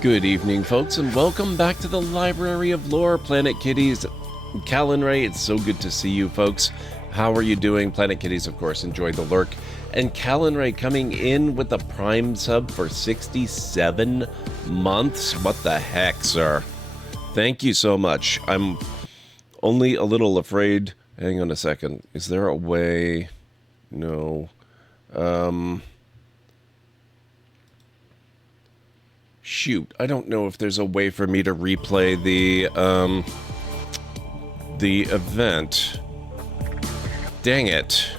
Good evening, folks, and welcome back to the Library of Lore, Planet Kitties. Callan Ray, it's so good to see you, folks. How are you doing? Planet Kitties, of course, enjoy the lurk. And Callan Ray coming in with a Prime sub for 67 months. What the heck, sir? Thank you so much. I'm only a little afraid. Hang on a second. Is there a way? No. Shoot, I don't know if there's a way for me to replay the event. Dang it.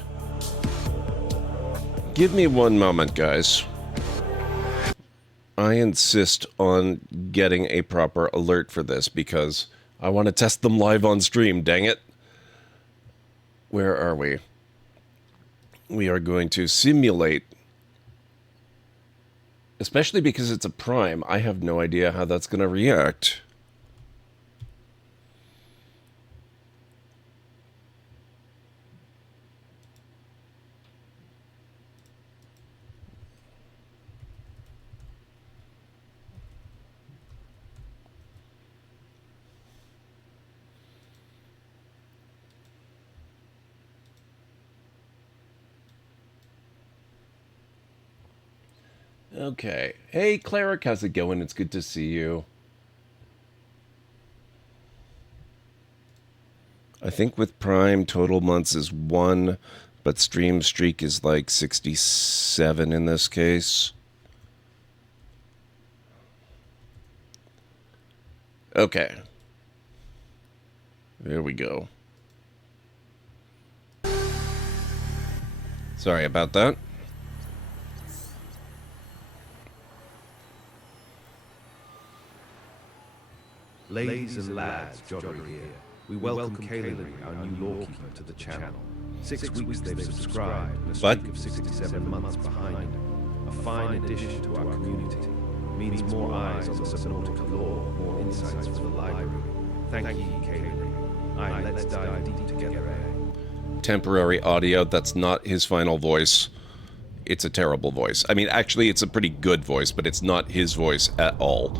Give me one moment, guys. I insist on getting a proper alert for this because I want to test them live on stream, dang it. Where are we? We are going to simulate. Especially because it's a Prime, I have no idea how that's going to react. Okay. Hey, Cleric, how's it going? It's good to see you. I think with Prime, total months is 1, but stream streak is like 67 in this case. Okay. There we go. Sorry about that. Ladies and lads, Joddery here. We welcome Kayleigh, our new lawkeeper, to the channel. 6 weeks they've subscribed, and a streak of 67 months behind. A fine addition to our community. Means more eyes on the Subnautica lore, more insights for the library. Thank you, Kayleigh. Aye, let's dive deep together, eh? Temporary audio, that's not his final voice. It's a terrible voice. I mean, actually, it's a pretty good voice, but it's not his voice at all.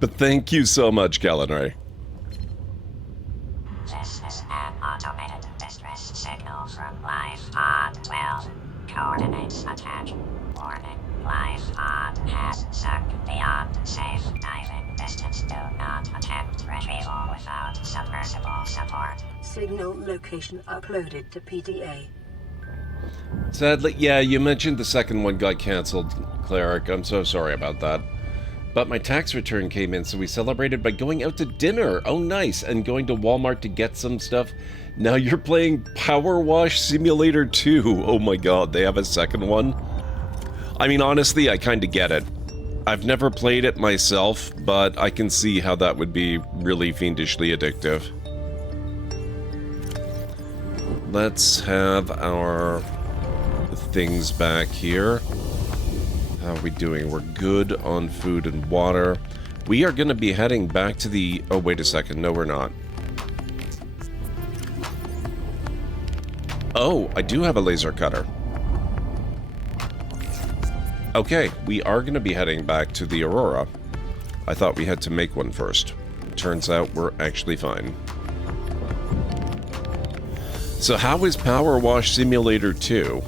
But thank you so much, Callan Ray. This is an automated distress signal from Life Pod 12. Coordinates attached. Warning. Life Pod has sunk beyond safe diving distance. Do not attempt retrieval without submersible support. Signal location uploaded to PDA. Sadly, yeah, you mentioned the second one got cancelled, Cleric. I'm so sorry about that. But my tax return came in, so we celebrated by going out to dinner. Oh, nice. And going to Walmart to get some stuff. Now you're playing Power Wash Simulator 2. Oh my god, they have a second one? I mean, honestly, I kind of get it. I've never played it myself, but I can see how that would be really fiendishly addictive. Let's have our things back here. How are we doing? We're good on food and water. We are going to be heading back to the... Oh, wait a second. No, we're not. Oh, I do have a laser cutter. Okay, we are going to be heading back to the Aurora. I thought we had to make one first. Turns out we're actually fine. So how is Power Wash Simulator 2?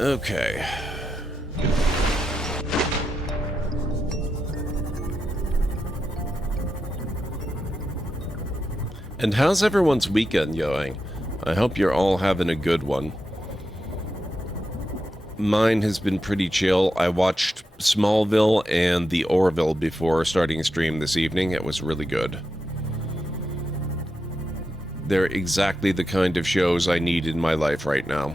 Okay. And how's everyone's weekend going? I hope you're all having a good one. Mine has been pretty chill. I watched Smallville and the Orville before starting stream this evening. It was really good. They're exactly the kind of shows I need in my life right now.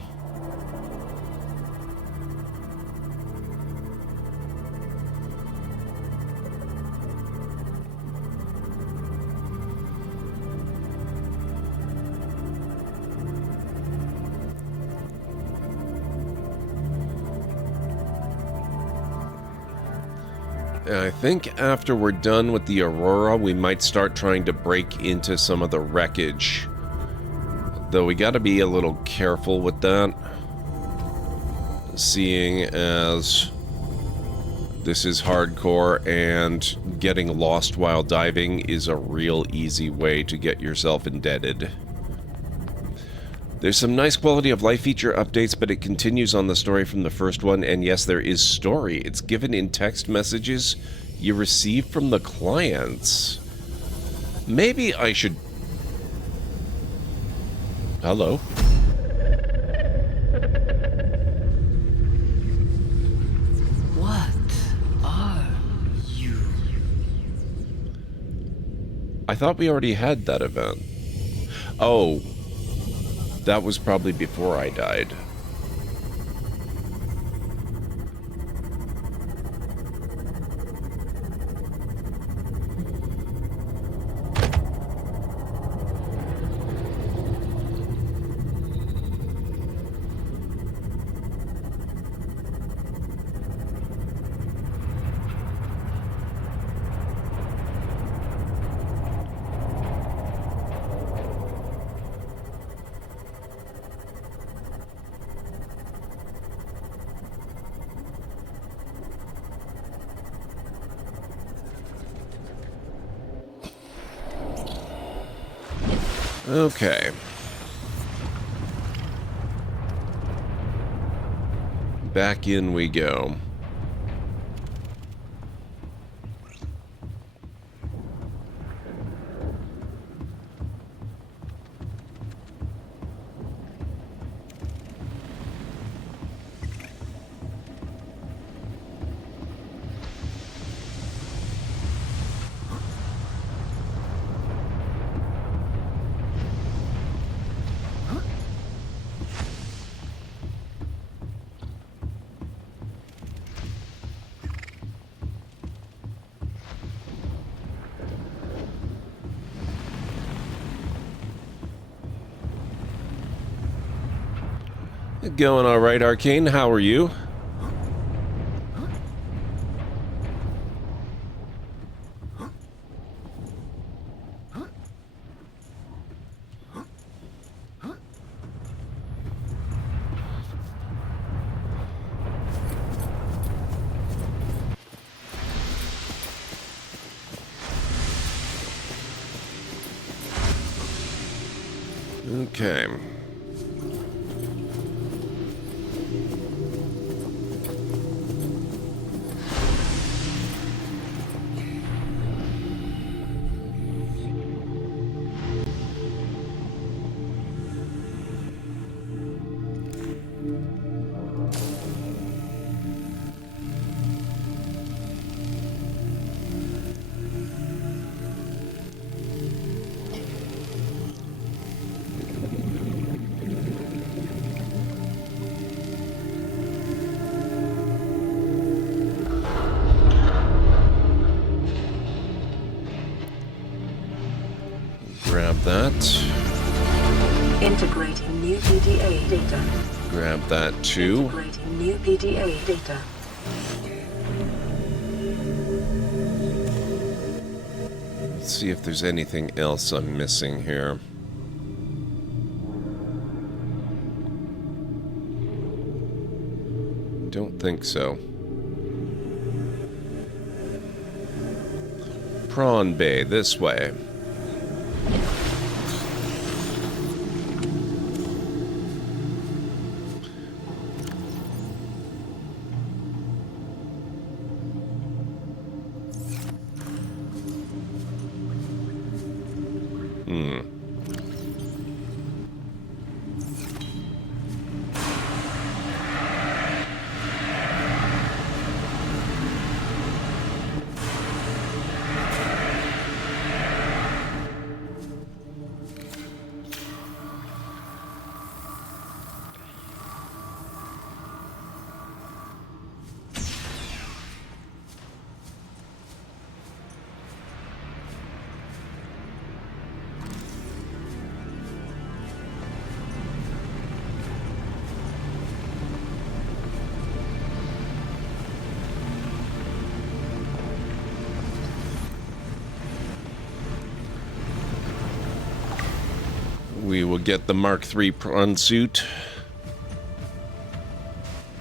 I think after we're done with the Aurora, we might start trying to break into some of the wreckage. Though we gotta be a little careful with that. Seeing as this is hardcore and getting lost while diving is a real easy way to get yourself indebted. There's some nice quality of life feature updates, but it continues on the story from the first one, and yes, there is story. It's given in text messages you receive from the clients. Maybe I should... Hello? What are you? I thought we already had that event. Oh. That was probably before I died. Okay. Back in we go. Going all right, Arcane. How are you? Okay. Grab that. Integrating new PDA data. Grab that too. Integrating new PDA data. Let's see if there's anything else I'm missing here. Don't think so. Prawn Bay, this way. We will get the Mark III prawn suit.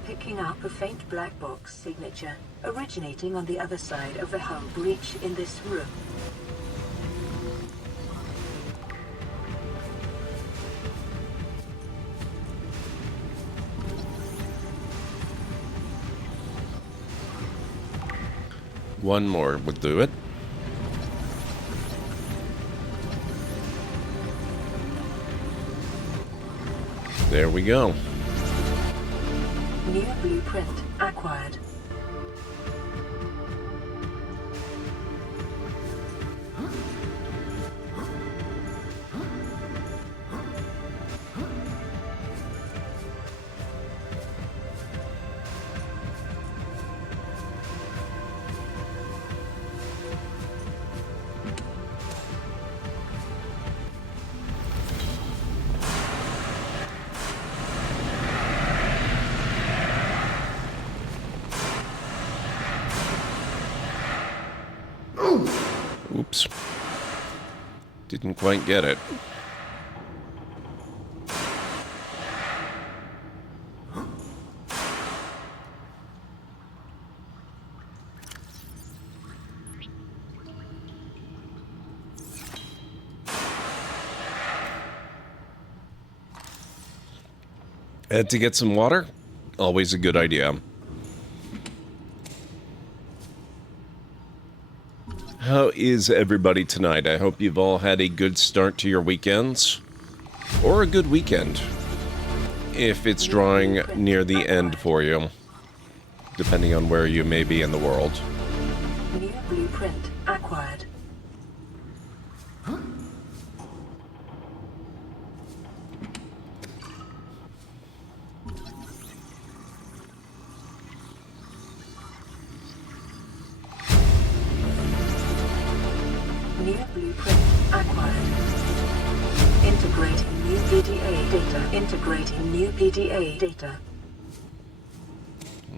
Picking up a faint black box signature, originating on the other side of the hull breach in this room. One more would do it. There we go. New blueprint acquired. Oops. Didn't quite get it. Had to get some water? Always a good idea. How is everybody tonight? I hope you've all had a good start to your weekends. Or a good weekend. If it's drawing near the end for you. Depending on where you may be in the world. New blueprint acquired. New blueprint acquired. Integrating new PDA data. Integrating new PDA data.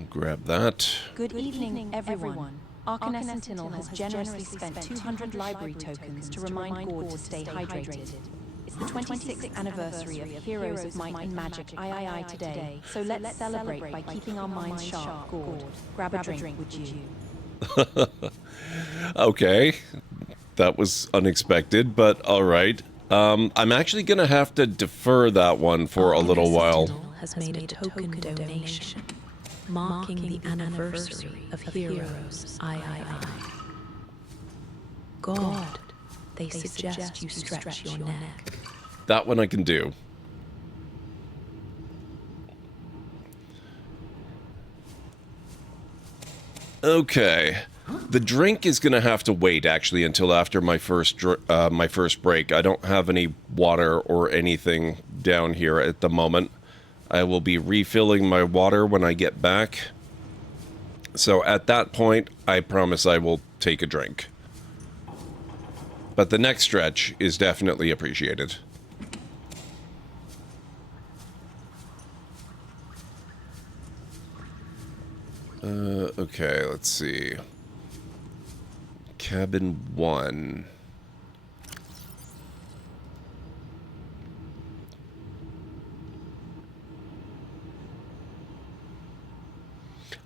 Grab that. Good evening, everyone. Arcaness Sentinel has generously spent 200 library tokens to remind Gord to stay hydrated. It's the 26th anniversary of Heroes of Might and Magic III today, so let's celebrate by keeping our minds sharp, Gord. Grab a drink, would you? Okay. That was unexpected, but alright. I'm actually gonna have to defer that one for a little while. Has made a token donation, marking the anniversary of Heroes III. God, they suggest you stretch your neck. That one I can do. Okay. The drink is gonna have to wait actually until after my first break. I don't have any water or anything down here at the moment. I will be refilling my water when I get back. So at that point, I promise I will take a drink. But the next stretch is definitely appreciated. Okay, let's see. Cabin 1.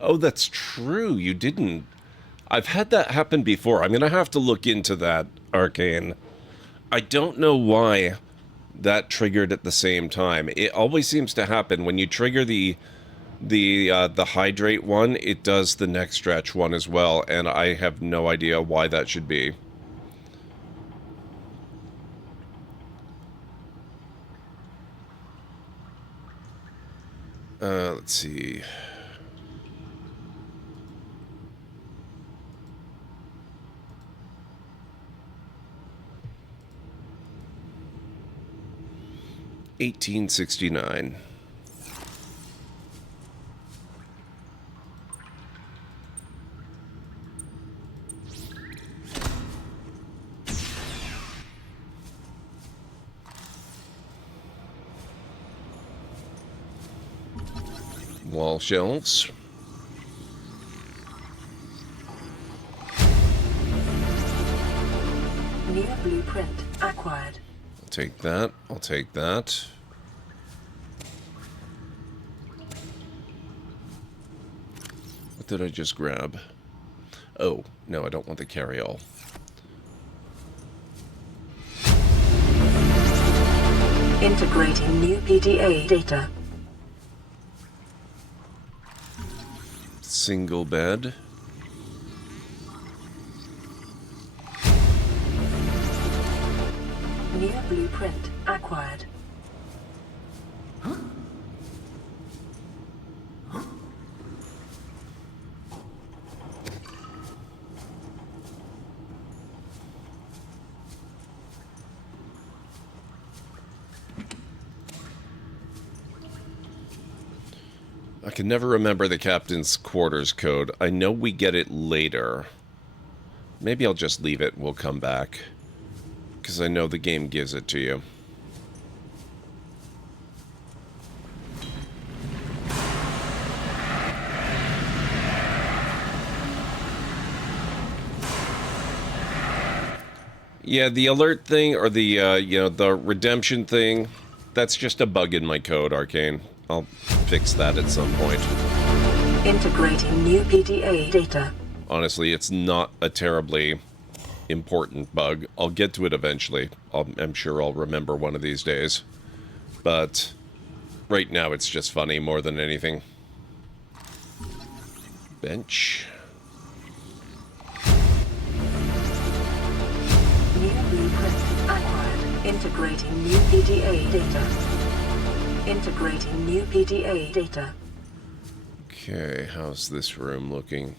Oh, that's true. You didn't. I've had that happen before. I'm going to have to look into that, Arcane. I don't know why that triggered at the same time. It always seems to happen when you trigger the hydrate one, it does the next stretch one as well, and I have no idea why that should be. Let's see. $18.69. Wall shelves. New blueprint acquired. take that. I'll take that. What did I just grab? Oh, no, I don't want the carry-all. Integrating new PDA data. Single bed. New blueprint acquired. I can never remember the captain's quarters code. I know we get it later. Maybe I'll just leave it and we'll come back. Because I know the game gives it to you. Yeah, the alert thing, or the, you know, the redemption thing, that's just a bug in my code, Arcane. I'll fix that at some point. Integrating new PDA data. Honestly, it's not a terribly important bug. I'll get to it eventually. I'm sure I'll remember one of these days. But right now it's just funny more than anything. Bench. New blueprint acquired. Integrating new PDA data. Integrating new PDA data. Okay, how's this room looking?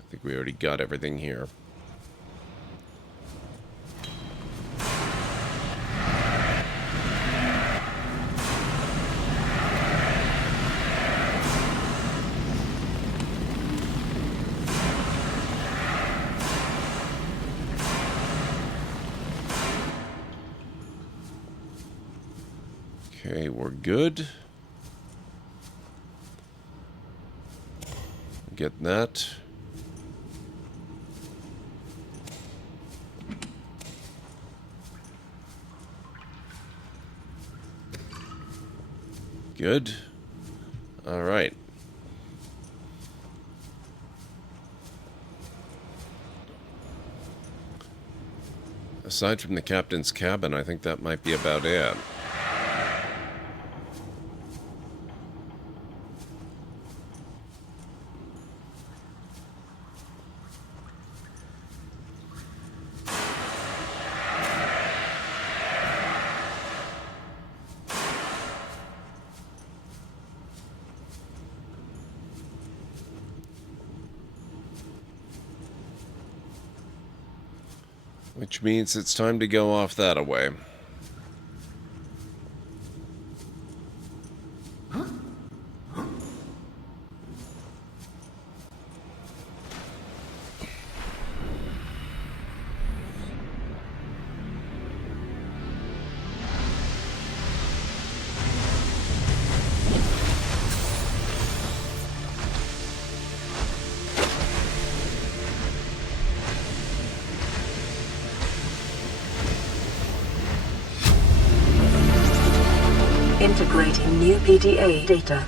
I think we already got everything here. Okay, we're good. Get that. Good. All right. Aside from the captain's cabin, I think that might be about it. Which means it's time to go off that away. Integrating new PDA data.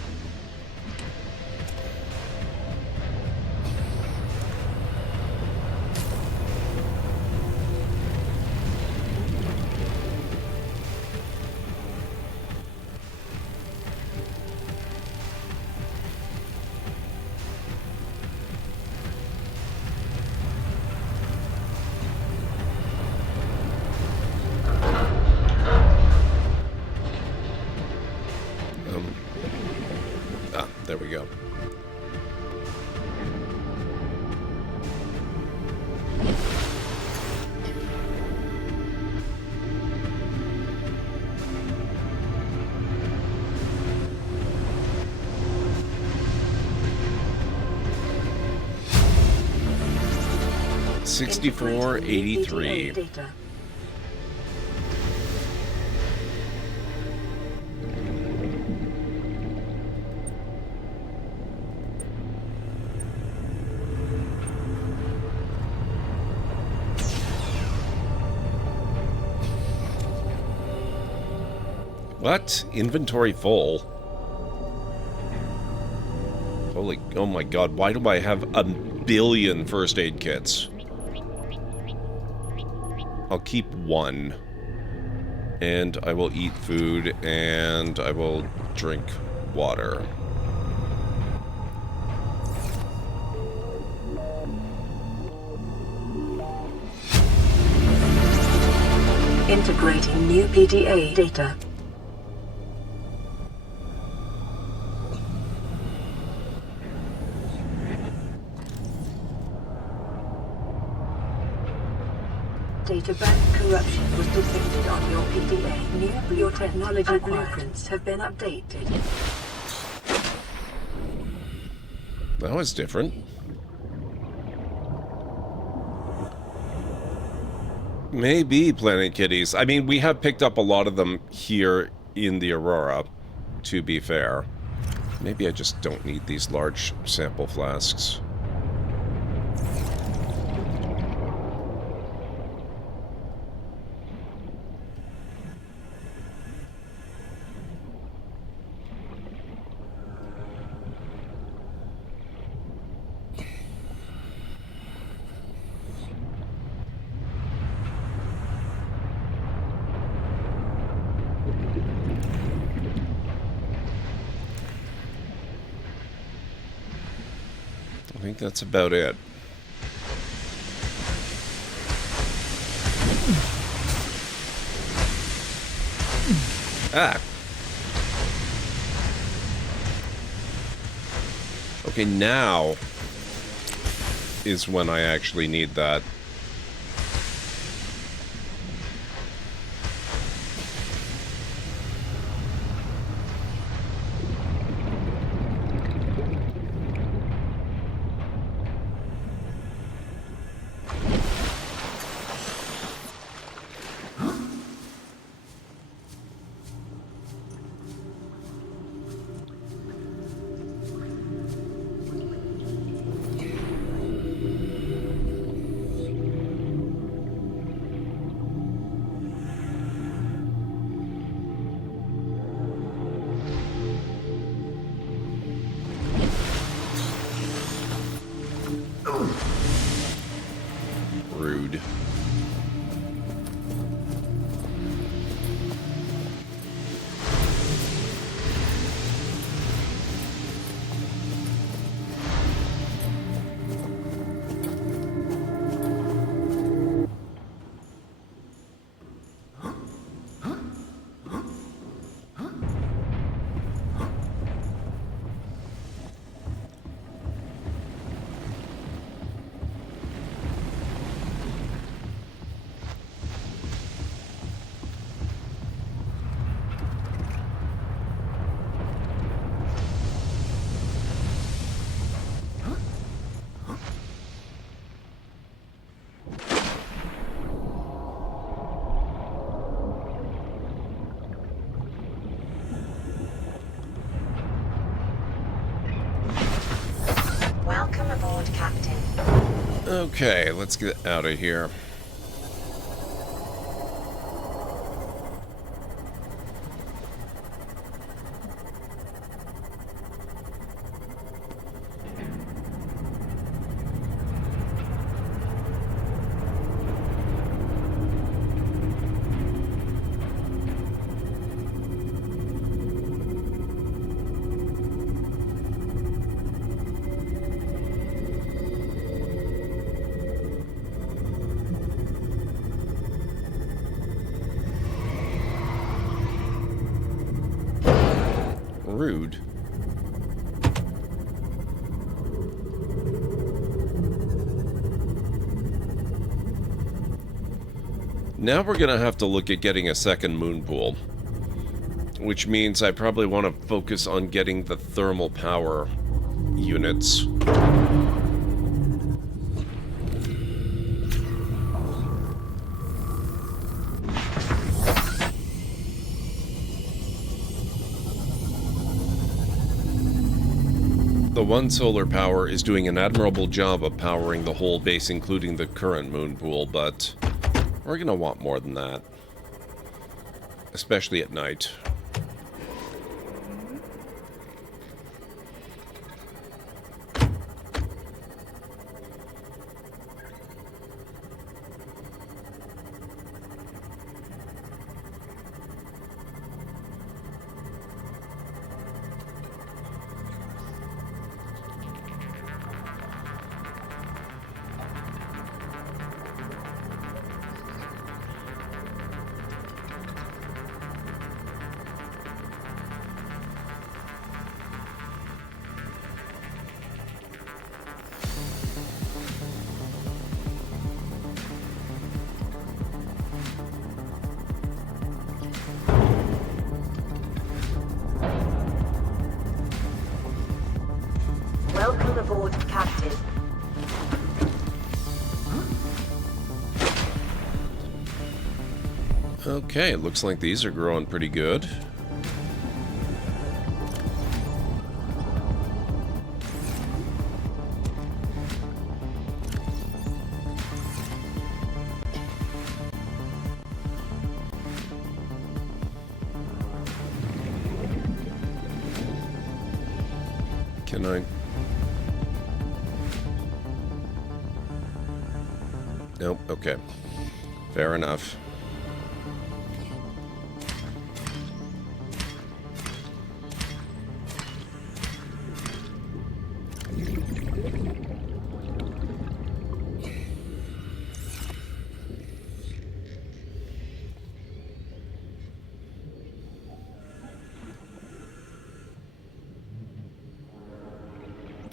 There we go. $64.83. What? Inventory full? Holy... Oh my god, why do I have a billion first aid kits? I'll keep one. And I will eat food, and I will drink water. Integrating new PDA data. Data bank corruption was detected on your PDA. Your technology blueprints have been updated. That was different. Maybe Planet Kitties. I mean, we have picked up a lot of them here in the Aurora, to be fair. Maybe I just don't need these large sample flasks. I think that's about it. Ah. Okay, now is when I actually need that. Rude. Welcome aboard, Captain. Okay, let's get out of here. Rude. Now we're gonna have to look at getting a second moon pool, which means I probably want to focus on getting the thermal power units. The one solar power is doing an admirable job of powering the whole base, including the current moon pool, but we're gonna want more than that. Especially at night. Welcome aboard, Captain. Okay, it looks like these are growing pretty good. Can I? Nope, okay. Fair enough.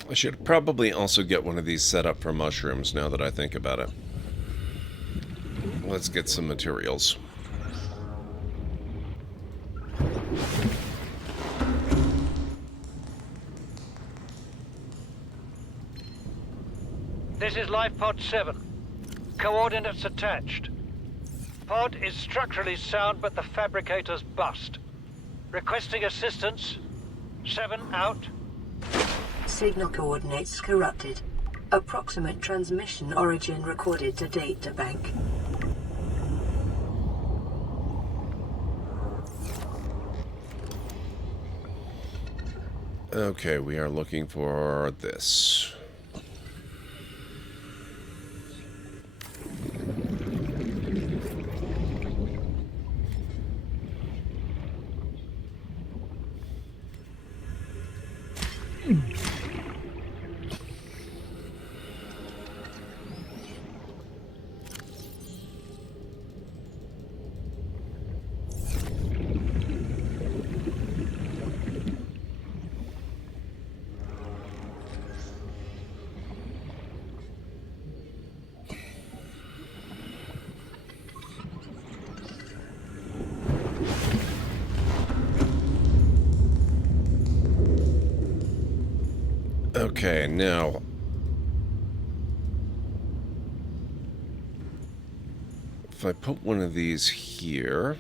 I should probably also get one of these set up for mushrooms now that I think about it. Let's get some materials. This is Life Pod 7. Coordinates attached. Pod is structurally sound, but the fabricator's bust. Requesting assistance. 7 out. Signal coordinates corrupted. Approximate transmission origin recorded to data bank. Okay, we are looking for this. Okay, now if I put one of these here,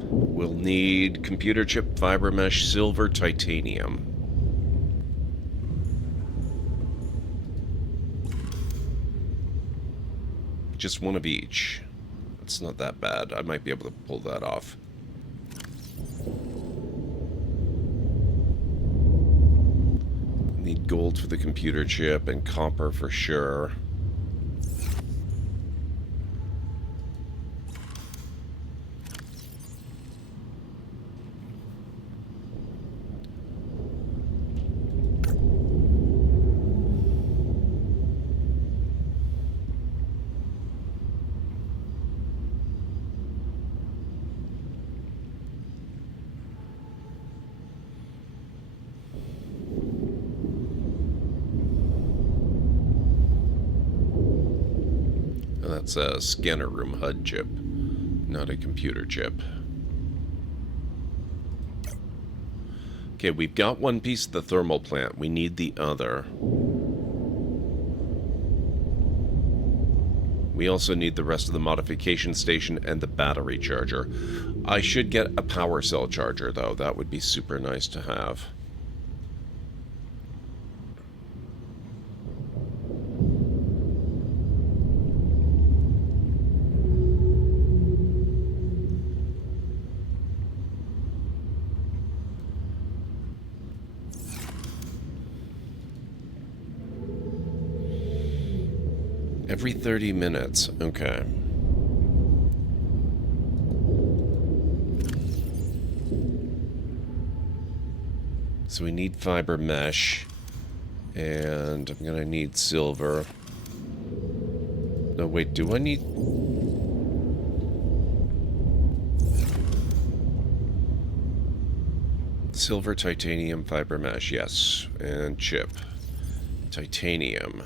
we'll need computer chip, fiber mesh, silver, titanium. Just one of each. It's not that bad. I might be able to pull that off. Need gold for the computer chip and copper for sure. That's a scanner room HUD chip, not a computer chip. Okay, we've got one piece of the thermal plant. We need the other. We also need the rest of the modification station and the battery charger. I should get a power cell charger, though. That would be super nice to have. Every 30 minutes. Okay. So we need fiber mesh. And I'm gonna need silver. No, wait, do I need... Silver, titanium, fiber mesh, yes. And chip. Titanium.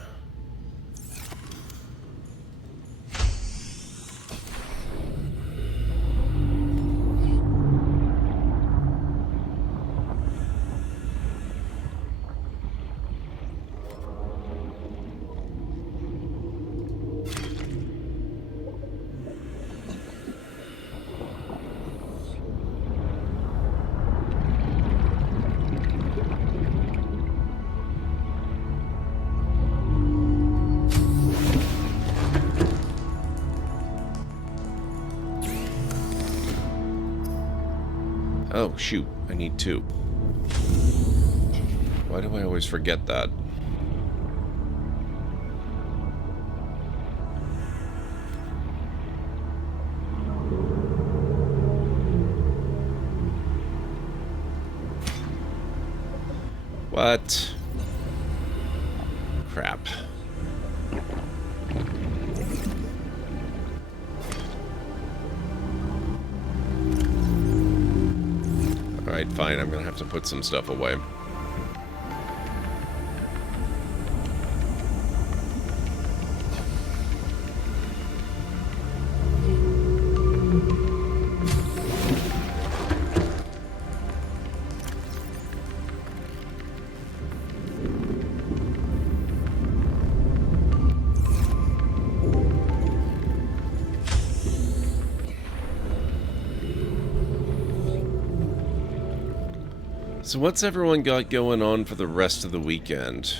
Oh, shoot. I need 2. Why do I always forget that? What? Crap. Alright, fine. I'm gonna have to put some stuff away. So what's everyone got going on for the rest of the weekend?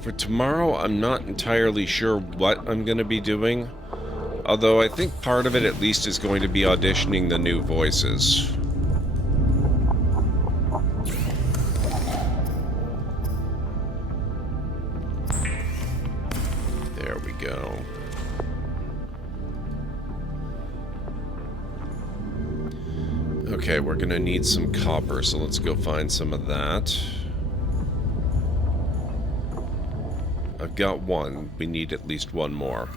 For tomorrow, I'm not entirely sure what I'm going to be doing. Although I think part of it at least is going to be auditioning the new voices. There we go. Okay, we're gonna need some copper, so let's go find some of that. I've got 1. We need at least 1 more.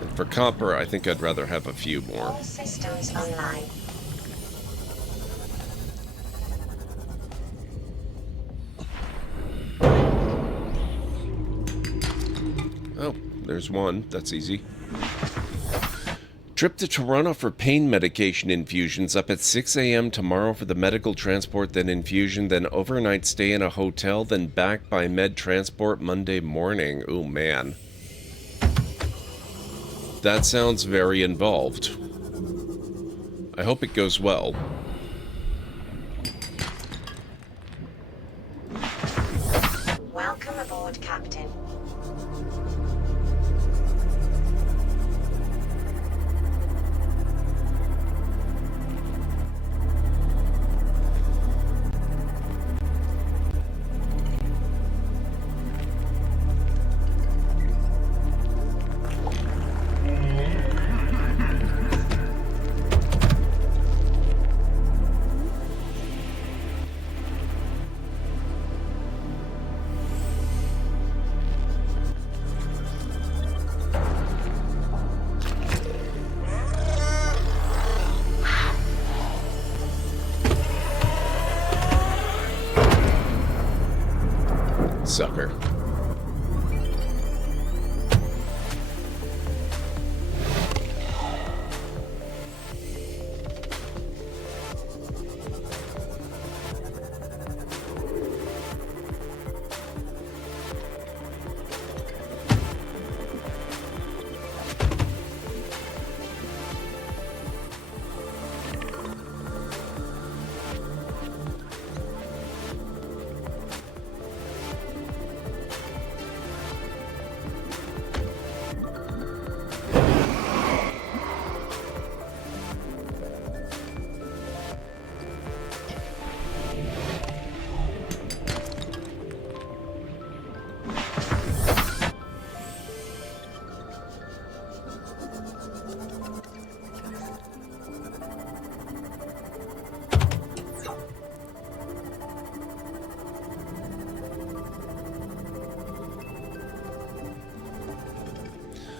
And for copper, I think I'd rather have a few more. All systems online. Oh, there's 1. That's easy. Trip to Toronto for pain medication infusions, up at 6 a.m. tomorrow for the medical transport, then infusion, then overnight stay in a hotel, then back by med transport Monday morning. Oh, man. That sounds very involved. I hope it goes well. Welcome aboard, Captain. Sucker.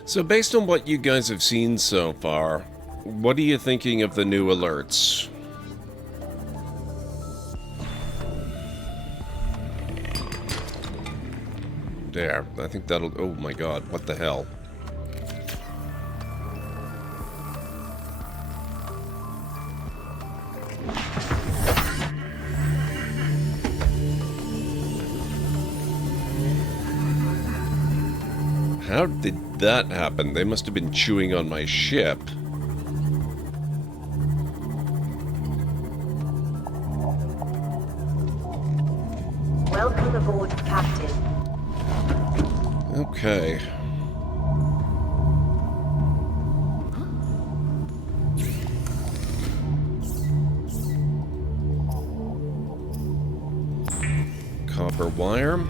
So based on what you guys have seen so far, what are you thinking of the new alerts? There, I think that'll... Oh my god, what the hell? How did that happen? They must have been chewing on my ship. Okay. Copper wire.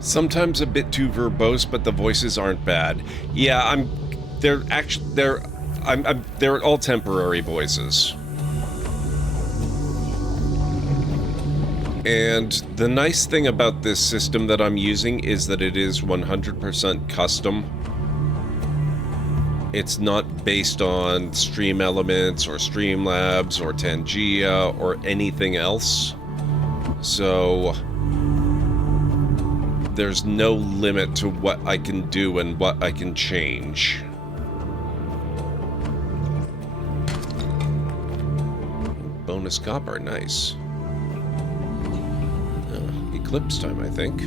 Sometimes a bit too verbose, but the voices aren't bad. Yeah, they're all temporary voices. And the nice thing about this system that I'm using is that it is 100% custom. It's not based on Stream Elements or Streamlabs or Tangia or anything else. So there's no limit to what I can do and what I can change. Bonus copper, nice. Eclipse time, I think.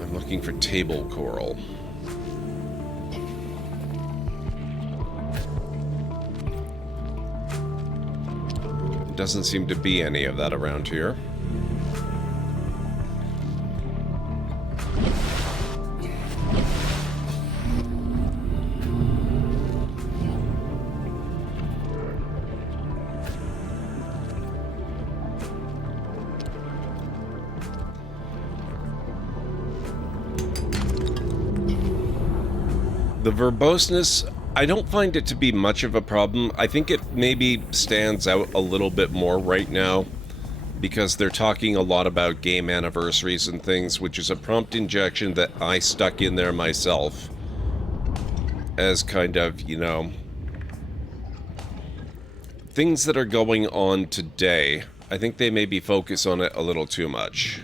I'm looking for table coral. Doesn't seem to be any of that around here. The verboseness, I don't find it to be much of a problem. I think it maybe stands out a little bit more right now because they're talking a lot about game anniversaries and things, which is a prompt injection that I stuck in there myself as kind of, you know, things that are going on today. I think they maybe focus on it a little too much.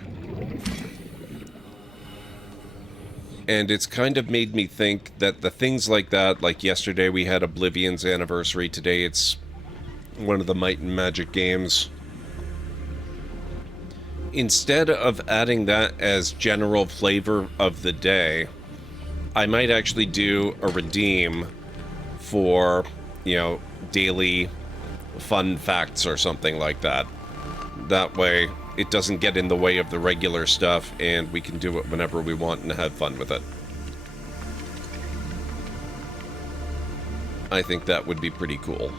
And it's kind of made me think that the things like that, like yesterday we had Oblivion's anniversary, today it's one of the Might and Magic games. Instead of adding that as general flavor of the day, I might actually do a redeem for, you know, daily fun facts or something like that. That way, it doesn't get in the way of the regular stuff, and we can do it whenever we want and have fun with it. I think that would be pretty cool.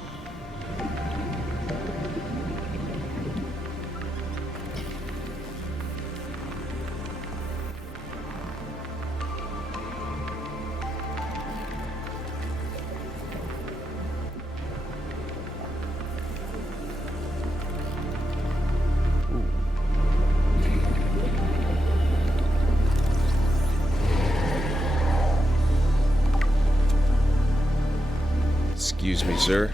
Excuse me, sir.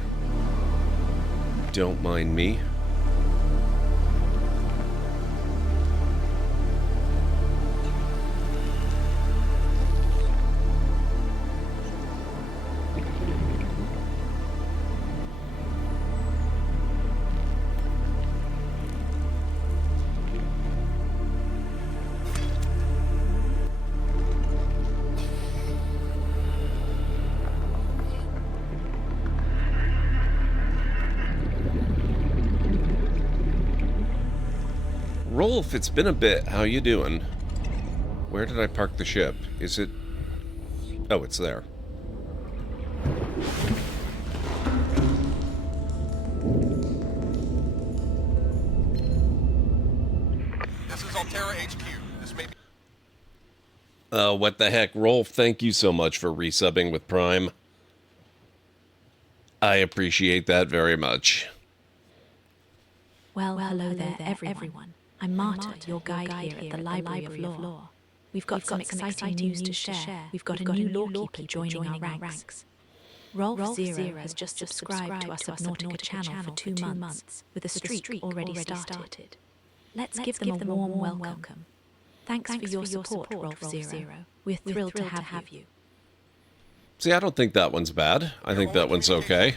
Don't mind me. Rolf, it's been a bit. How you doing? Where did I park the ship? Is it... Oh, it's there. This is Altera HQ. This may be... What the heck, Rolf, thank you so much for resubbing with Prime. I appreciate that very much. Well, hello there, everyone. I'm Marta, your guide here at the Library of Lore. We've got some exciting news to share. We've got a new lorekeeper joining our ranks. Rolf Zero has just subscribed to our Subnautica channel for 2 months, with a streak already started. Let's give them a warm welcome. Thanks for your support, Rolf Zero. We're thrilled to have you. See, I don't think that one's bad. I think that one's okay.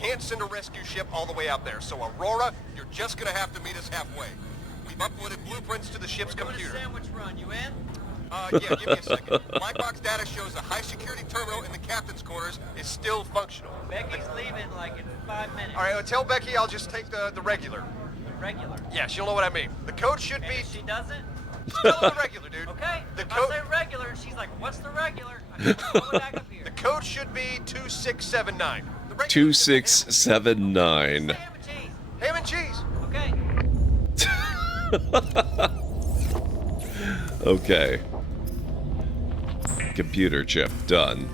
can't send a rescue ship all the way out there, so Aurora, you're just gonna have to meet us halfway. We've uploaded blueprints to the ship's computer. Sandwich run, you in? Yeah, give me a second. Black box data shows the high-security terminal in the captain's quarters is still functional. Becky's leaving like in 5 minutes. All right, well, tell Becky I'll just take the regular. The regular. Yeah, she'll know what I mean. The code should And be... if she doesn't? Tell her the regular, dude. Okay. The If I code... say regular, and she's like, what's the regular? I'm going back up here. The code should be 2679. The regular 2679. Ham and cheese. Okay. Okay. Computer chip, done.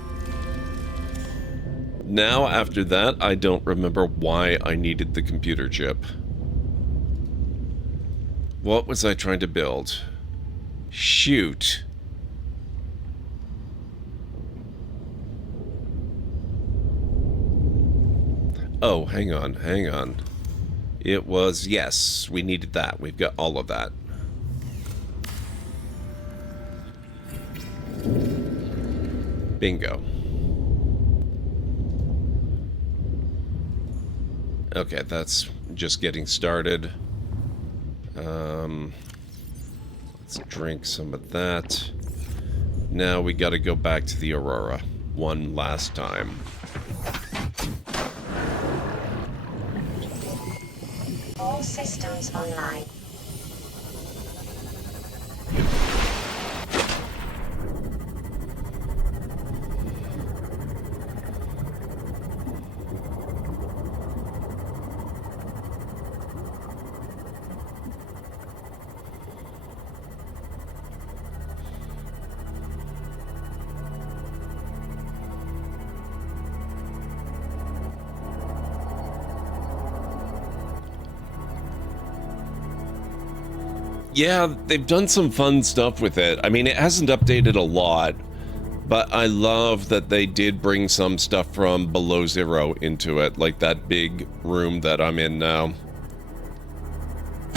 Now, after that, I don't remember why I needed the computer chip. What was I trying to build? Shoot. Oh, hang on, hang on. It was, yes, we needed that. We've got all of that. Bingo. Okay, that's just getting started. Let's drink some of that. Now we gotta go back to the Aurora one last time. All systems online. Yeah, they've done some fun stuff with it. I mean, it hasn't updated a lot, but I love that they did bring some stuff from Below Zero into it, like that big room that I'm in now.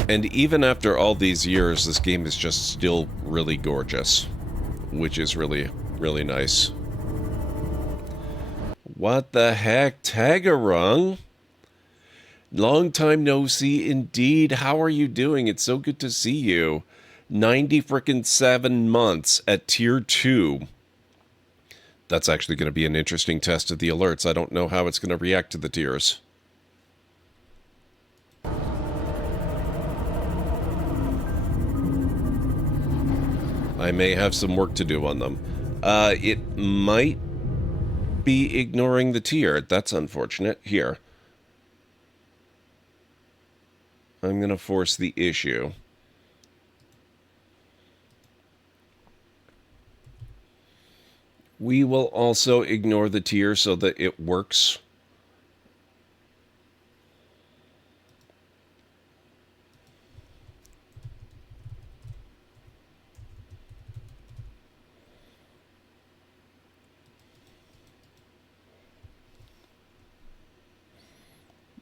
And even after all these years, this game is just still really gorgeous, which is really, really nice. What the heck, Tagarung? Long time no see indeed. How are you doing? It's so good to see you. 7 months at tier 2. That's actually going to be an interesting test of the alerts. I don't know how it's going to react to the tiers. I may have some work to do on them. It might be ignoring the tier. That's unfortunate. Here. I'm going to force the issue. We will also ignore the tier so that it works.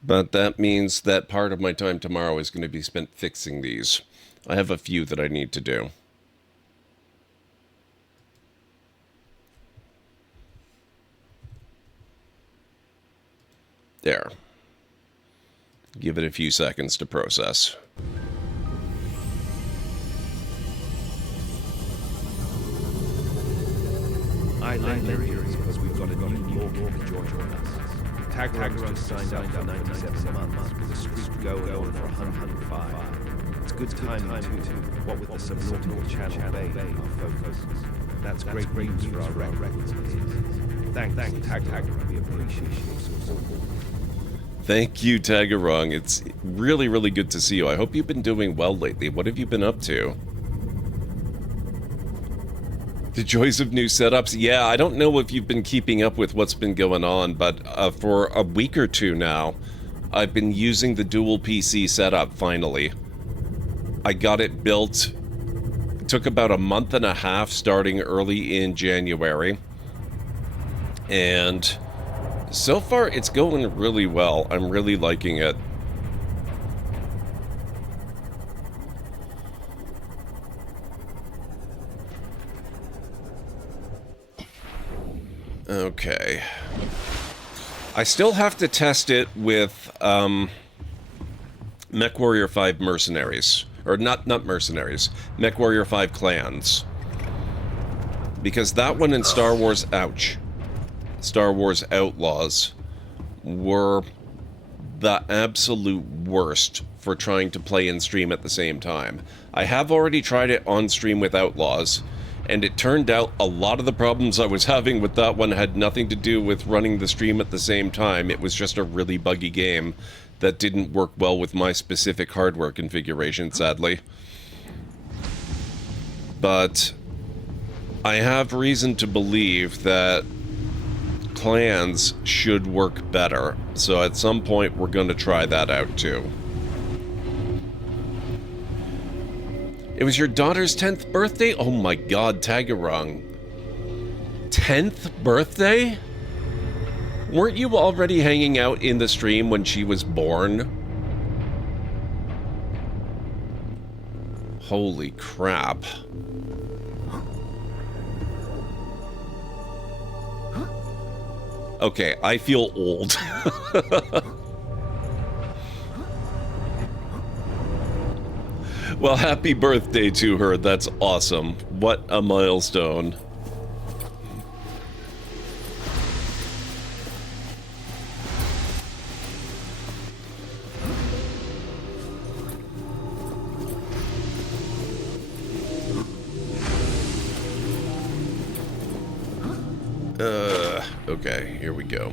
But that means that part of my time tomorrow is going to be spent fixing these. I have a few that I need to do. There. Give it a few seconds to process. I landed here because we've got a new lawkeeper joining us. Tagarung's just signed up for 97 months, with a streak going on for 105. It's good timing too, what with the Subnautica channel Bay our focus. That's great news for our records. Thanks, Tagarung. We appreciate your support. Thank you, Tagarung. It's really, really good to see you. I hope you've been doing well lately. What have you been up to? The joys of new setups. Yeah, I don't know if you've been keeping up with what's been going on, but for a week or two now, I've been using the dual PC setup, finally. I got it built. It took about a month and a half, starting early in January. And so far, it's going really well. I'm really liking it. Okay. I still have to test it with MechWarrior 5 Mercenaries. Or not Mercenaries. MechWarrior 5 Clans. Because that one in Star Wars Outlaws were the absolute worst for trying to play and stream at the same time. I have already tried it on stream with Outlaws, and it turned out a lot of the problems I was having with that one had nothing to do with running the stream at the same time. It was just a really buggy game that didn't work well with my specific hardware configuration, sadly. But I have reason to believe that clans should work better, so at some point we're going to try that out too. It was your daughter's 10th birthday? Oh my god, Tagarung. 10th birthday? Weren't you already hanging out in the stream when she was born? Holy crap. Okay, I feel old. Well, happy birthday to her. That's awesome. What a milestone. Okay, here we go.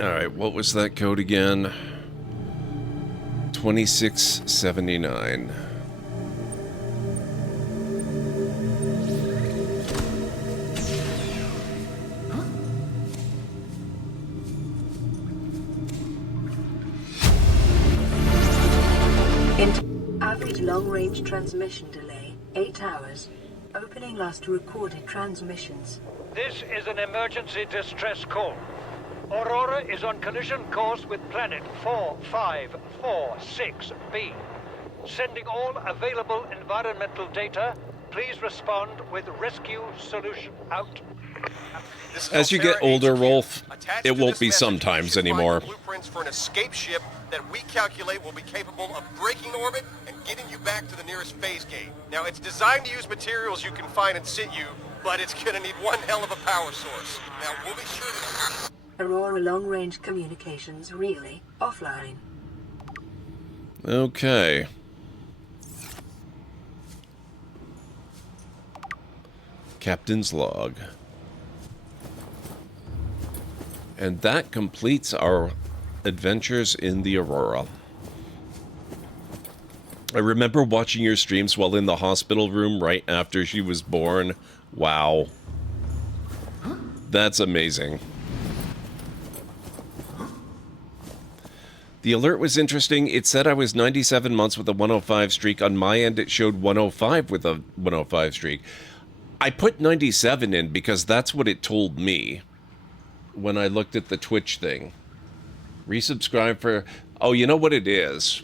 Alright, what was that code again? 2679. Average long-range transmission delay, 8 hours. Opening last recorded transmissions. This is an emergency distress call. Aurora is on collision course with planet 4546b. Sending all available environmental data. Please respond with rescue solution. Out. As you get older, Rolf, it won't be sometimes anymore. Blueprints for an escape ship that we calculate will be capable of breaking orbit and getting you back to the nearest phase gate. Now, it's designed to use materials you can find in situ, but it's gonna need one hell of a power source. Now, we'll be sure to... Aurora long-range communications really offline. Okay. Captain's log. And that completes our adventures in the Aurora. I remember watching your streams while in the hospital room right after she was born. Wow. That's amazing. The alert was interesting. It said I was 97 months with a 105 streak. On my end, it showed 105 with a 105 streak. I put 97 in because that's what it told me when I looked at the Twitch thing. Resubscribe for... Oh, you know what it is?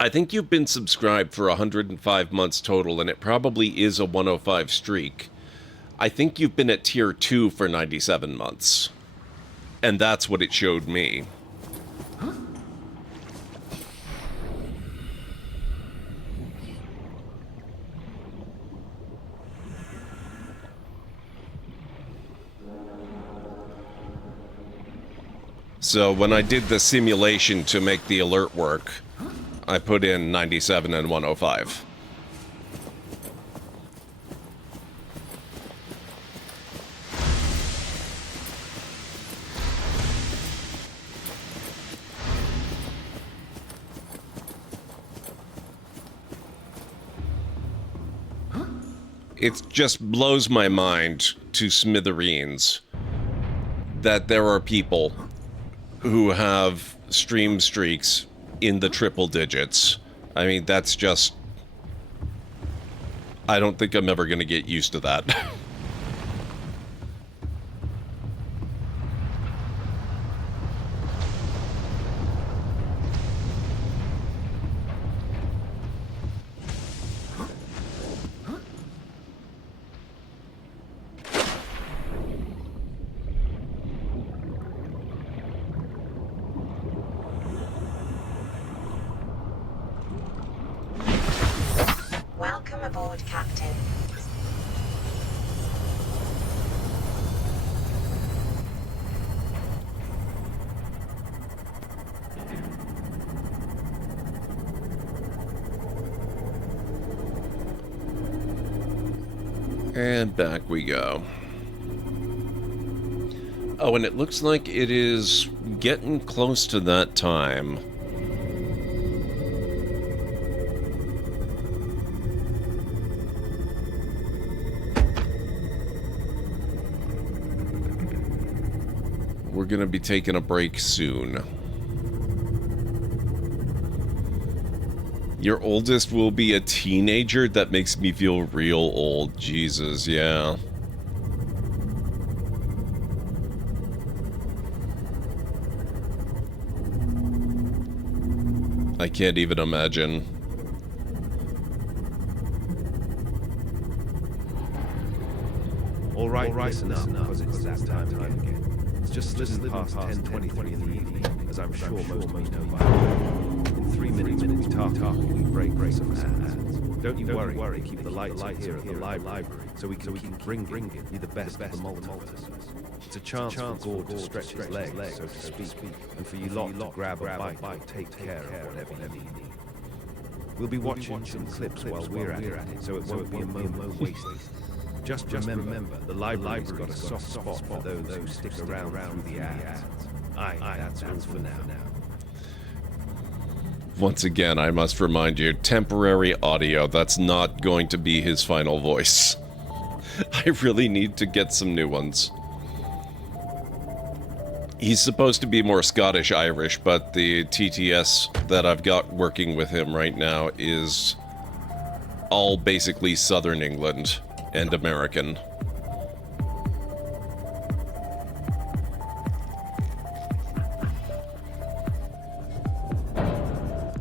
I think you've been subscribed for 105 months total, and it probably is a 105 streak. I think you've been at tier 2 for 97 months. And that's what it showed me. So when I did the simulation to make the alert work, I put in 97 and 105. It just blows my mind to smithereens that there are people who have stream streaks in the triple digits. I mean, that's just... I don't think I'm ever going to get used to that. Welcome aboard, Captain. And back we go. Oh, and it looks like it is getting close to that time. We're gonna be taking a break soon. Your oldest will be a teenager? That makes me feel real old. Jesus, yeah. I can't even imagine. All right, listen up, because it's that time again. It's just slidden past 10:23 in the evening, as I'm sure most of you know by now. In 3 minutes, we'll be targeting break some ads. Don't you worry, keep the lights on here at the library, so we can keep bringing you the best of the multiverse. It's a chance for Gord to stretch his legs, so to speak, and for you lot to grab a bite and take care of whatever you need. We'll be watching some clips while we're at it, so it won't be a moment wasted. Just remember, the library's got a soft spot for those who stick around through the ads. Aye, that's all for now. Once again, I must remind you, temporary audio, that's not going to be his final voice. I really need to get some new ones. He's supposed to be more Scottish-Irish, but the TTS that I've got working with him right now is all basically Southern England and American.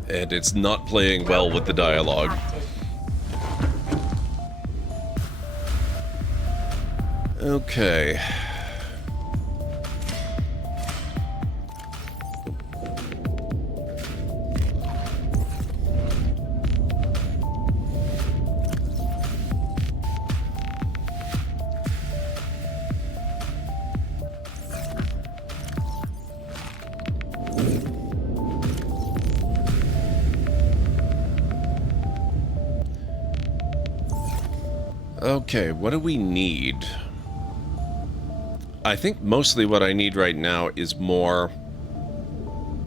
And it's not playing well with the dialogue. Okay. Okay, what do we need? I think mostly what I need right now is more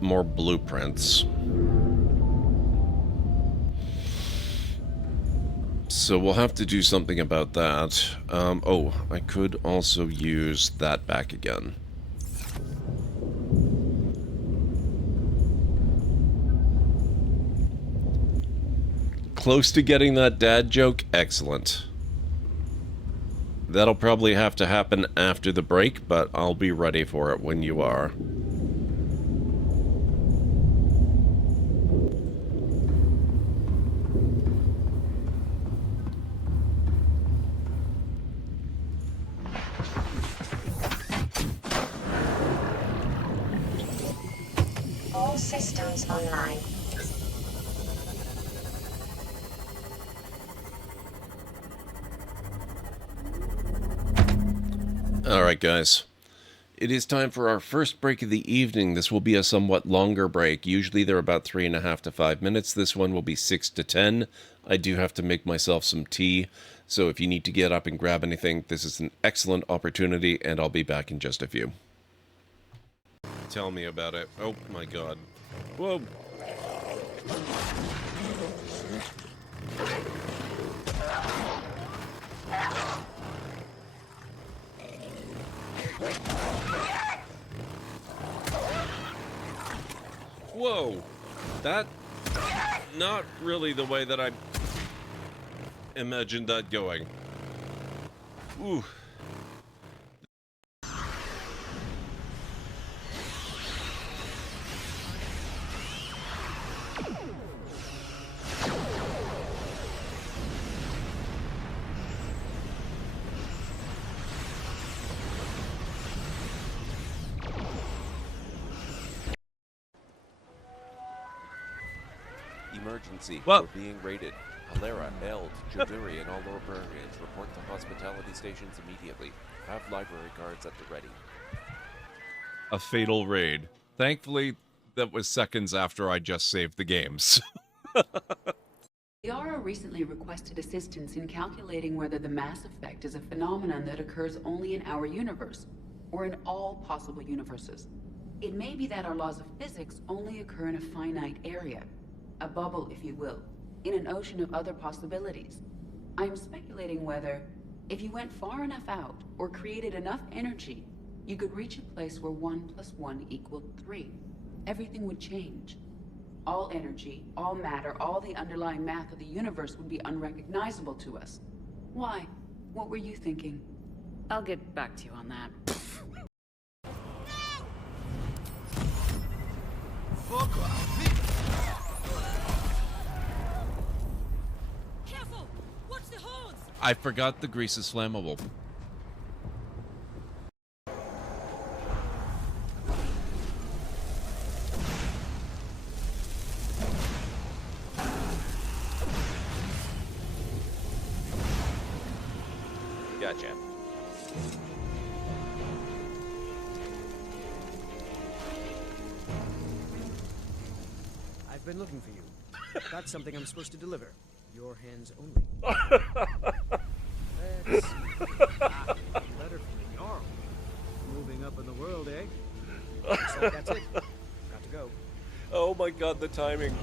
blueprints. So we'll have to do something about that. Oh, I could also use that back again. Close to getting that dad joke? Excellent. That'll probably have to happen after the break, but I'll be ready for it when you are. All systems online. Alright guys, it is time for our first break of the evening. This will be a somewhat longer break. Usually they're about 3.5 to 5 minutes. This one will be 6 to 10. I do have to make myself some tea, so if you need to get up and grab anything, this is an excellent opportunity, and I'll be back in just a few. Tell me about it. Oh my god. Whoa! Whoa! That... not really the way that I imagined that going. Ooh. Emergency. Well- We're being raided. Halera, Eld, Jaduri, and all lower barriers. Report to hospitality stations immediately. Have library guards at the ready. A fatal raid. Thankfully, that was seconds after I just saved the games. Yara recently requested assistance in calculating whether the mass effect is a phenomenon that occurs only in our universe, or in all possible universes. It may be that our laws of physics only occur in a finite area, a bubble, if you will, in an ocean of other possibilities. I'm speculating whether, if you went far enough out, or created enough energy, you could reach a place where 1 + 1 = 3. Everything would change. All energy, all matter, all the underlying math of the universe would be unrecognizable to us. Why? What were you thinking? I'll get back to you on that. Careful! Watch the horns! I forgot the grease is flammable. Gotcha. I've been looking for you. Got something I'm supposed to deliver. Your hands only. Let's see. A letter from the Jarl. Moving up in the world, eh? Looks like that's it. Got to go. Oh my god, the timing.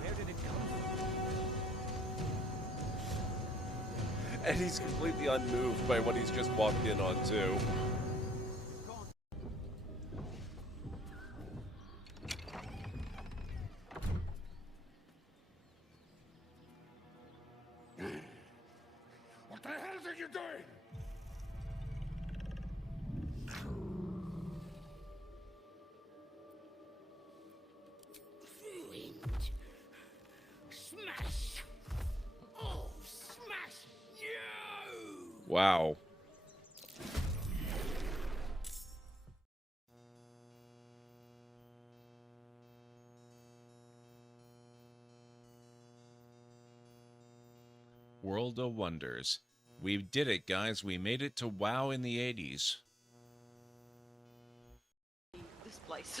Where did it come from? And he's completely unmoved by what he's just walked in on, too. What the hell are you doing? Ruined. Smash. Oh, smash you! Wow. World of Wonders. We did it, guys. We made it to WoW in the 80s. This place.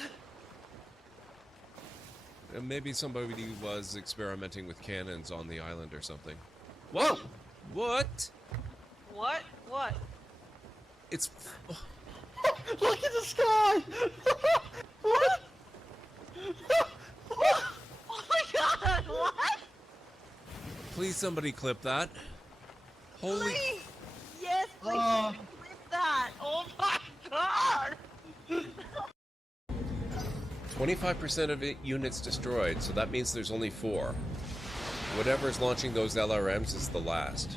And maybe somebody was experimenting with cannons on the island or something. Whoa! What? What? What? It's... Look at the sky! What? Oh my god, what? Please somebody clip that. Holy... Please! Yes, please clip that! Oh my god! 25% of it units destroyed, so that means there's only 4. Whatever's launching those LRMs is the last.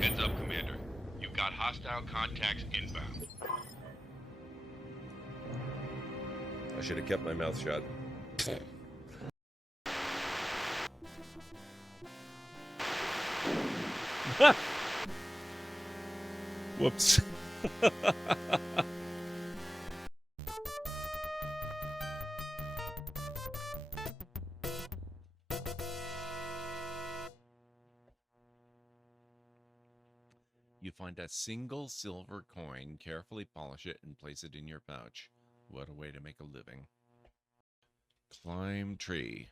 Heads up, Commander. You've got hostile contacts inbound. I should have kept my mouth shut. Whoops. You find a single silver coin, carefully polish it, and place it in your pouch. What a way to make a living. Climb tree.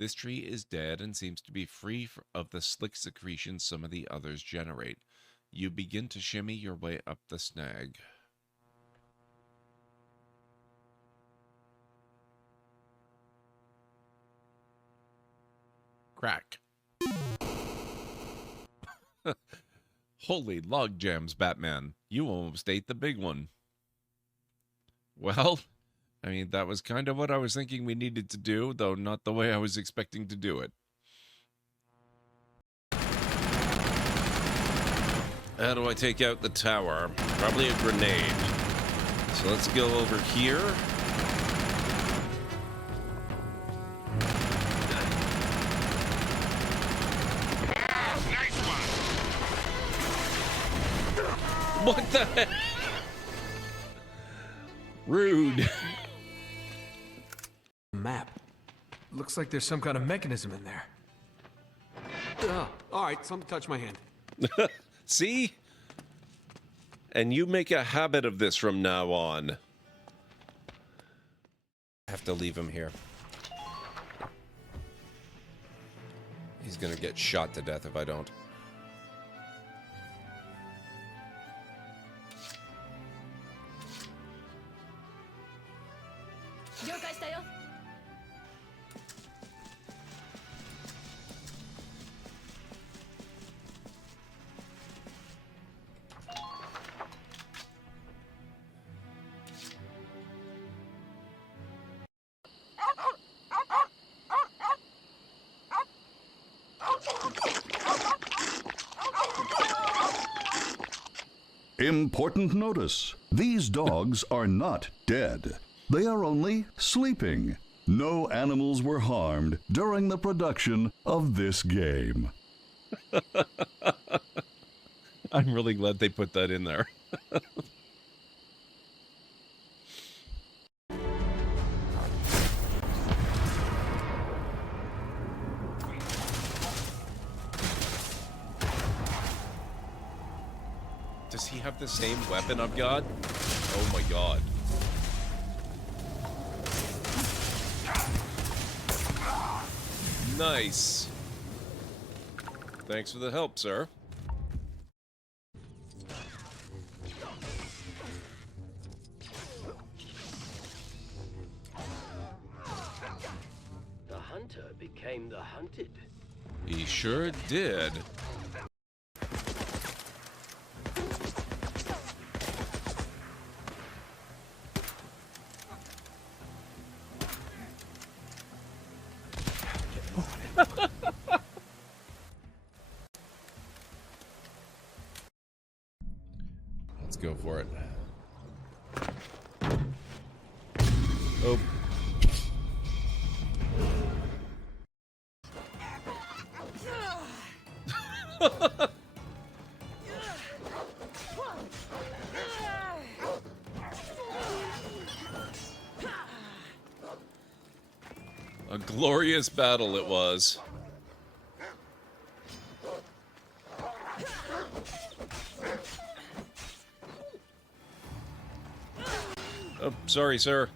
This tree is dead and seems to be free of the slick secretions some of the others generate. You begin to shimmy your way up the snag. crack. Holy log jams, Batman. You almost ate the big one. Well, I mean, that was kind of what I was thinking we needed to do, though not the way I was expecting to do it. How do I take out the tower? Probably a grenade. So let's go over here. What the heck? Rude. Map. Looks like there's some kind of mechanism in there. All right, something touched my hand. See? And you make a habit of this from now on. I have to leave him here. He's gonna get shot to death if I don't. Important notice. These dogs are not dead. They are only sleeping. No animals were harmed during the production of this game. I'm really glad they put that in there. Does he have the same weapon I've got? Oh my god. Nice. Thanks for the help, sir. The hunter became the hunted. He sure did. Let's go for it. Oh. A glorious battle it was. Oh, sorry, sir.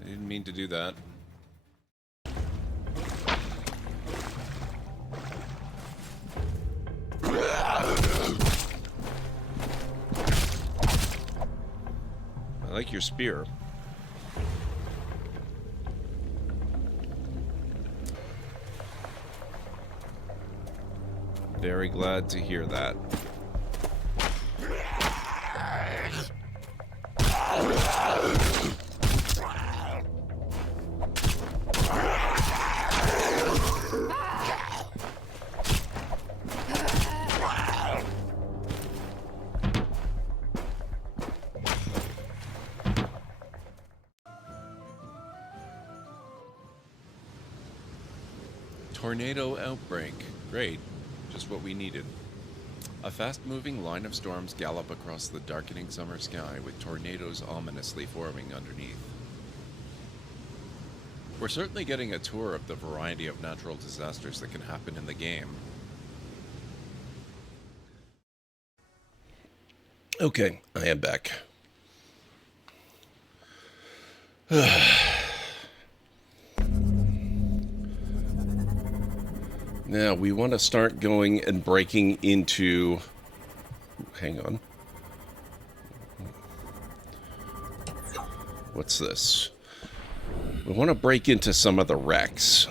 I didn't mean to do that. I like your spear. Very glad to hear that. Tornado outbreak. Great. Just what we needed. A fast-moving line of storms gallop across the darkening summer sky, with tornadoes ominously forming underneath. We're certainly getting a tour of the variety of natural disasters that can happen in the game. Okay, I am back. Now, we want to start going and breaking into... Hang on. What's this? We want to break into some of the wrecks.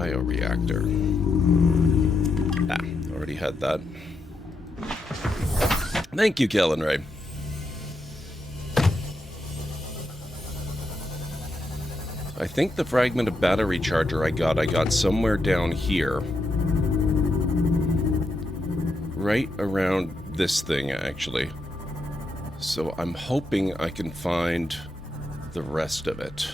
Bioreactor. Ah, already had that. Thank you, Kellen Ray. I think the fragment of battery charger I got somewhere down here. Right around this thing, actually. So I'm hoping I can find the rest of it.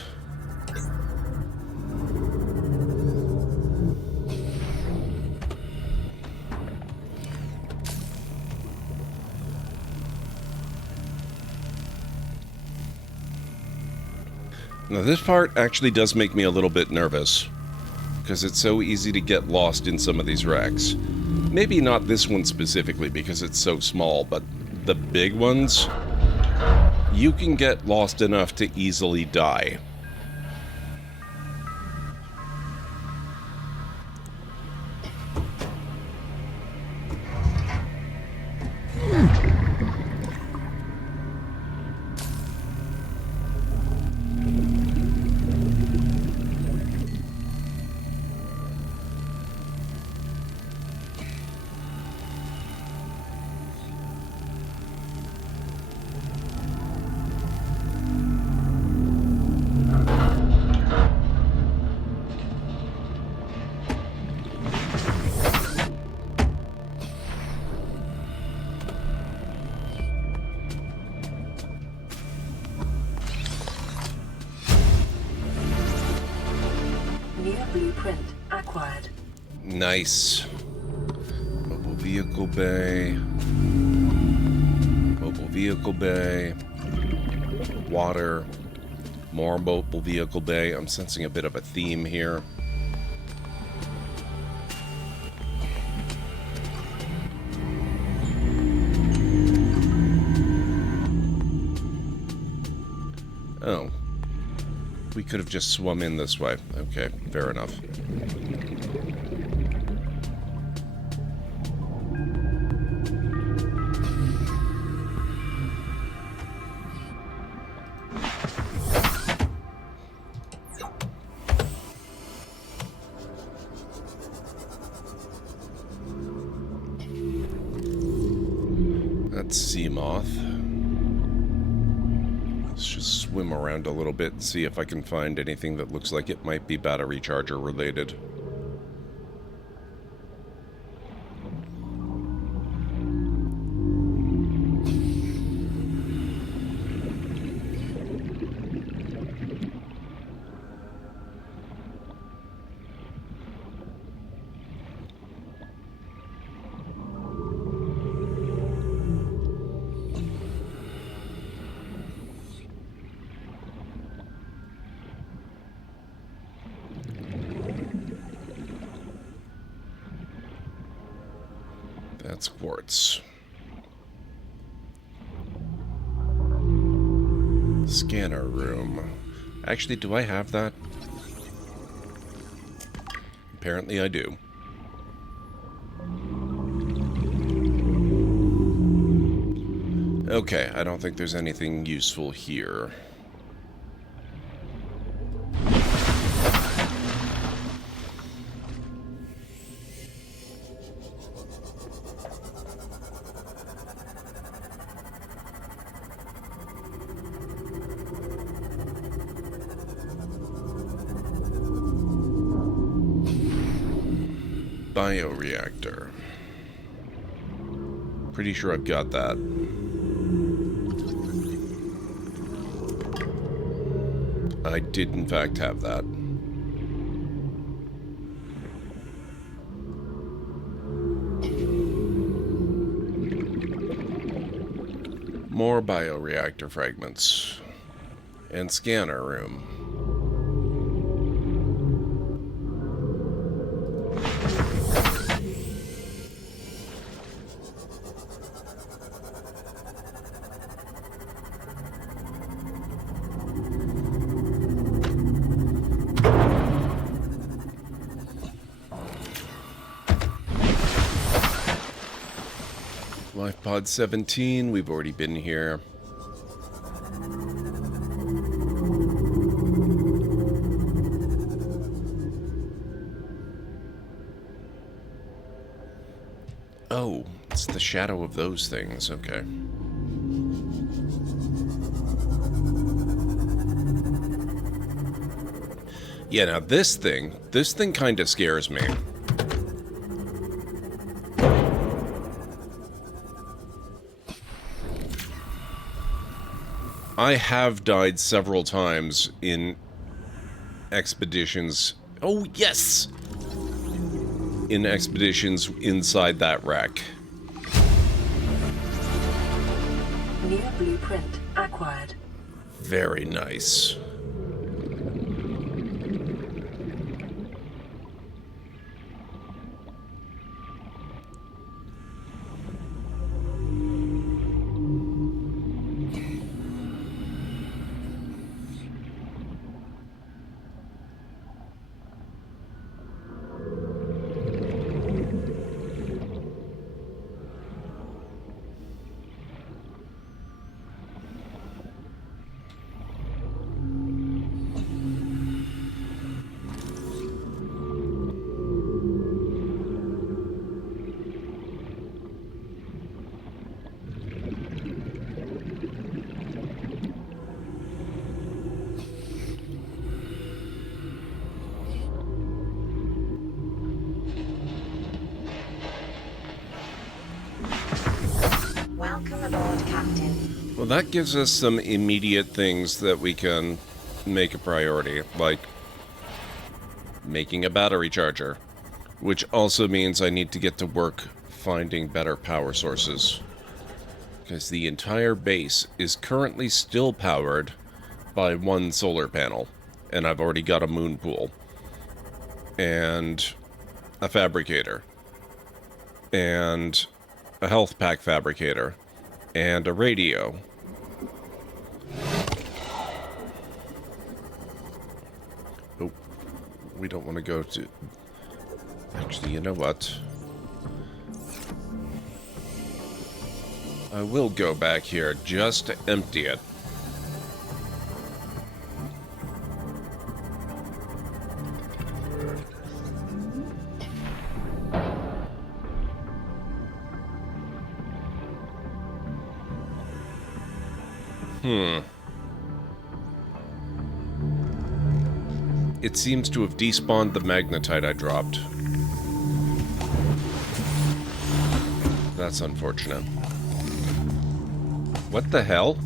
Now this part actually does make me a little bit nervous, because it's so easy to get lost in some of these wrecks. Maybe not this one specifically because it's so small, but the big ones, you can get lost enough to easily die. Blueprint acquired. Nice. Mobile vehicle bay. Mobile vehicle bay. Water. More mobile vehicle bay. I'm sensing a bit of a theme here. Oh. We could have just swum in this way. Okay, fair enough. That's sea moth. Let's just swim around a little bit and see if I can find anything that looks like it might be battery charger related. That's quartz. Scanner room. Actually, do I have that? Apparently I do. Okay, I don't think there's anything useful here. Bioreactor. Pretty sure I've got that. I did in fact have that. More bioreactor fragments. And scanner room. Life pod 17, we've already been here. Oh, it's the shadow of those things. Okay. Yeah, now this thing kind of scares me. I have died several times in expeditions. Oh, yes! In expeditions inside that wreck. New blueprint acquired. Very nice. Welcome aboard, Captain. Well, that gives us some immediate things that we can make a priority, like making a battery charger, which also means I need to get to work finding better power sources, because the entire base is currently still powered by one solar panel, and I've already got a moon pool, and a fabricator, and a health pack fabricator, and a radio. Oh, we don't want to go to... Actually, you know what? I will go back here just to empty it. It seems to have despawned the magnetite I dropped. That's unfortunate. What the hell?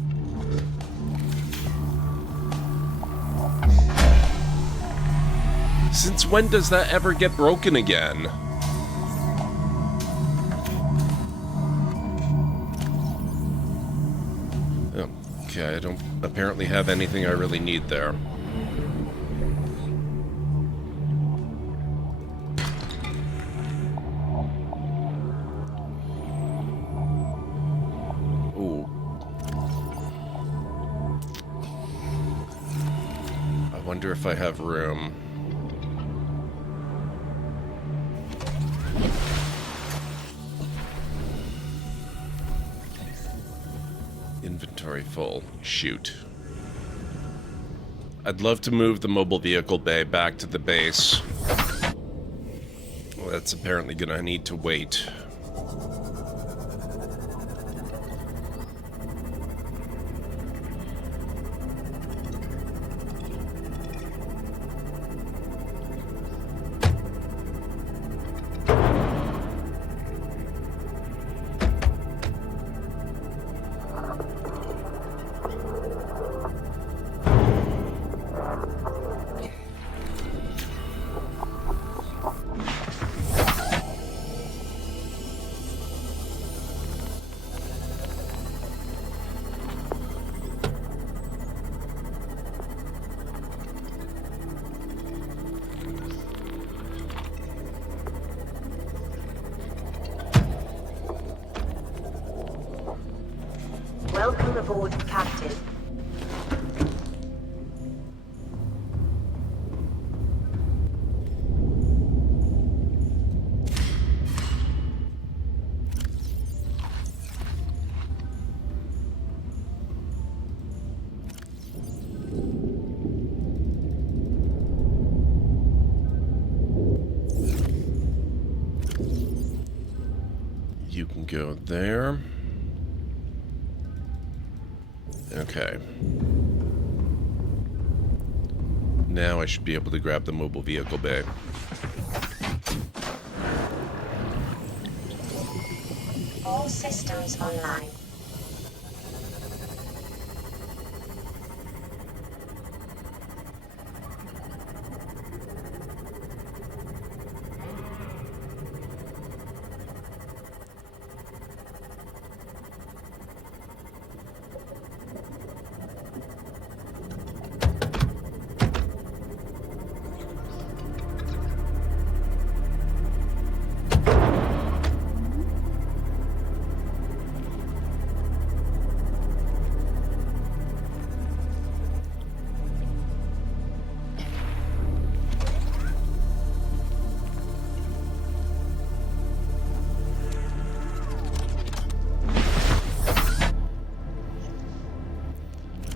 Since when does that ever get broken again? Okay, I don't apparently have anything I really need there. Ooh. I wonder if I have room. Inventory full. Shoot. I'd love to move the mobile vehicle bay back to the base. Well, that's apparently gonna need to wait. Welcome aboard, Captain. You can go there. Okay. Now I should be able to grab the mobile vehicle bay. All systems online.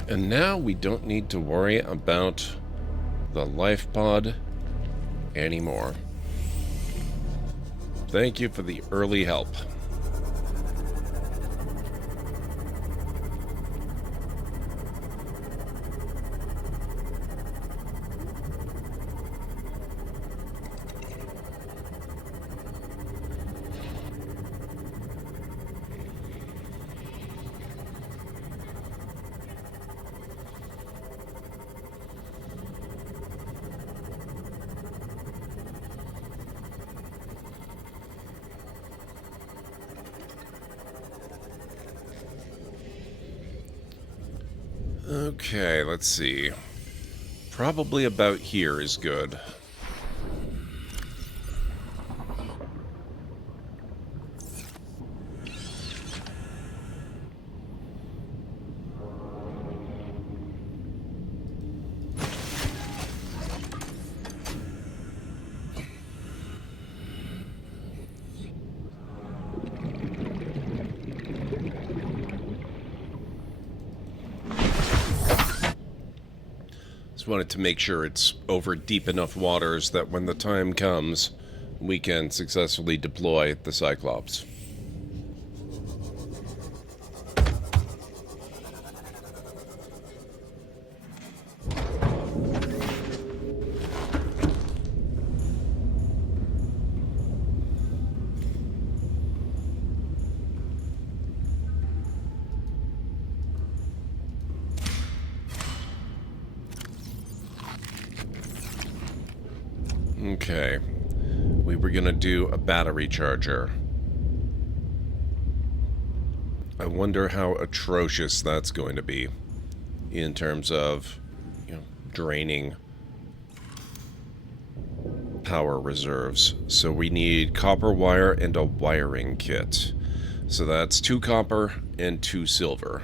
And now we don't need to worry about the life pod anymore. Thank you for the early help. Okay, let's see. Probably about here is good. Just wanted to make sure it's over deep enough waters that when the time comes, we can successfully deploy the Cyclops. Okay, we were gonna do a battery charger. I wonder how atrocious that's going to be in terms of, you know, draining power reserves. So we need copper wire and a wiring kit. So that's 2 copper and 2 silver.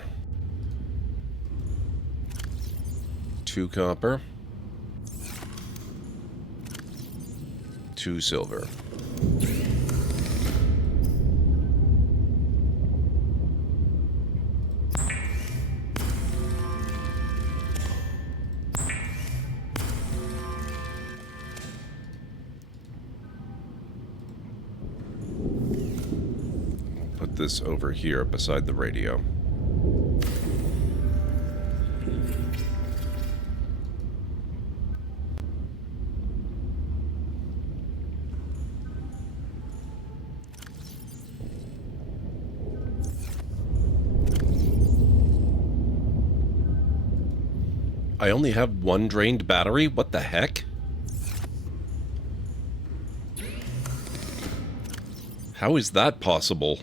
2 copper. 2 silver. Put this over here beside the radio. I only have 1 drained battery? What the heck? How is that possible?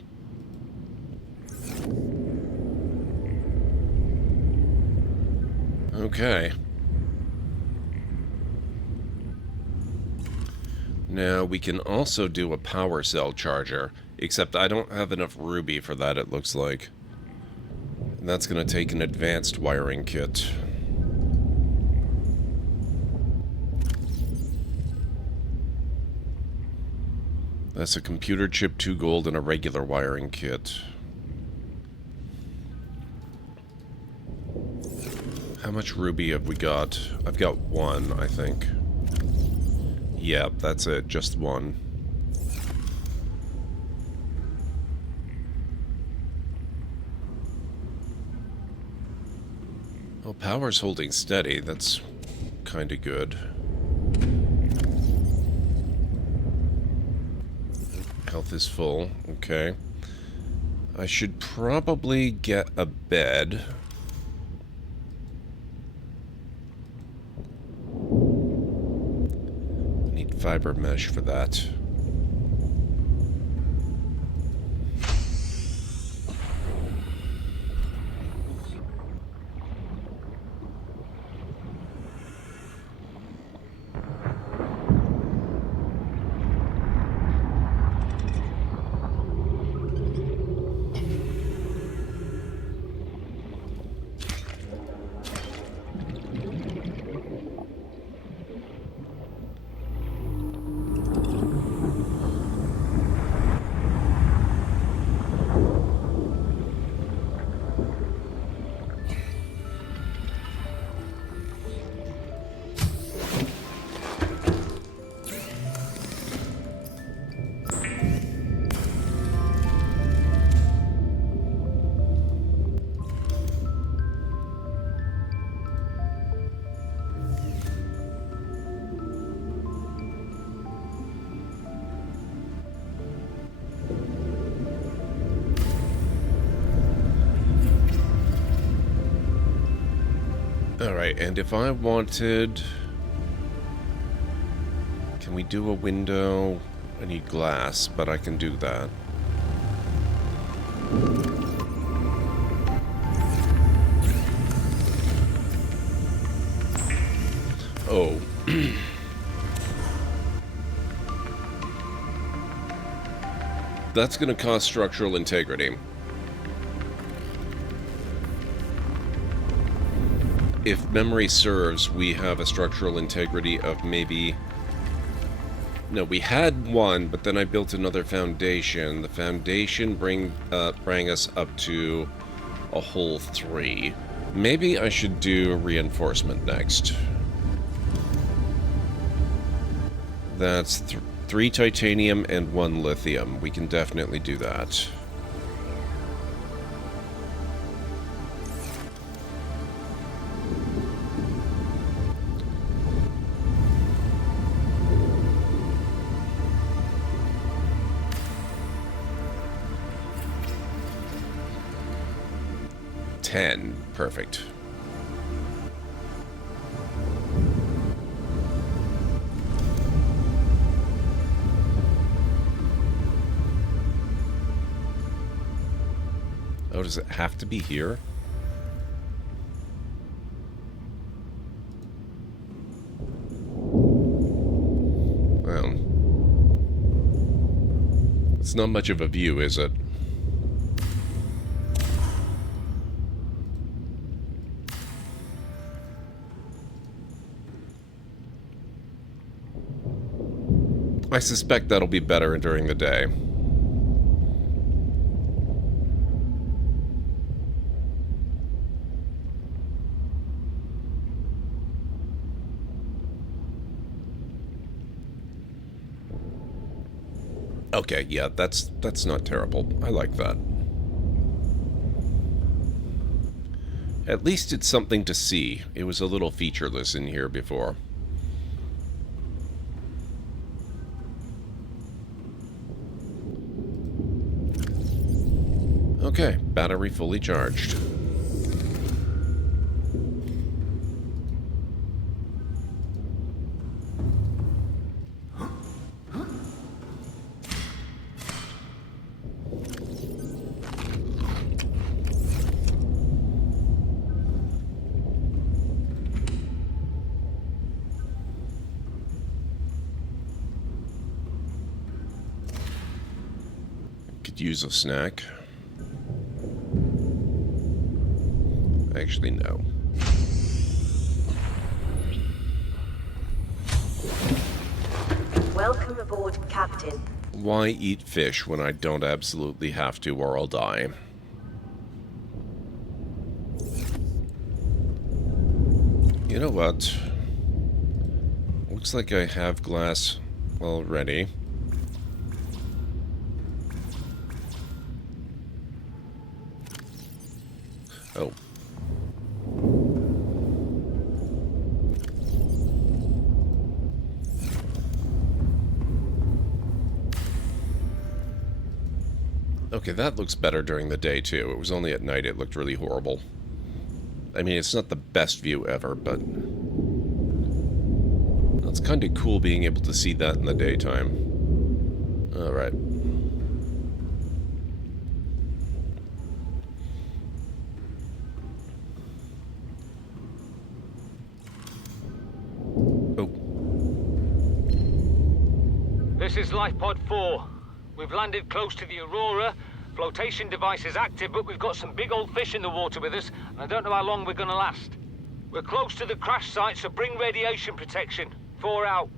Okay. Now, we can also do a power cell charger, except I don't have enough ruby for that, it looks like. And that's going to take an advanced wiring kit. That's a computer chip, 2 gold, and a regular wiring kit. How much ruby have we got? I've got 1, I think. Yep, that's it, just 1. Well, power's holding steady. That's kind of good. Health is full. Okay. I should probably get a bed. I need fiber mesh for that. Alright, and if I wanted... Can we do a window? I need glass, but I can do that. Oh. That's going to cost structural integrity. If memory serves, we have a structural integrity of maybe... No, we had one, but then I built another foundation. The foundation bring us up to a whole 3. Maybe I should do reinforcement next. That's 3 titanium and 1 lithium. We can definitely do that. Perfect. Oh, does it have to be here? Well, it's not much of a view, is it? I suspect that'll be better during the day. Okay, yeah, that's not terrible. I like that. At least it's something to see. It was a little featureless in here before. Okay, battery fully charged. Could use a snack. Actually, no. Welcome aboard, Captain. Why eat fish when I don't absolutely have to, or I'll die? You know what? Looks like I have glass already. Oh. Okay, that looks better during the day, too. It was only at night it looked really horrible. I mean, it's not the best view ever, but... it's kind of cool being able to see that in the daytime. Alright. This is Life Pod 4. We've landed close to the Aurora. Flotation device is active, but we've got some big old fish in the water with us, and I don't know how long we're gonna last. We're close to the crash site, so bring radiation protection. 4 out.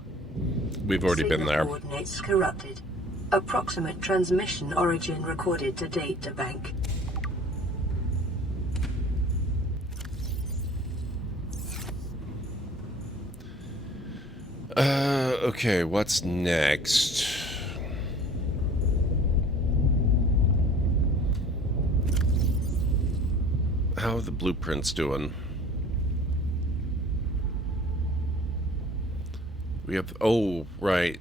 We've already been there. Coordinates corrupted. Approximate transmission origin recorded to data bank. Okay, what's next? How are the blueprints doing? We have... oh, right.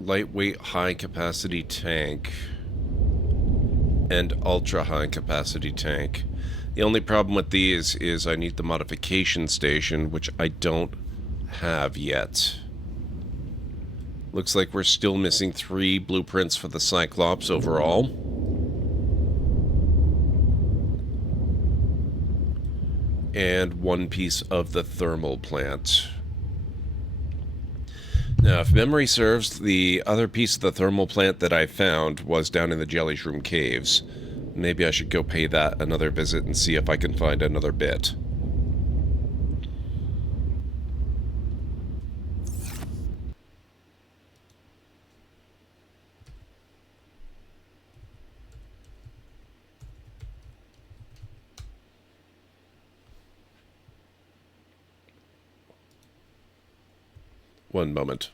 Lightweight high-capacity tank. And ultra-high-capacity tank. The only problem with these is I need the modification station, which I don't have yet. Looks like we're still missing 3 blueprints for the Cyclops overall. And 1 piece of the thermal plant. Now, if memory serves, the other piece of the thermal plant that I found was down in the Jelly Shroom Caves. Maybe I should go pay that another visit and see if I can find another bit. One moment.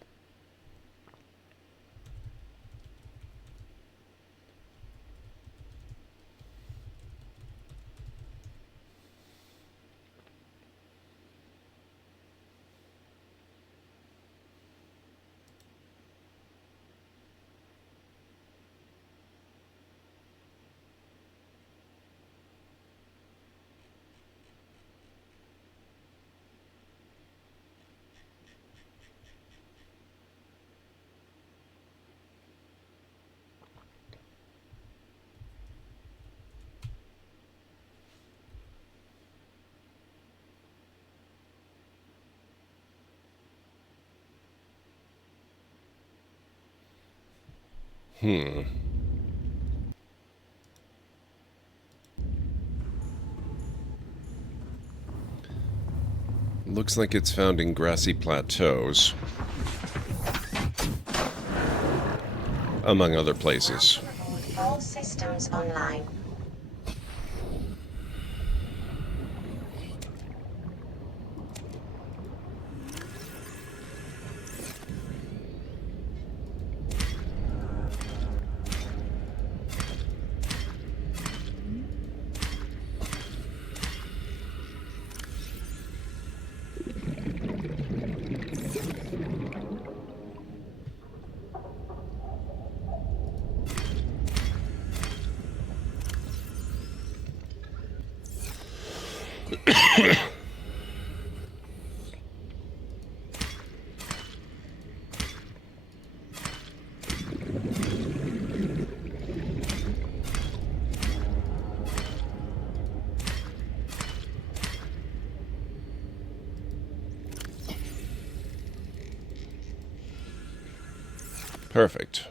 Looks like it's found in grassy plateaus. Among other places. All systems online. Perfect.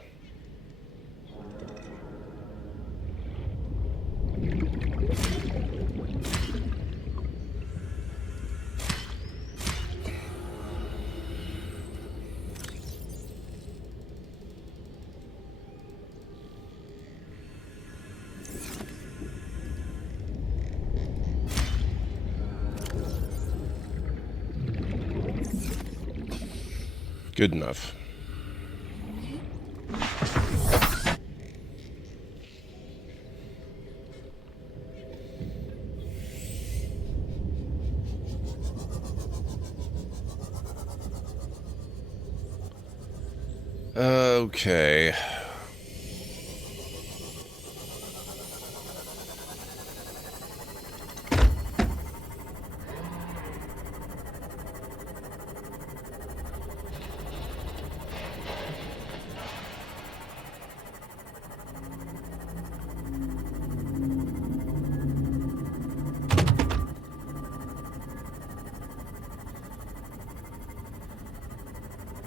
Good enough. Okay.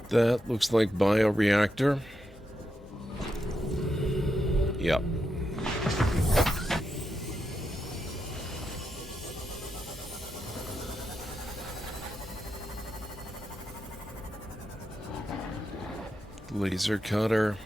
That looks like bioreactor. Yep. Laser cutter.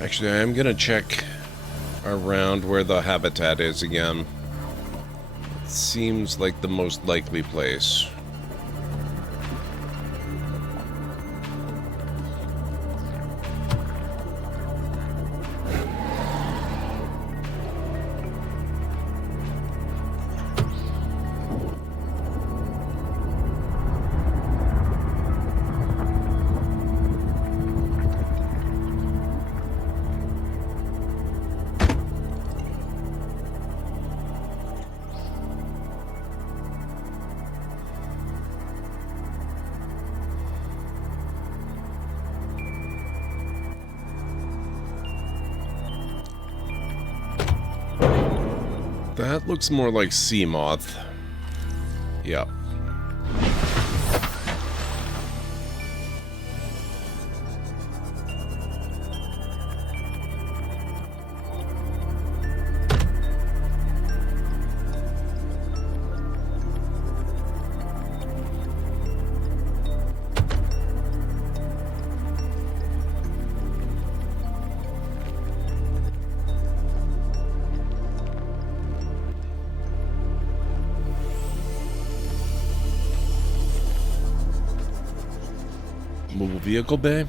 Actually, I am going to check around where the habitat is again. It seems like the most likely place. That looks more like sea moth. Yep. Mobile vehicle bay?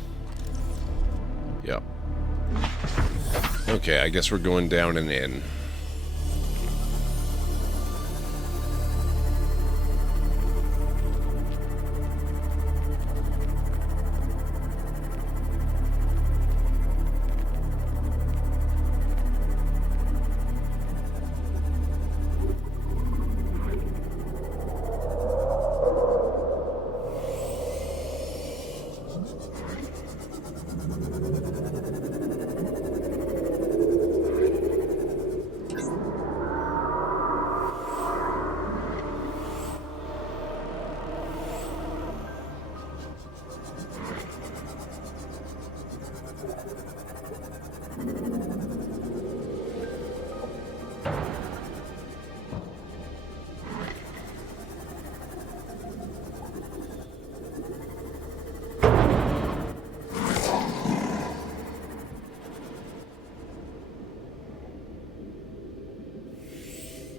Yep. Okay, I guess we're going down and in.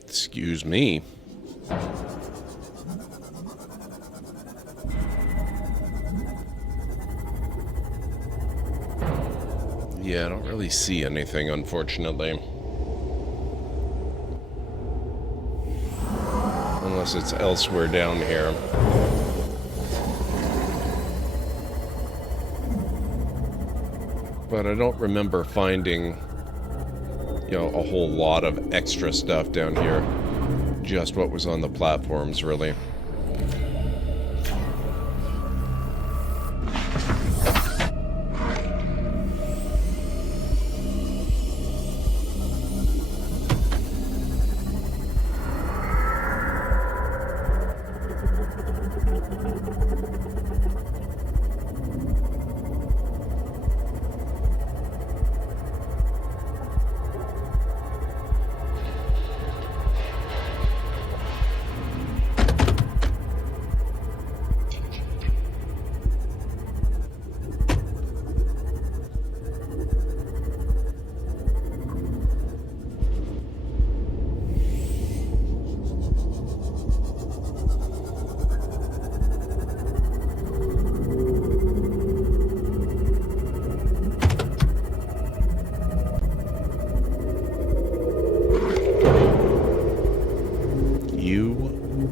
Excuse me. Yeah, I don't really see anything, unfortunately. Unless it's elsewhere down here. But I don't remember finding, you know, a whole lot of extra stuff down here. Just what was on the platforms, really.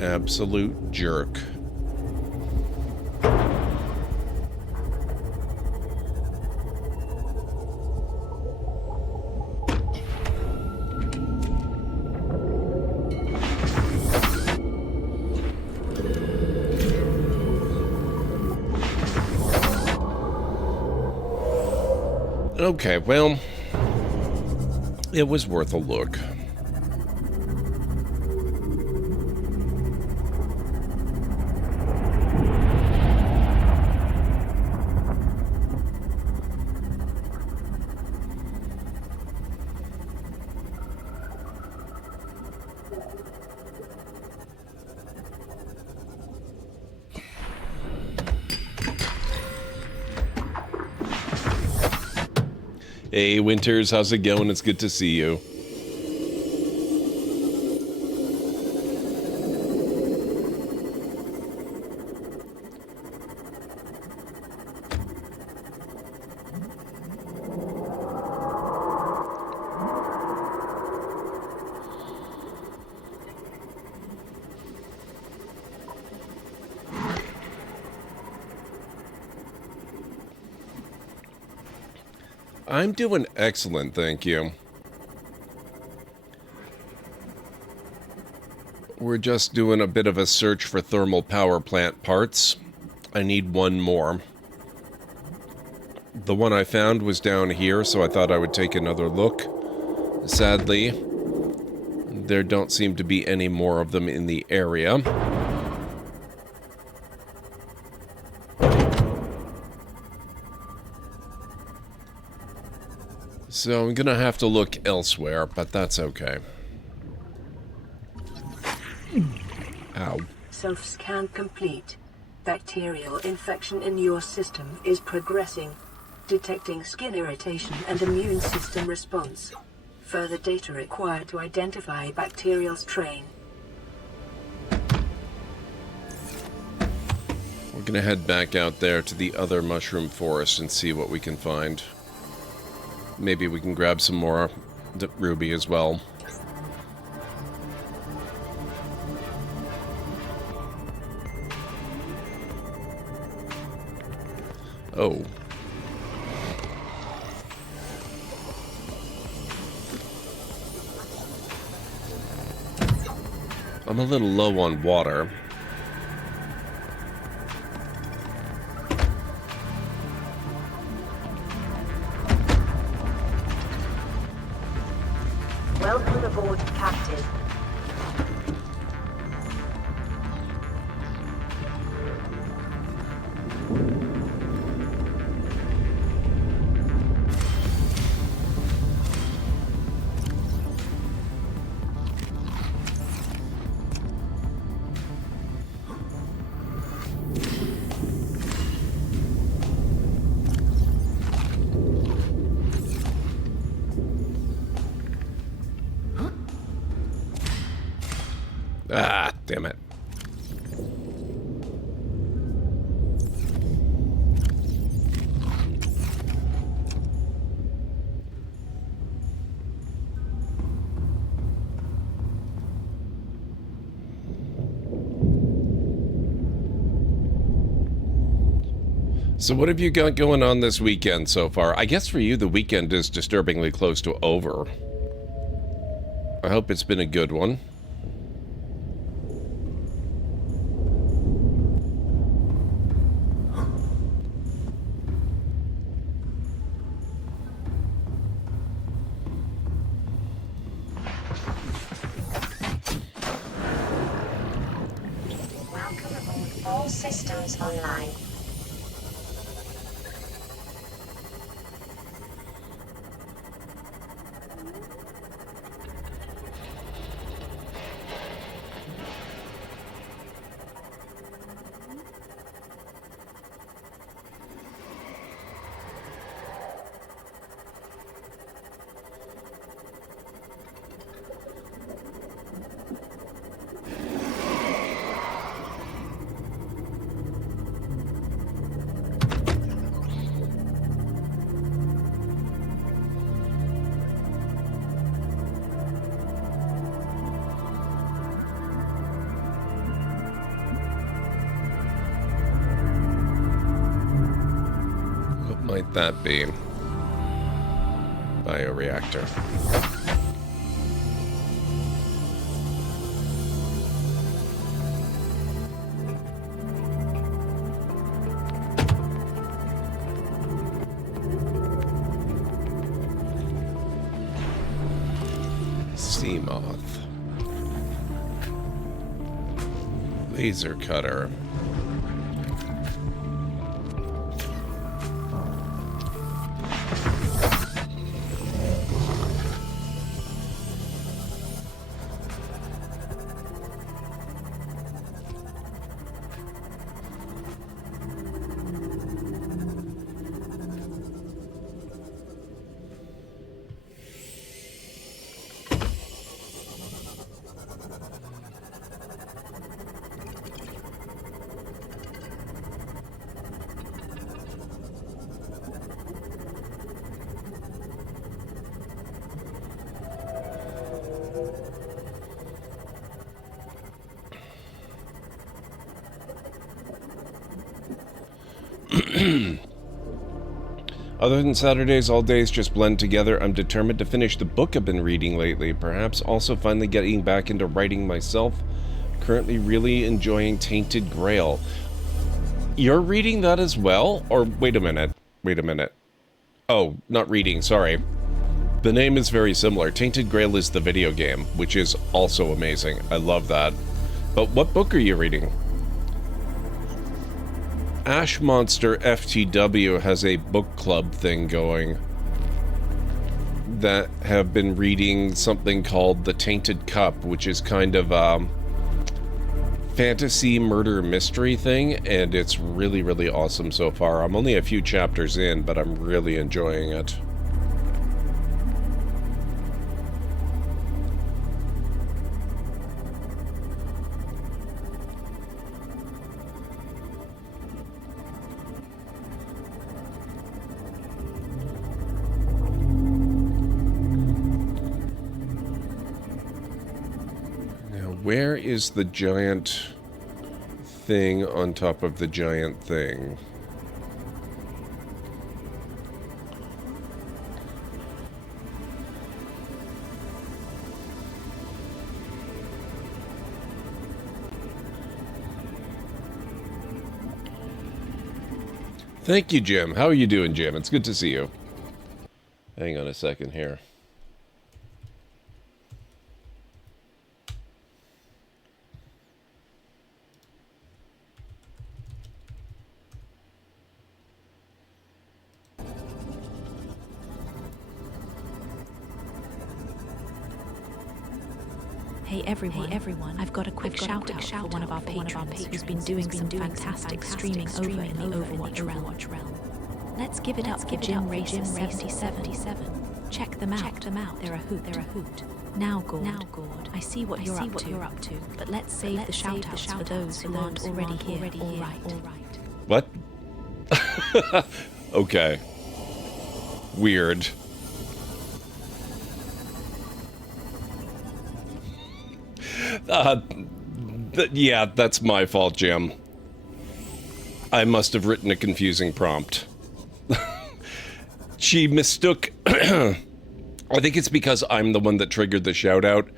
absolute jerk. Okay, well, it was worth a look. Hey, Winters, how's it going? It's good to see you. I'm doing excellent, thank you. We're just doing a bit of a search for thermal power plant parts. I need one more. The one I found was down here, so I thought I would take another look. Sadly, there don't seem to be any more of them in the area. So I'm gonna have to look elsewhere, but that's okay. Ow. Self-scan complete. Bacterial infection in your system is progressing. Detecting skin irritation and immune system response. Further data required to identify bacterial strain. We're gonna head back out there to the other mushroom forest and see what we can find. Maybe we can grab some more ruby as well. Oh. I'm a little low on water. Welcome aboard, Captain. Ah, damn it. So what have you got going on this weekend so far? I guess for you the weekend is disturbingly close to over. I hope it's been a good one. Welcome aboard. All systems online. that be? Bioreactor. Sea moth. Laser cutter. Other than Saturdays, all days just blend together. I'm determined to finish the book I've been reading lately. Perhaps also finally getting back into writing myself. Currently really enjoying Tainted Grail. You're reading that as well? Or wait a minute. Wait a minute. Oh, not reading, sorry. The name is very similar. Tainted Grail is the video game, which is also amazing. I love that. But what book are you reading? Ash Monster FTW has a book club thing going that have been reading something called The Tainted Cup, which is kind of a fantasy murder mystery thing, and it's really, really awesome so far. I'm only a few chapters in, but I'm really enjoying it. Where is the giant thing on top of the giant thing? Thank you, Jim. How are you doing, Jim? It's good to see you. Hang on a second here. Hey everyone, I've got a quick shout out for one of our patrons who's been doing some fantastic streaming over in the Overwatch realm. Let's give it up for Jim Racer 77. Check them out. They're a hoot. Now, Gord, I see what you're up to, but let's save the shout outs for those who aren't already here. All right. What? Okay. Weird. Yeah, that's my fault, Jim. I must have written a confusing prompt. She mistook... I think it's because I'm the one that triggered the shout-out.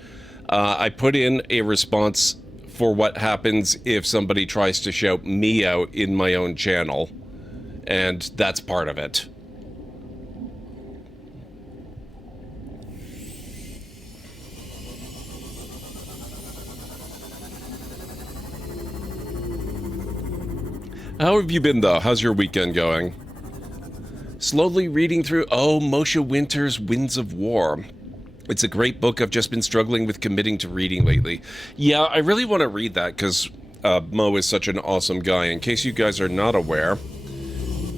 I put in a response for what happens if somebody tries to shout me out in my own channel. And that's part of it. How have you been, though? How's your weekend going? Slowly reading through, Moshe Winter's Winds of War. It's a great book. I've just been struggling with committing to reading lately. Yeah, I really want to read that because Mo is such an awesome guy. In case you guys are not aware,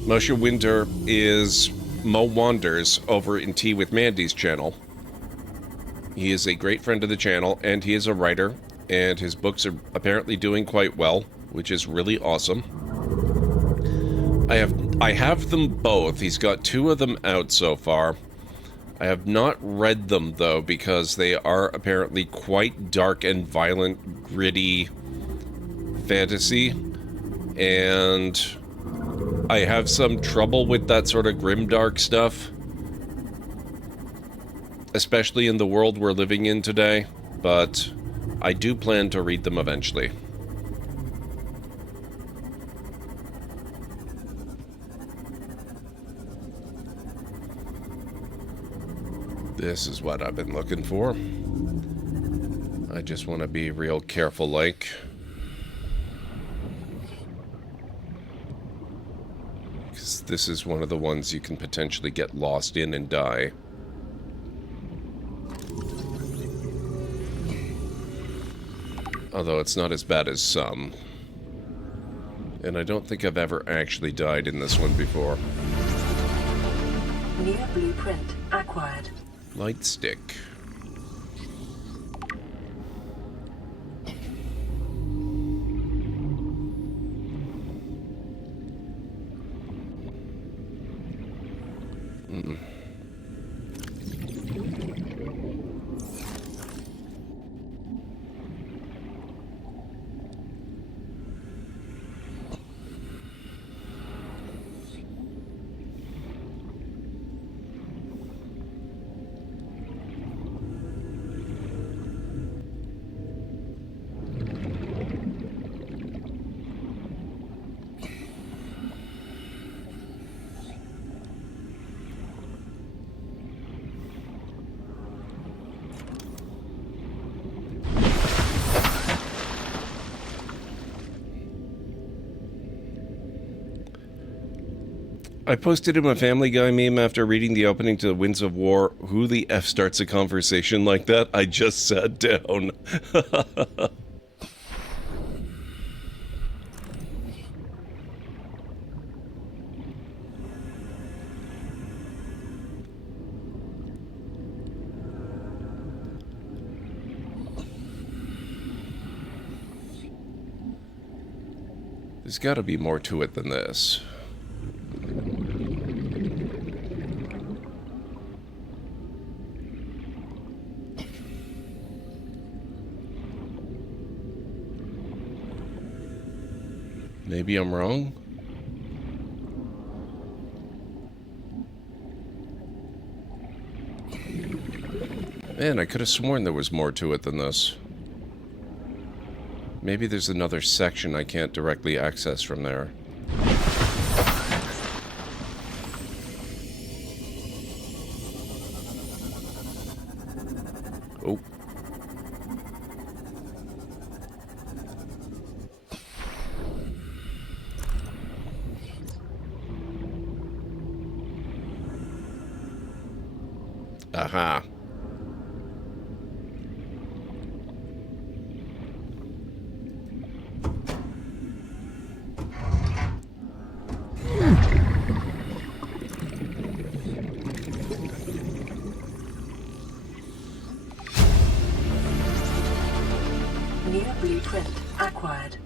Moshe Winter is Mo Wanders over in Tea with Mandy's channel. He is a great friend of the channel, and he is a writer, and his books are apparently doing quite well, which is really awesome. I have them both. He's got 2 of them out so far. I have not read them, though, because they are apparently quite dark and violent, gritty fantasy. And I have some trouble with that sort of grimdark stuff. Especially in the world we're living in today, but I do plan to read them eventually. This is what I've been looking for. I just want to be real careful, like. Because this is one of the ones you can potentially get lost in and die. Although it's not as bad as some. And I don't think I've ever actually died in this one before. New blueprint acquired. Light stick. I posted him a Family Guy meme after reading the opening to Winds of War. Who the F starts a conversation like that? I just sat down. There's got to be more to it than this. Maybe I'm wrong? Man, I could have sworn there was more to it than this. Maybe there's another section I can't directly access from there. Oh. Aha. New blueprint acquired.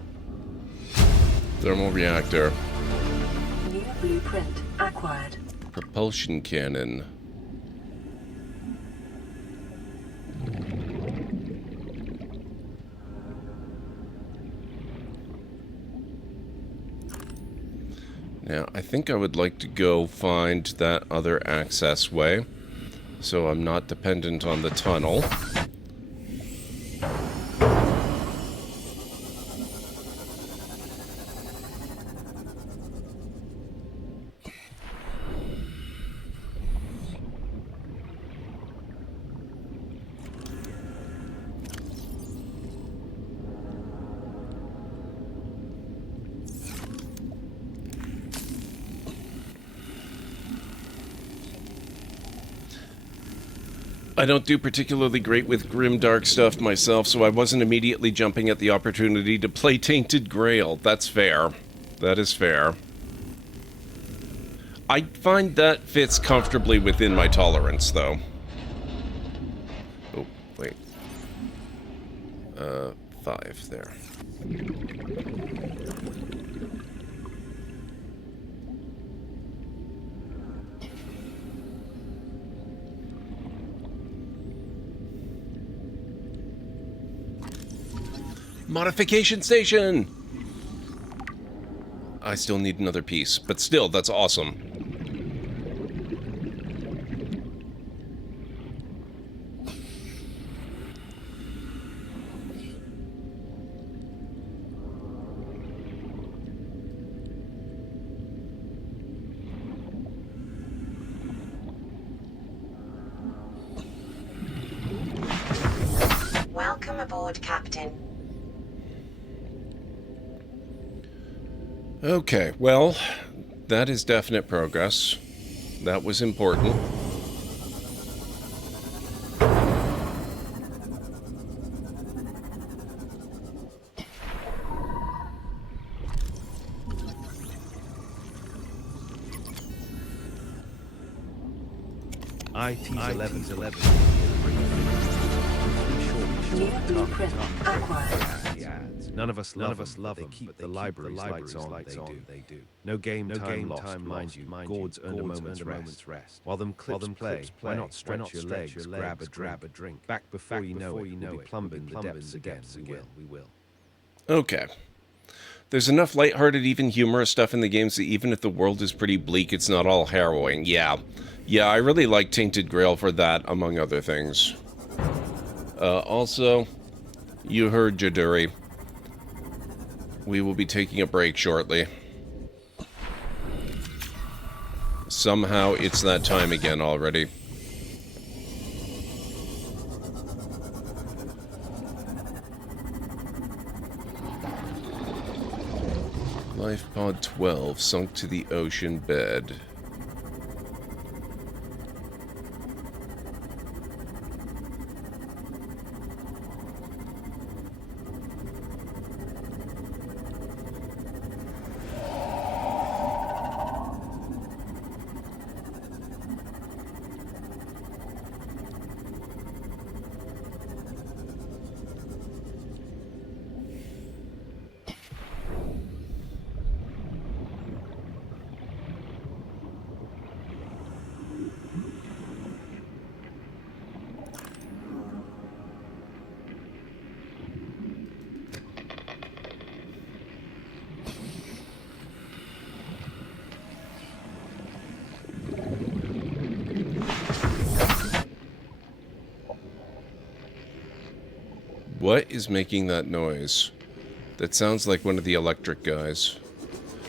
Thermal reactor. New blueprint acquired. Propulsion cannon. Now, I think I would like to go find that other access way, so I'm not dependent on the tunnel. I don't do particularly great with grimdark stuff myself, so I wasn't immediately jumping at the opportunity to play Tainted Grail. That's fair. That is fair. I find that fits comfortably within my tolerance, though. Oh, wait. 5 there. Modification station! I still need another piece. But still, that's awesome. Welcome aboard, Captain. Okay, well, that is definite progress. That was important. IT's 11. New blueprint acquired. None of us love them. They keep the library's lights on. They do. No game time lost, mind you. Gord's earned a moment's rest. While them clips play, why not stretch your legs, grab a drink. Back before you know it, we'll be plumbing the depths again. We will. Okay. There's enough lighthearted, even humorous stuff in the games that even if the world is pretty bleak, it's not all harrowing. Yeah, I really like Tainted Grail for that, among other things. Also, you heard Jaduri. We will be taking a break shortly. Somehow it's that time again already. Life Pod 12 sunk to the ocean bed. What is making that noise? That sounds like one of the electric guys.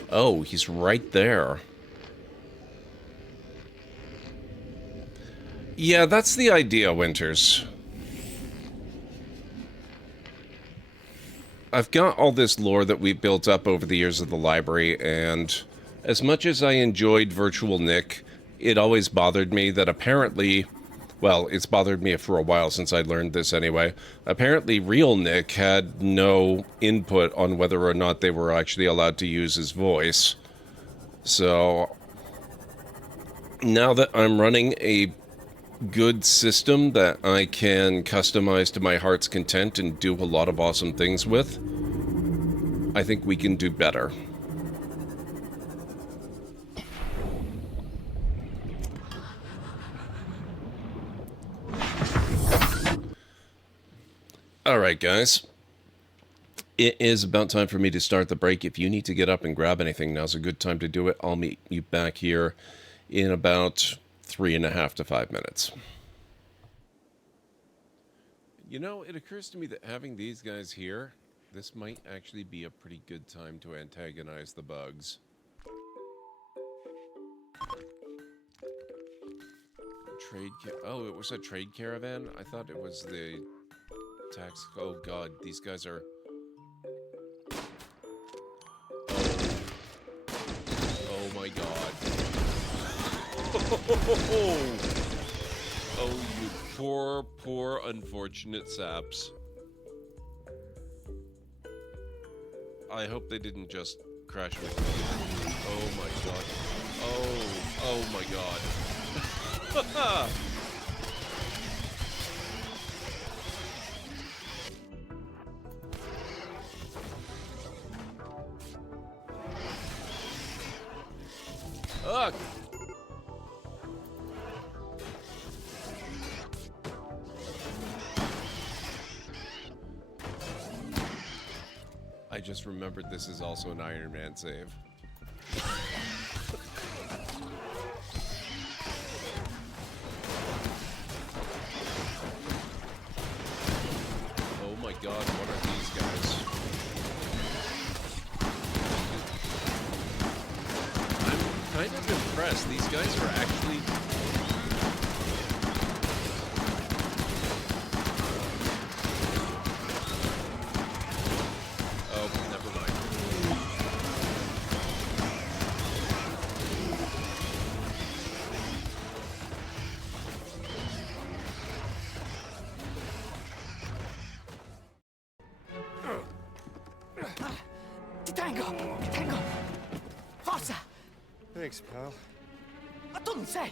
Oh, he's right there. Yeah, that's the idea, Winters. I've got all this lore that we've built up over the years of the library, and as much as I enjoyed Virtual Nick, it always bothered me that apparently... Well, it's bothered me for a while since I learned this anyway. Apparently, Real Nick had no input on whether or not they were actually allowed to use his voice. So, now that I'm running a good system that I can customize to my heart's content and do a lot of awesome things with, I think we can do better. Alright, guys. It is about time for me to start the break. If you need to get up and grab anything, now's a good time to do it. I'll meet you back here in about 3.5 to 5 minutes. You know, it occurs to me that having these guys here, this might actually be a pretty good time to antagonize the bugs. Oh, it was a trade caravan? I thought it was the... tax. Oh god, these guys are... Oh my god. Oh, you poor unfortunate saps. I hope they didn't just crash with me. Oh my god. Oh my god. Ugh. I just remembered this is also an Iron Man save. yes, these guys are actually... Oh, never mind. Detengo! Detengo! Forza! Thanks, pal. Atunse!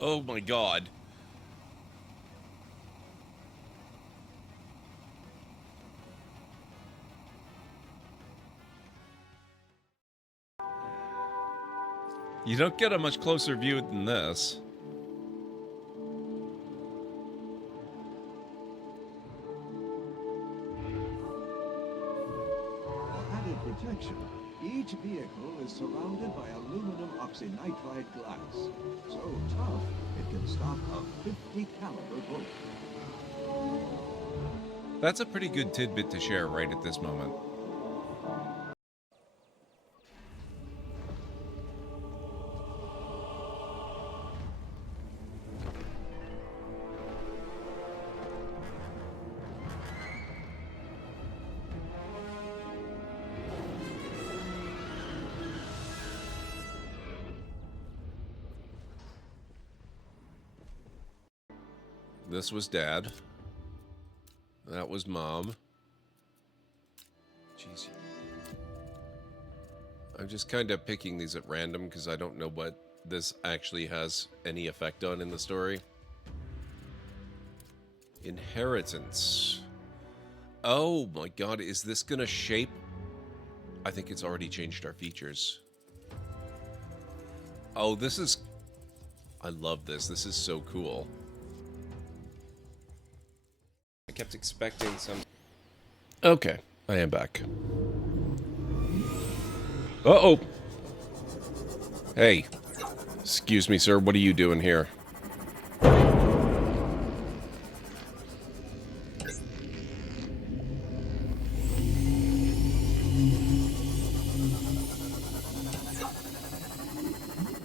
Oh my god. You don't get a much closer view than this. For added protection, each vehicle is surrounded by aluminum oxynitride glass. So tough, it can stop a 50 caliber bullet. That's a pretty good tidbit to share right at this moment. This was Dad. That was Mom. Jeez. I'm just kind of picking these at random because I don't know what this actually has any effect on in the story. Inheritance. Oh my god, is this gonna shape? I think it's already changed our features. Oh, this is... I love this. This is so cool. I kept expecting some... Okay, I am back. Uh-oh! Hey. Excuse me, sir. What are you doing here?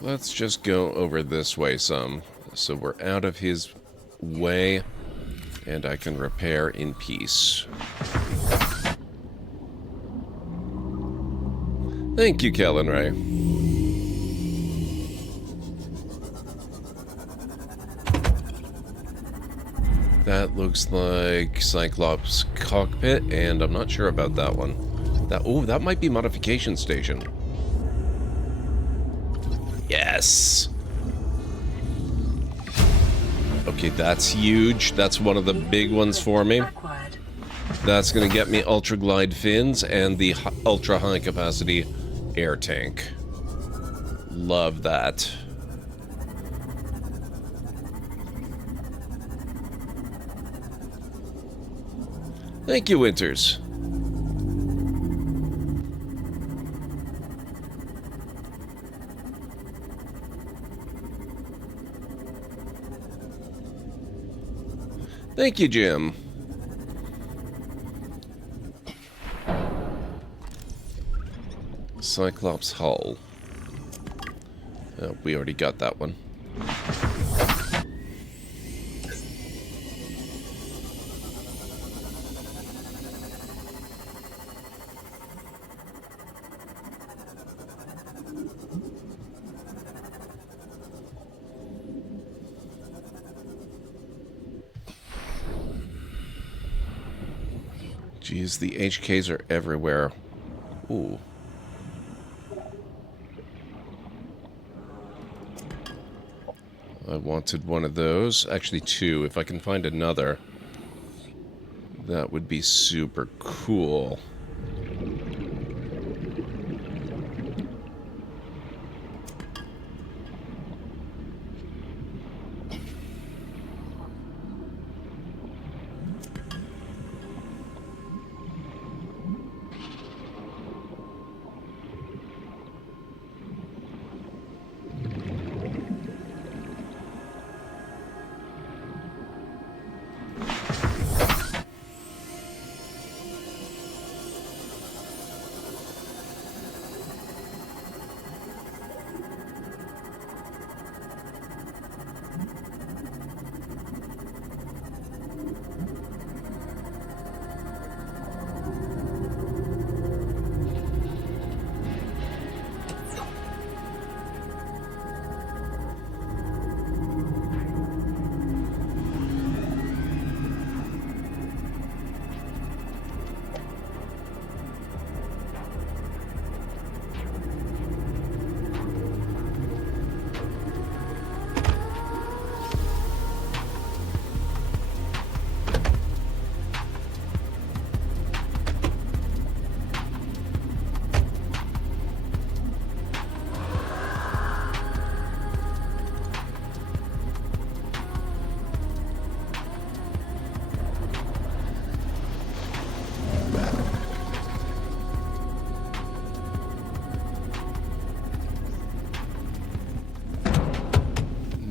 Let's just go over this way some. So we're out of his way. And I can repair in peace. Thank you, Kellen Ray. That looks like Cyclops' cockpit, and I'm not sure about that one. That might be modification station. Yes! Okay, that's huge. That's one of the big ones for me. That's going to get me ultra glide fins and the ultra high capacity air tank. Love that. Thank you, Winters. Thank you, Jim. Cyclops hull. Oh, we already got that one. Jeez, the HKs are everywhere. Ooh. I wanted one of those. Actually, two. If I can find another, that would be super cool.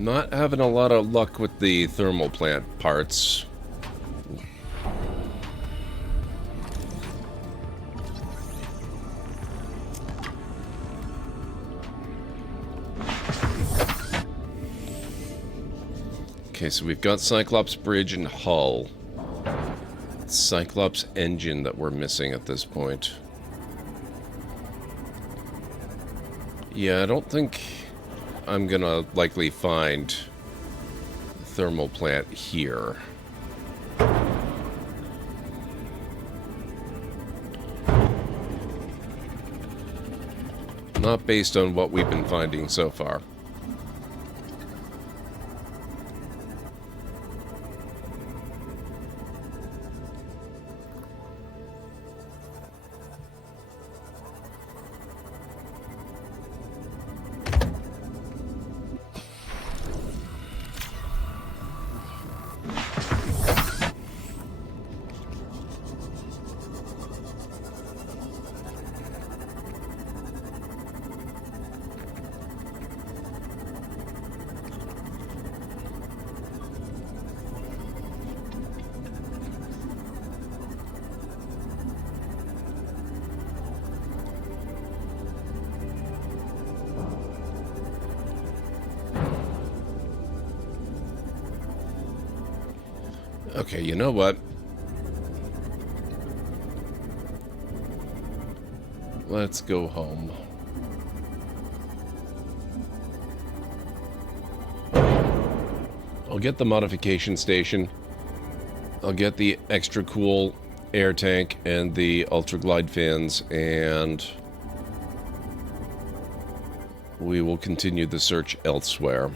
Not having a lot of luck with the thermal plant parts. Okay, so we've got Cyclops Bridge and hull. It's Cyclops engine that we're missing at this point. Yeah, I don't think I'm gonna likely find the thermal plant here. Not based on what we've been finding so far. Okay, you know what? Let's go home. I'll get the modification station. I'll get the extra cool air tank and the ultra glide fins, and we will continue the search elsewhere.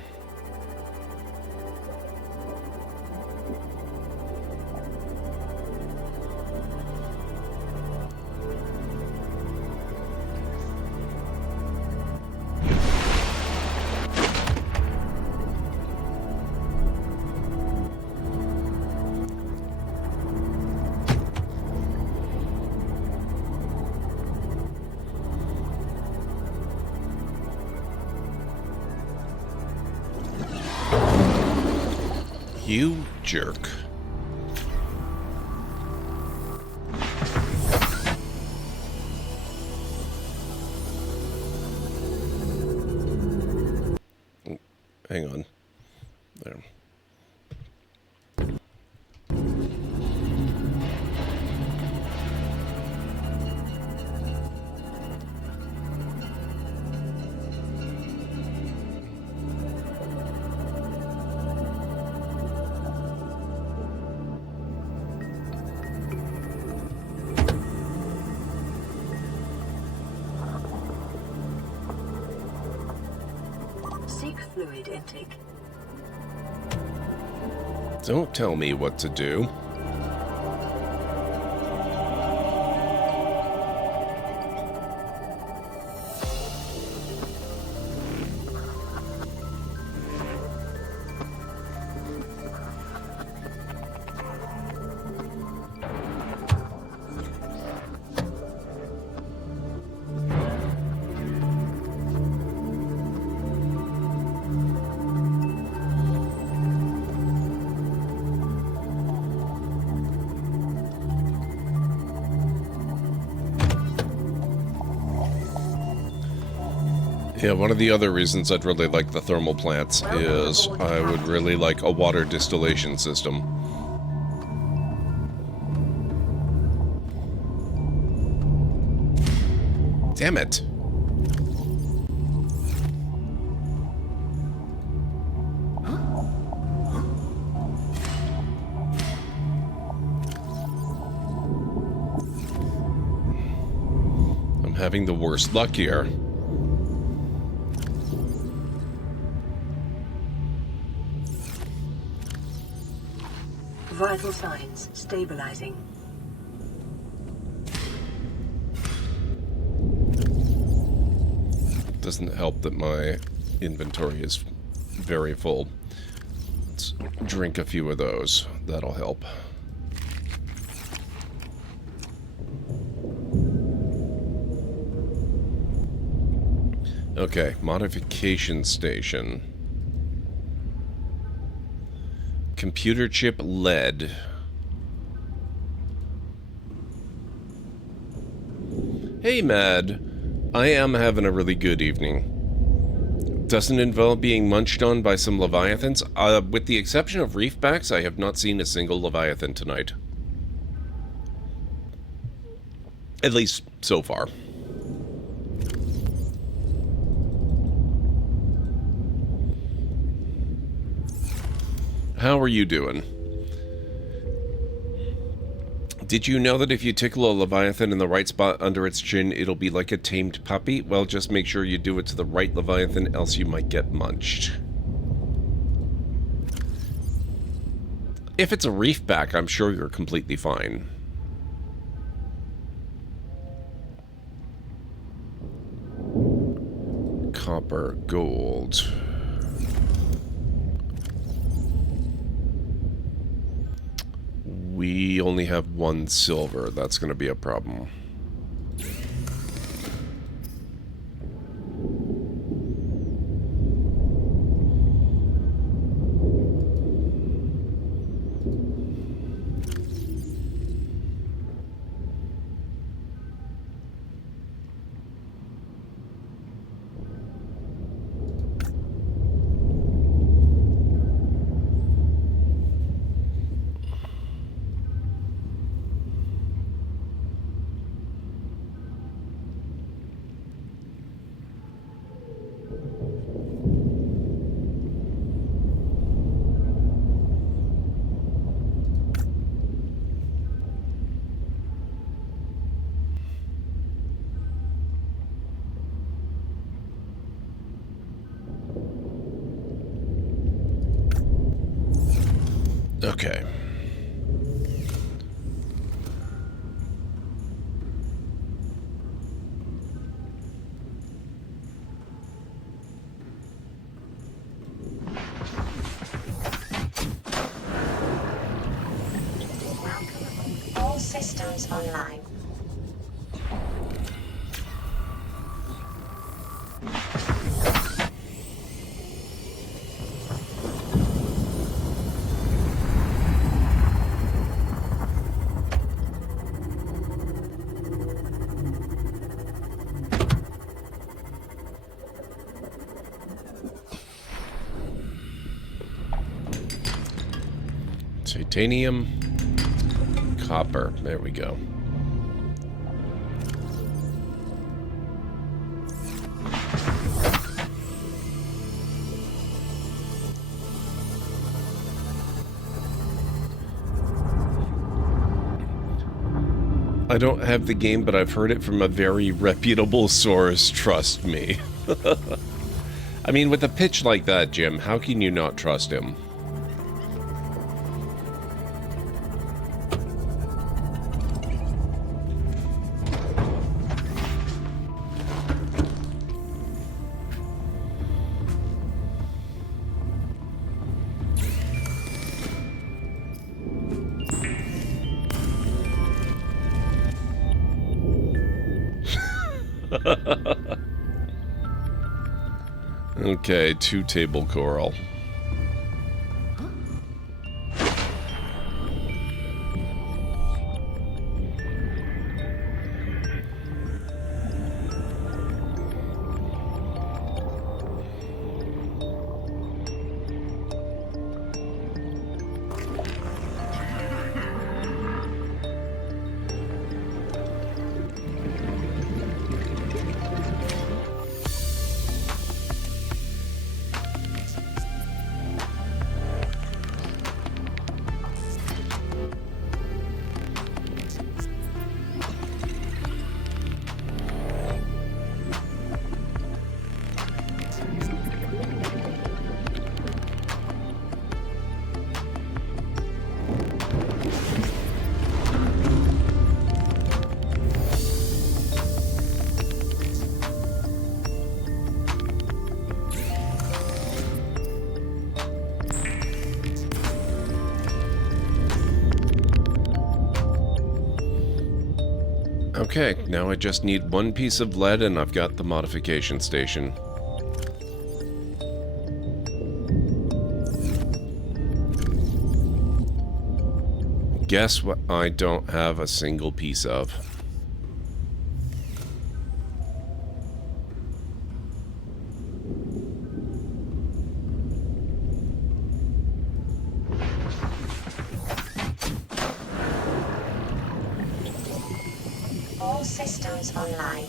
You jerk. Hang on. There. Seek fluid intake. Don't tell me what to do. Yeah, one of the other reasons I'd really like the thermal plants is I would really like a water distillation system. Damn it. I'm having the worst luck here. Vital signs stabilizing. Doesn't help that my inventory is very full. Let's drink a few of those. That'll help. Okay, modification station. computer chip lead. Hey, Mad. I am having a really good evening. Doesn't involve being munched on by some leviathans. With the exception of reefbacks, I have not seen a single leviathan tonight. At least, so far. How are you doing? Did you know that if you tickle a leviathan in the right spot under its chin, it'll be like a tamed puppy? Well, just make sure you do it to the right leviathan, else you might get munched. If it's a reefback, I'm sure you're completely fine. Copper, gold. We only have 1 silver. That's going to be a problem. Okay. All systems online. Titanium, copper. There we go. I don't have the game, but I've heard it from a very reputable source, trust me. I mean, with a pitch like that, Jim, how can you not trust him? Okay, 2 table coral. Okay, now I just need 1 piece of lead and I've got the modification station. Guess what I don't have a single piece of? All systems online.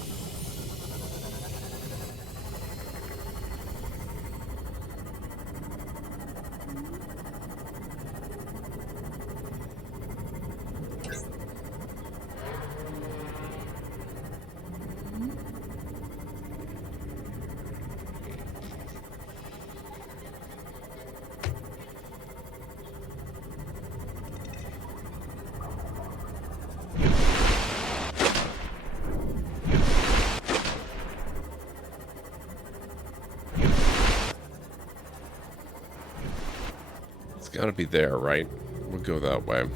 Gotta be there, right? We'll go that way.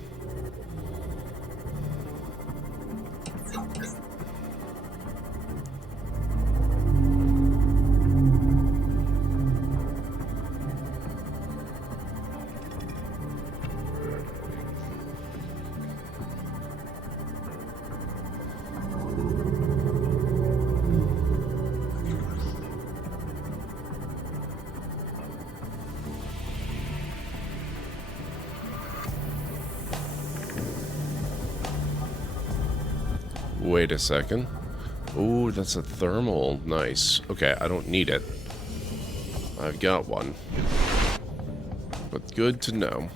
Wait a second. Oh, that's a thermal. Nice. Okay, I don't need it. I've got one. But good to know.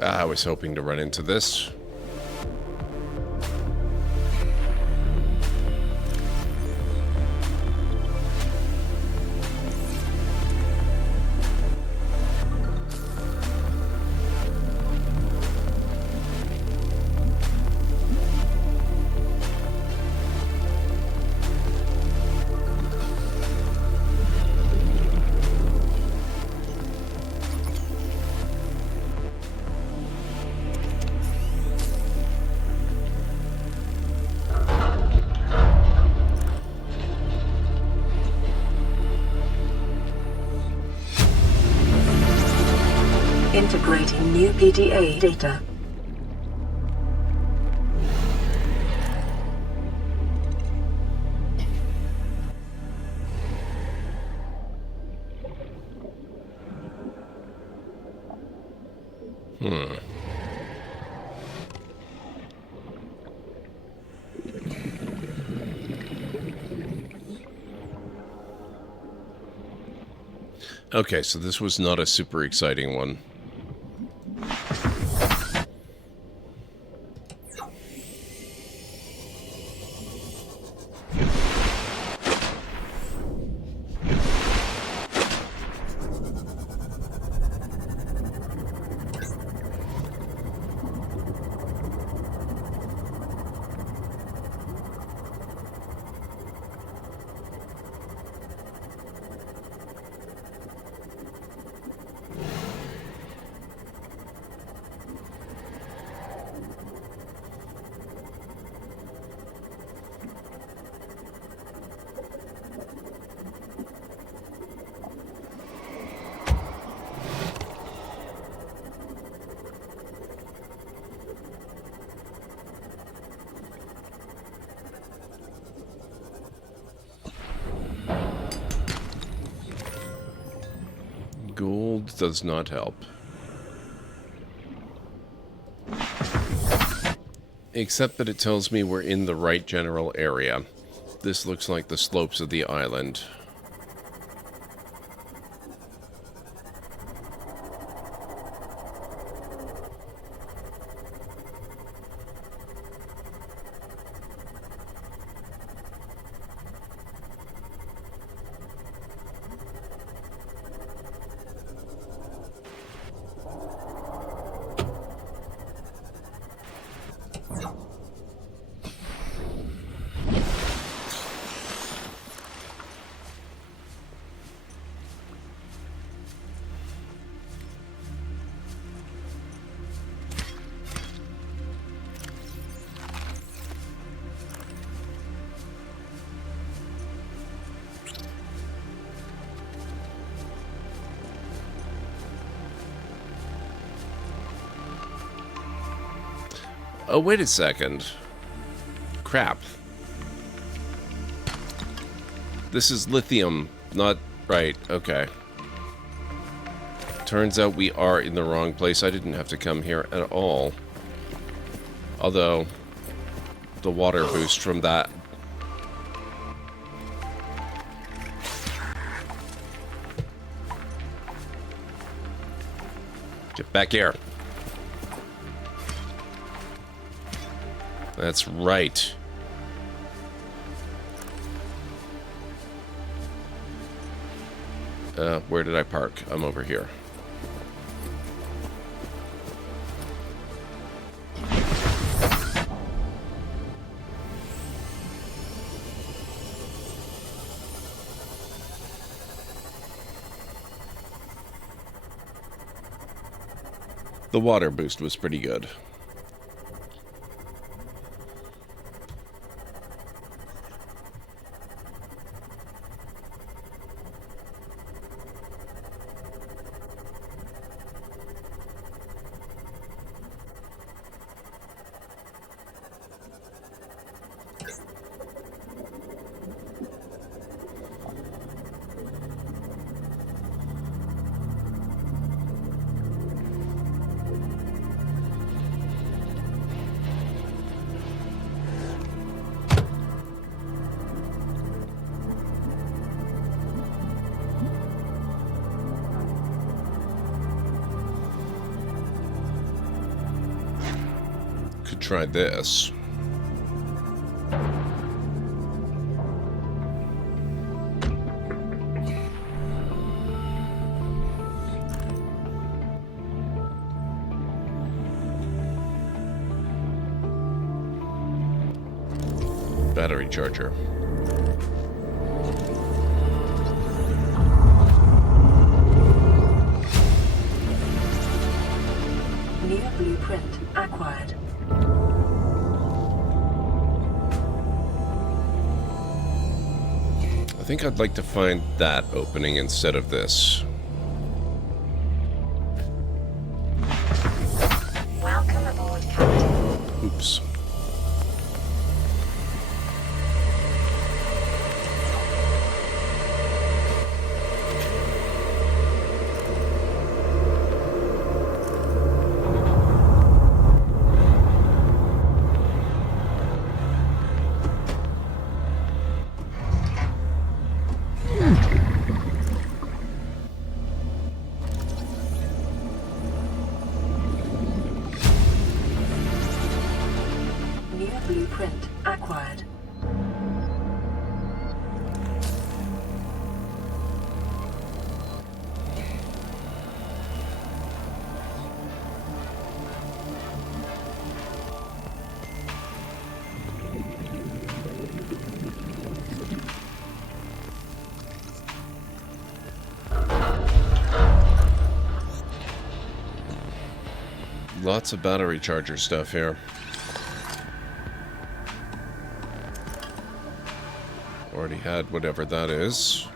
I was hoping to run into this. Integrating new PDA data. Okay, so this was not a super exciting one. Gold does not help. Except that it tells me we're in the right general area. This looks like the slopes of the island. Oh, wait a second. Crap. This is lithium, not... Right, okay. Turns out we are in the wrong place. I didn't have to come here at all. Although, the water boost from that... Get back here. That's right. Where did I park? I'm over here. The water boost was pretty good. Try this. Battery charger. New blueprint acquired. I think I'd like to find that opening instead of this. Welcome aboard, Captain. Oops. Blueprint acquired. Lots of battery charger stuff here. Already had whatever that is.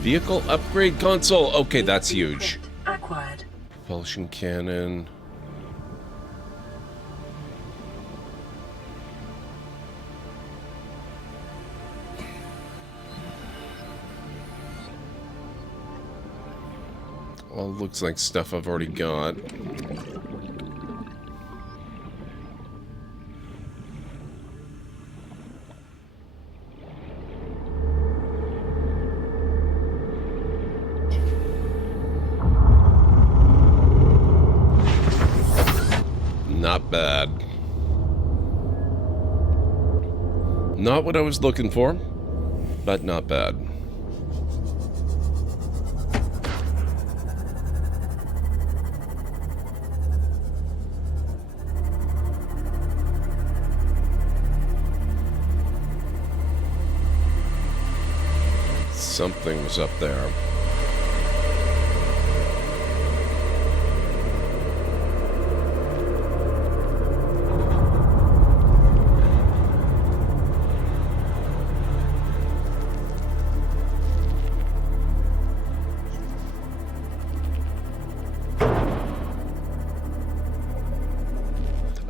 Vehicle upgrade console. Okay, that's huge. Acquired. Propulsion cannon. All looks like stuff I've already got. Not bad. Not what I was looking for, but not bad. Something was up there.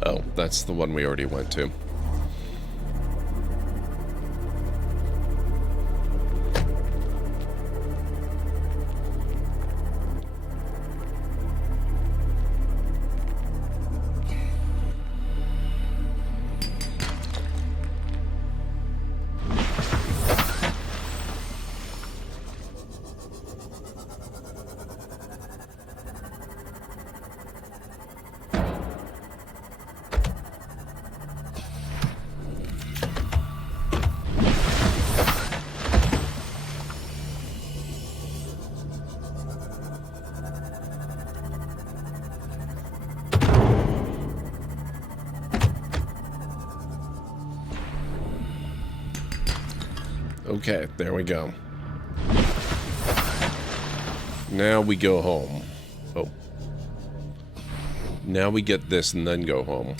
Oh, that's the one we already went to. Okay, there we go. Now we go home. Oh. Now we get this and then go home.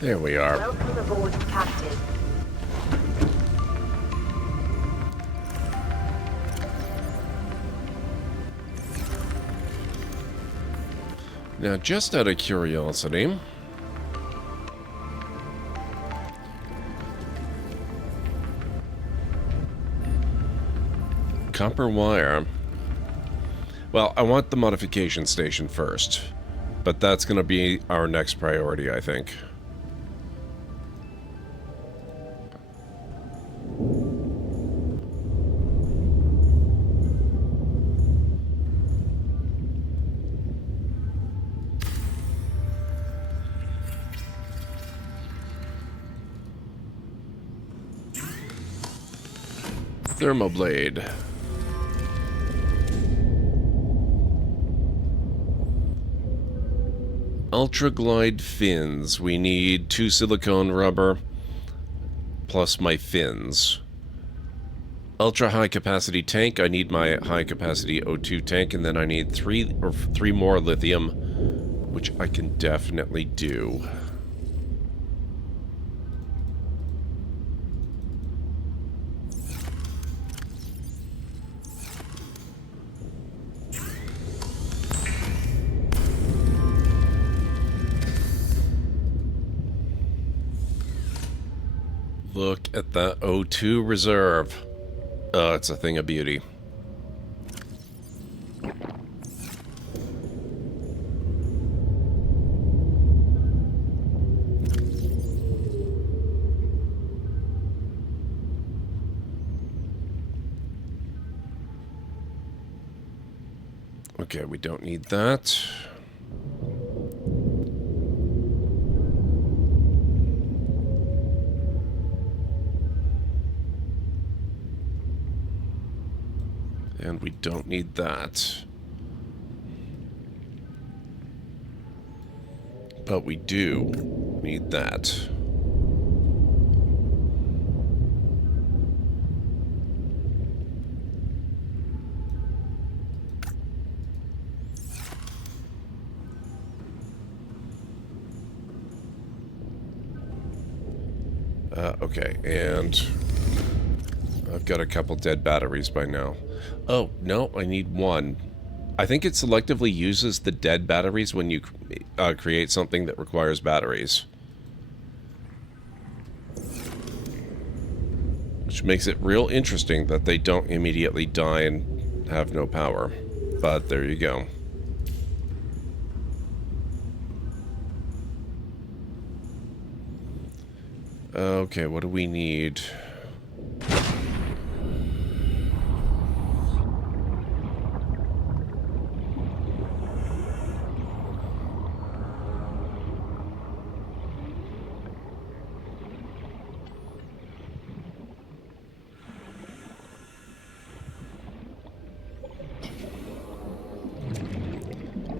There we are. Welcome aboard, Captain. Now, just out of curiosity, copper wire. Well, I want the modification station first, but that's going to be our next priority, I think. Thermoblade. Ultra glide fins. We need 2 silicone rubber plus my fins. Ultra high capacity tank. I need my high capacity O2 tank, and then I need three more lithium, which I can definitely do. Look at that O2 reserve. Oh, it's a thing of beauty. Okay, we don't need that. And we don't need that. But we do need that. Okay, and I've got a couple dead batteries by now. Oh, no, I need one. I think it selectively uses the dead batteries when you create something that requires batteries. Which makes it real interesting that they don't immediately die and have no power. But there you go. Okay, what do we need?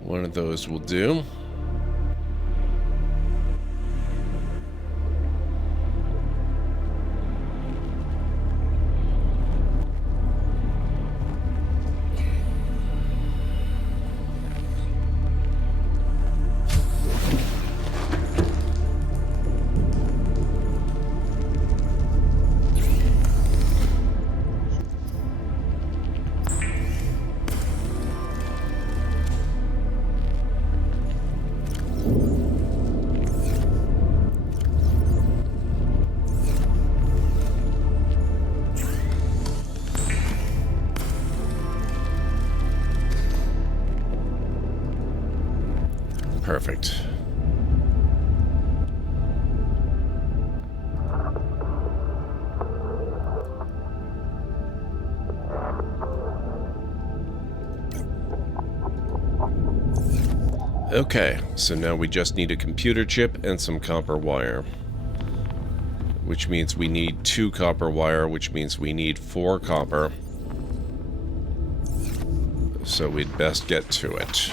One of those will do. Perfect. Okay, so now we just need a computer chip and some copper wire. Which means we need 2 copper wire, which means we need 4 copper. So we'd best get to it.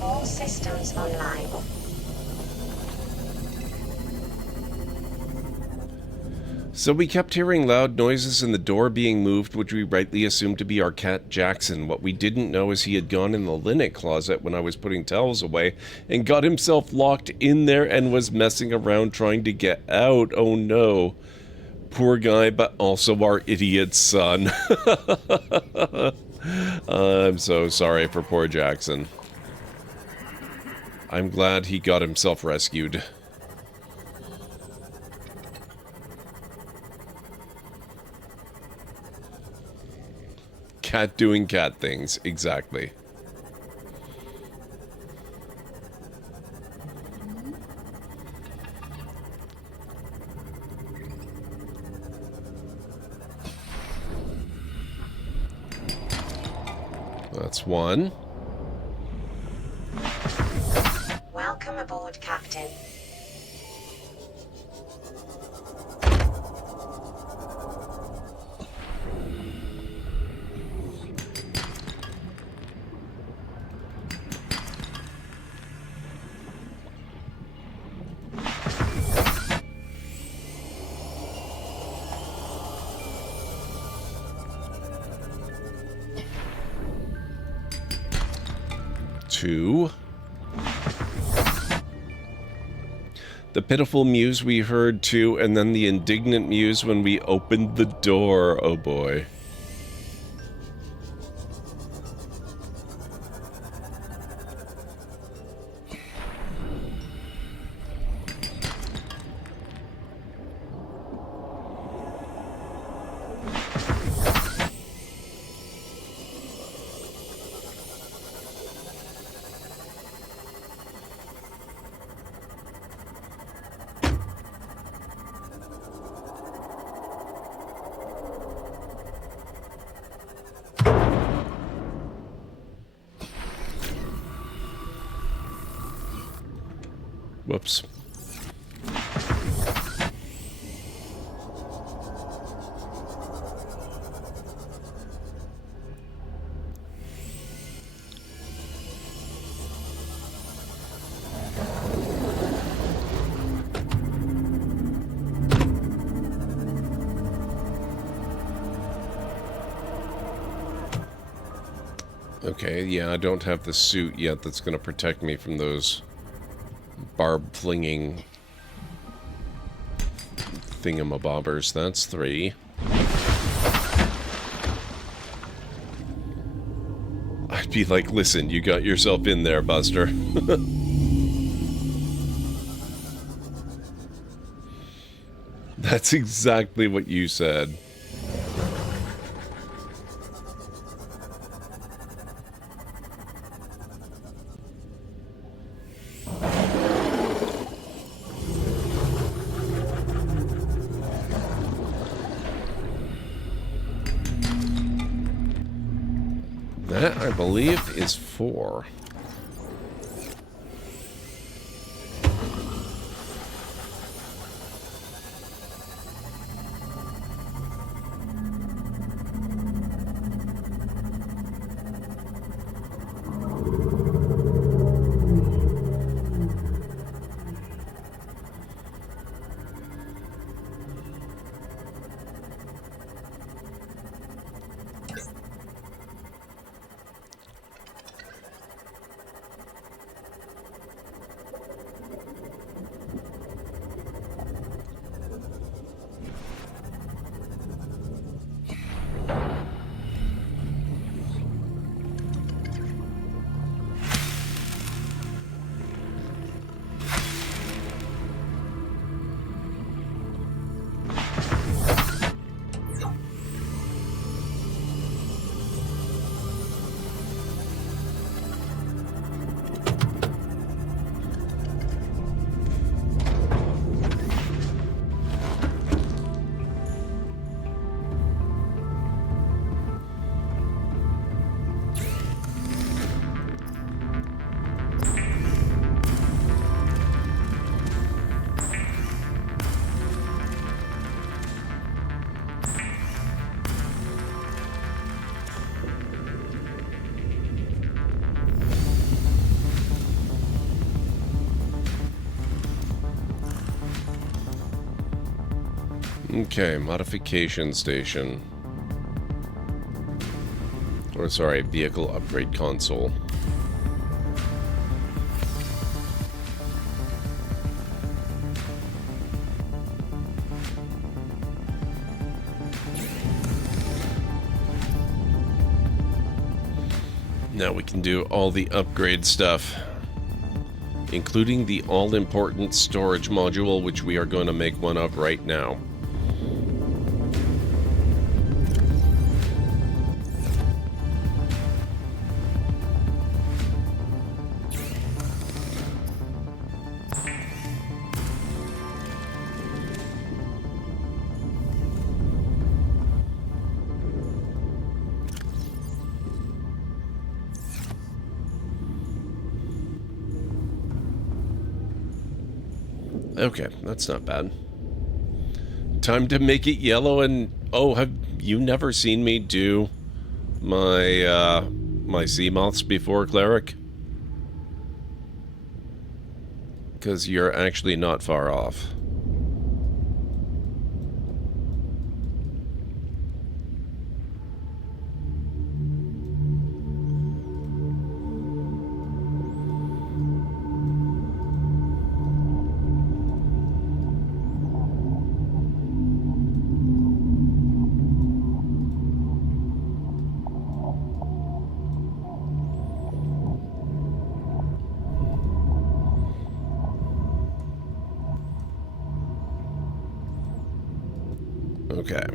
All systems online. So we kept hearing loud noises and the door being moved, which we rightly assumed to be our cat Jackson. What we didn't know is he had gone in the linen closet when I was putting towels away and got himself locked in there and was messing around trying to get out. Oh no. Poor guy, but also our idiot son. I'm so sorry for poor Jackson. I'm glad he got himself rescued. Cat doing cat things, exactly. That's one. Welcome aboard, Captain. Two. The pitiful mews we heard too, and then the indignant mews when we opened the door. Oh boy. Whoops. Okay, yeah, I don't have the suit yet that's going to protect me from those barb-flinging thingamabobbers. That's 3. I'd be like, listen, you got yourself in there, Buster. That's exactly what you said. That, I believe, is 4. Okay, modification station. Or sorry, vehicle upgrade console. Now we can do all the upgrade stuff, including the all-important storage module, which we are going to make one of right now. Okay, that's not bad. Time to make it yellow and... Oh, have you never seen me do my, my sea moths before, Cleric? Because you're actually not far off. Okay.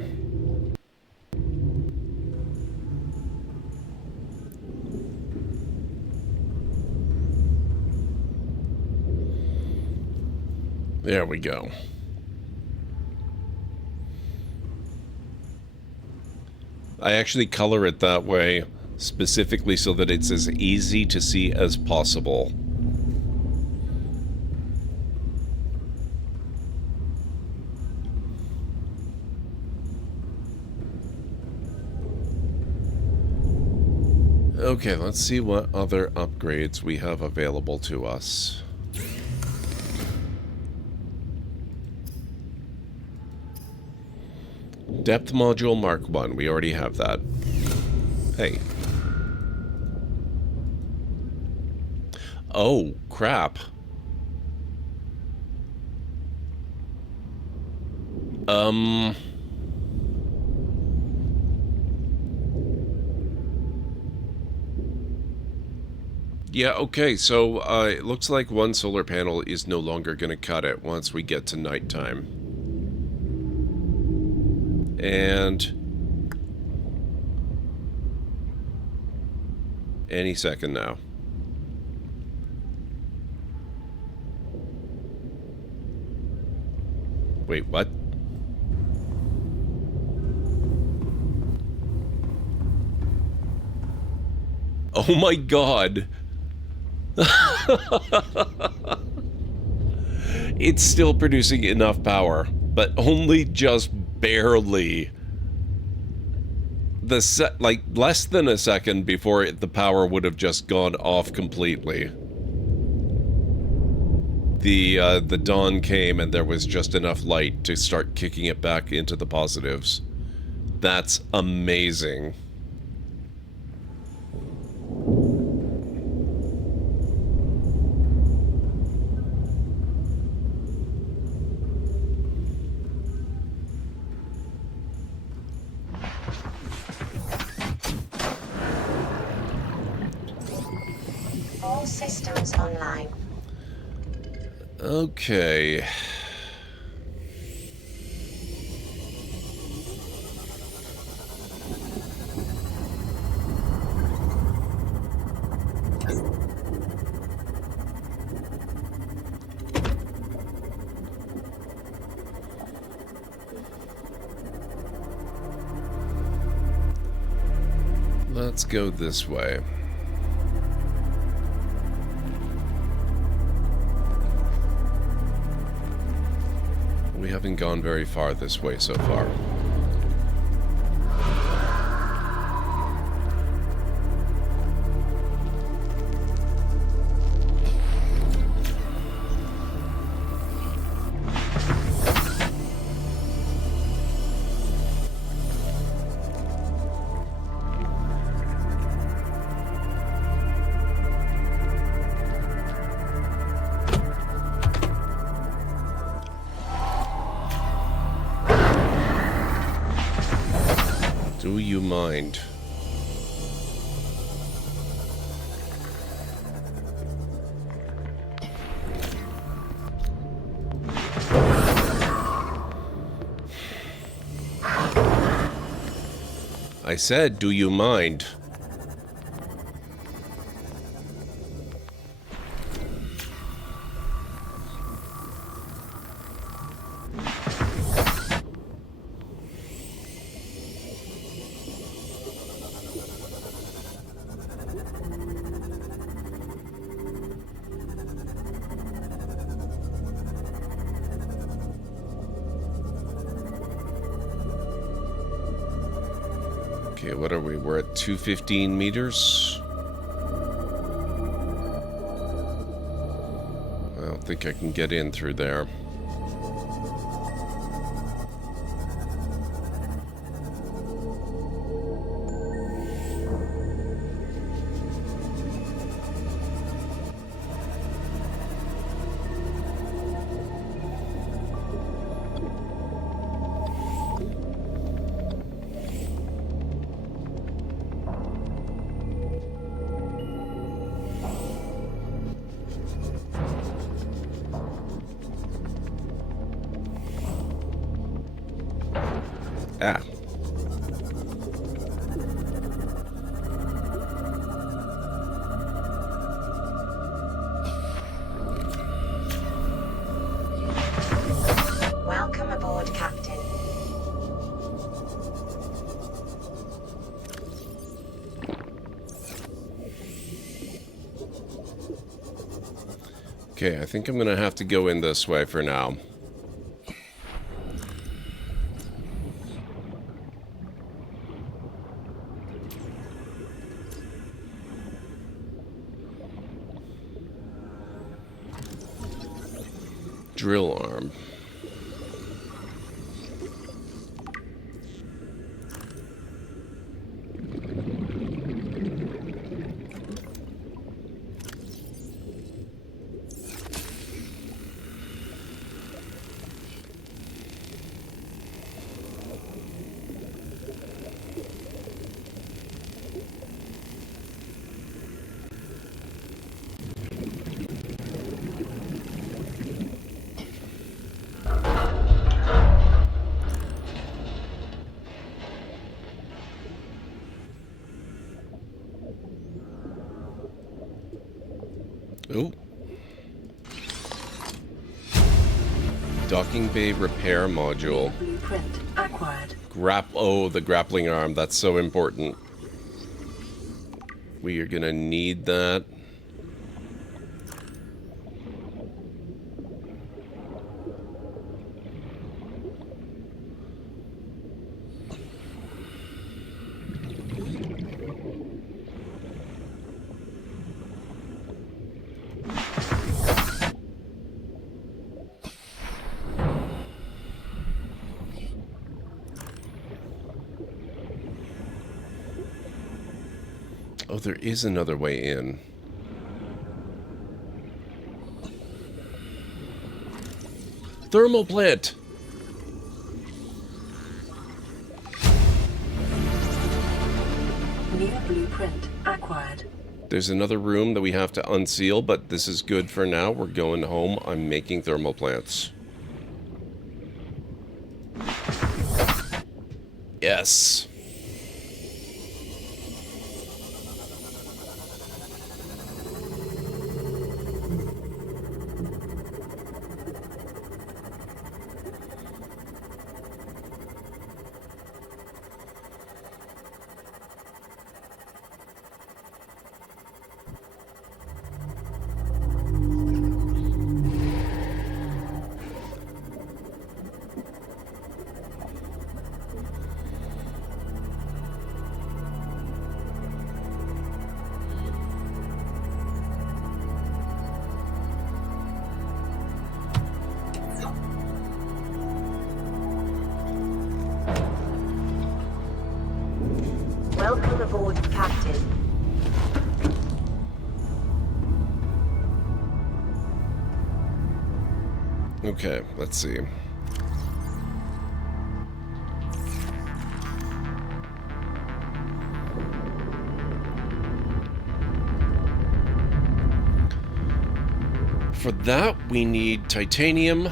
There we go. I actually color it that way specifically so that it's as easy to see as possible. Okay, let's see what other upgrades we have available to us. Depth module Mark 1, we already have that. Hey. Oh, crap. Yeah, okay, so it looks like one solar panel is no longer going to cut it once we get to nighttime. And any second now. Wait, what? Oh my god! It's still producing enough power, but only just barely. Like, less than a second before the power would have just gone off completely. The dawn came and there was just enough light to start kicking it back into the positives. That's amazing. All systems online. Okay. Let's go this way. We haven't gone very far this way so far. Do you mind? I said, do you mind? Okay, what are we? We're at 215 meters. I don't think I can get in through there. Ah. Welcome aboard, Captain. Okay, I think I'm gonna have to go in this way for now. Drill arm. Ooh. Docking bay repair module. Blueprint acquired. Oh, the grappling arm. That's so important. We are gonna need that. Oh, there is another way in. Thermal plant! New blueprint acquired. There's another room that we have to unseal, but this is good for now. We're going home. I'm making thermal plants. Yes. Welcome aboard, Captain. Okay, let's see. For that, we need titanium,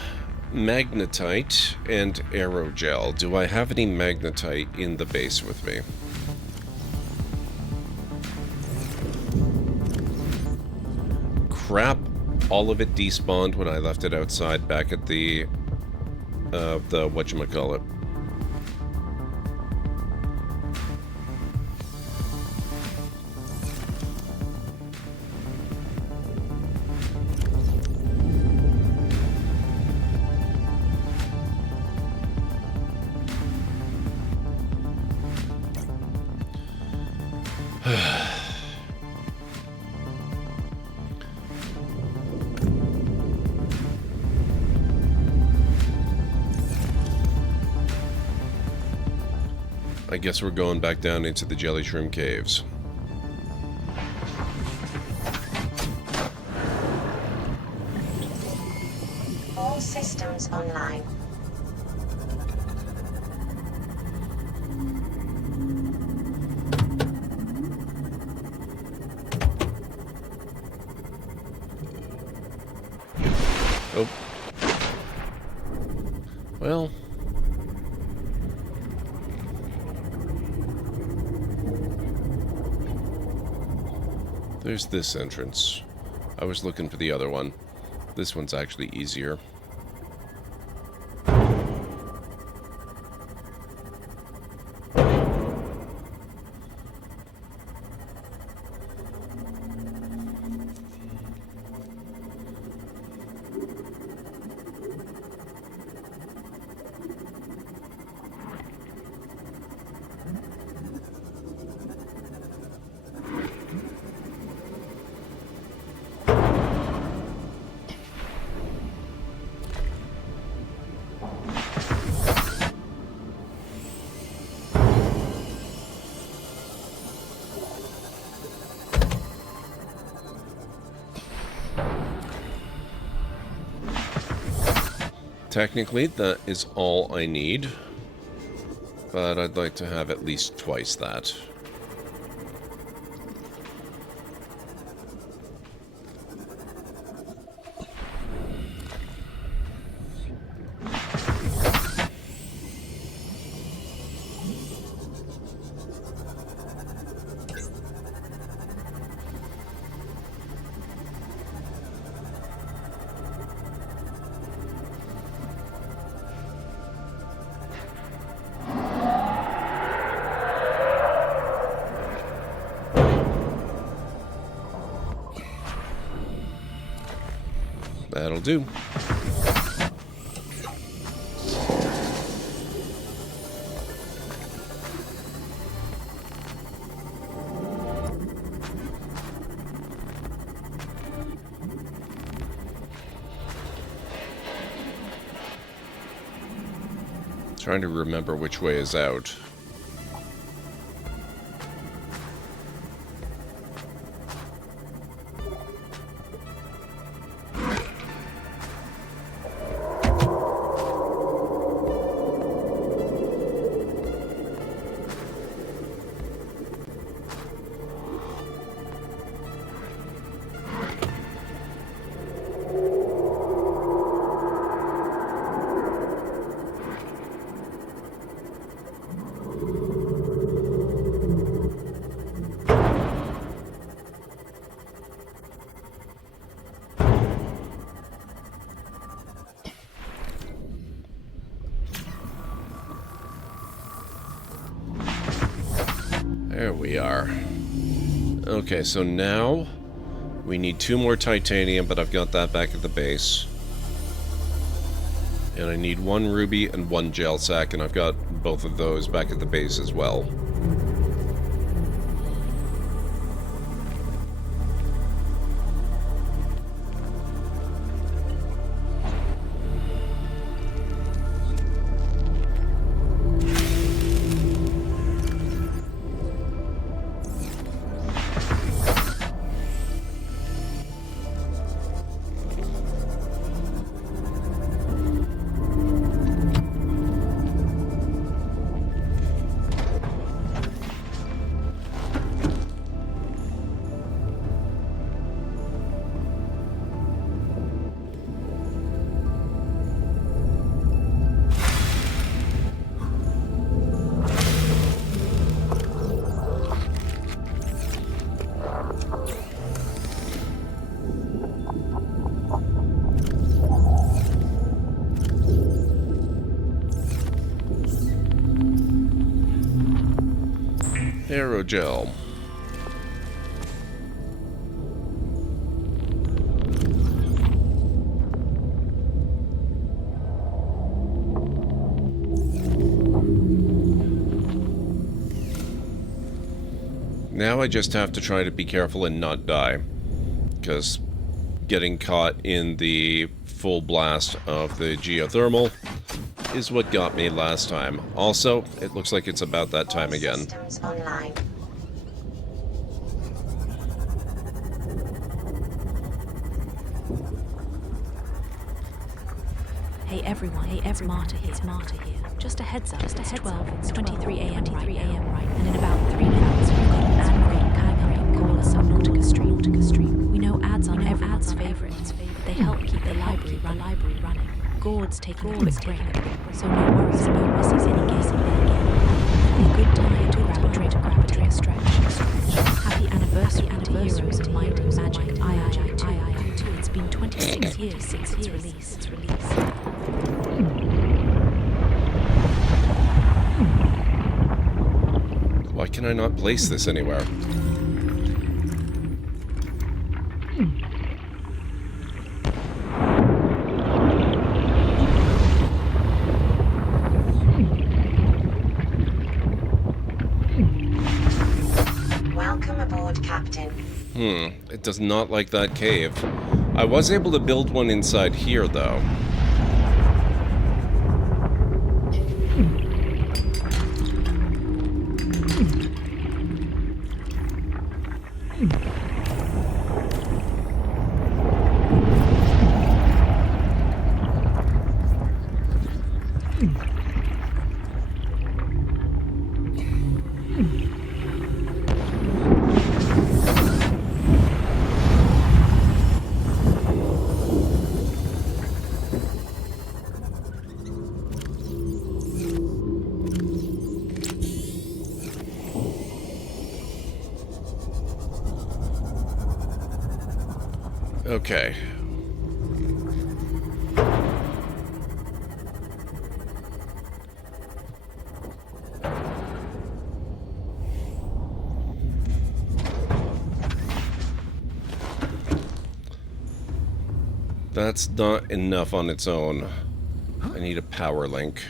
magnetite, and aerogel. Do I have any magnetite in the base with me? Crap. All of it despawned when I left it outside back at the whatchamacallit. I guess we're going back down into the jelly shroom caves. All systems online. Oh. Well. There's this entrance. I was looking for the other one. This one's actually easier. Technically, that is all I need, but I'd like to have at least twice that. That'll do. Trying to remember which way is out. There we are. Okay, so now we need 2 more titanium, but I've got that back at the base. And I need 1 ruby and 1 gel sack, and I've got both of those back at the base as well. Aerogel. Now I just have to try to be careful and not die, because getting caught in the full blast of the geothermal is what got me last time. Also, it looks like it's about that time again. Systems online. Hey everyone, it's Marta here. Just a heads up, 12:23 a.m. right, and in about 3 minutes we've got an ad break called a Subnautica stream. We know ads aren't everyone's favorites. They help keep the library running. Gord's taking a quick break, so no worries about missing any games. A good time to grab a drink, stretch. Happy anniversary to Heroes of Might and Magic II. It's been 26 years since its release. Why can I not place this anywhere? Welcome aboard, Captain. It does not like that cave. I was able to build one inside here, though. Okay. That's not enough on its own. I need a power link.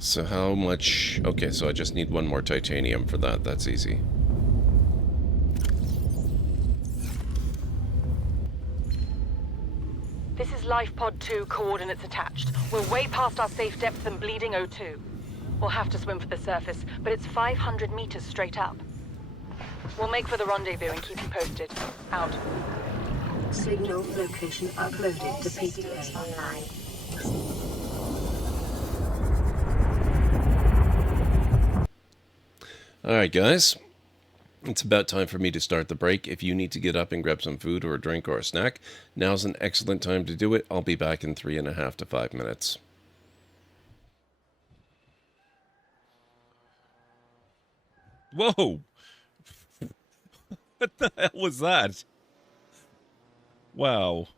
So how much... Okay, so I just need one more titanium for that. That's easy. This is Life Pod 2, coordinates attached. We're way past our safe depth and bleeding O2. We'll have to swim for the surface, but it's 500 meters straight up. We'll make for the rendezvous and keep you posted. Out. Signal location uploaded to PDA. Alright guys, it's about time for me to start the break. If you need to get up and grab some food or a drink or a snack, now's an excellent time to do it. I'll be back in 3.5 to 5 minutes. Whoa! What the hell was that? Wow.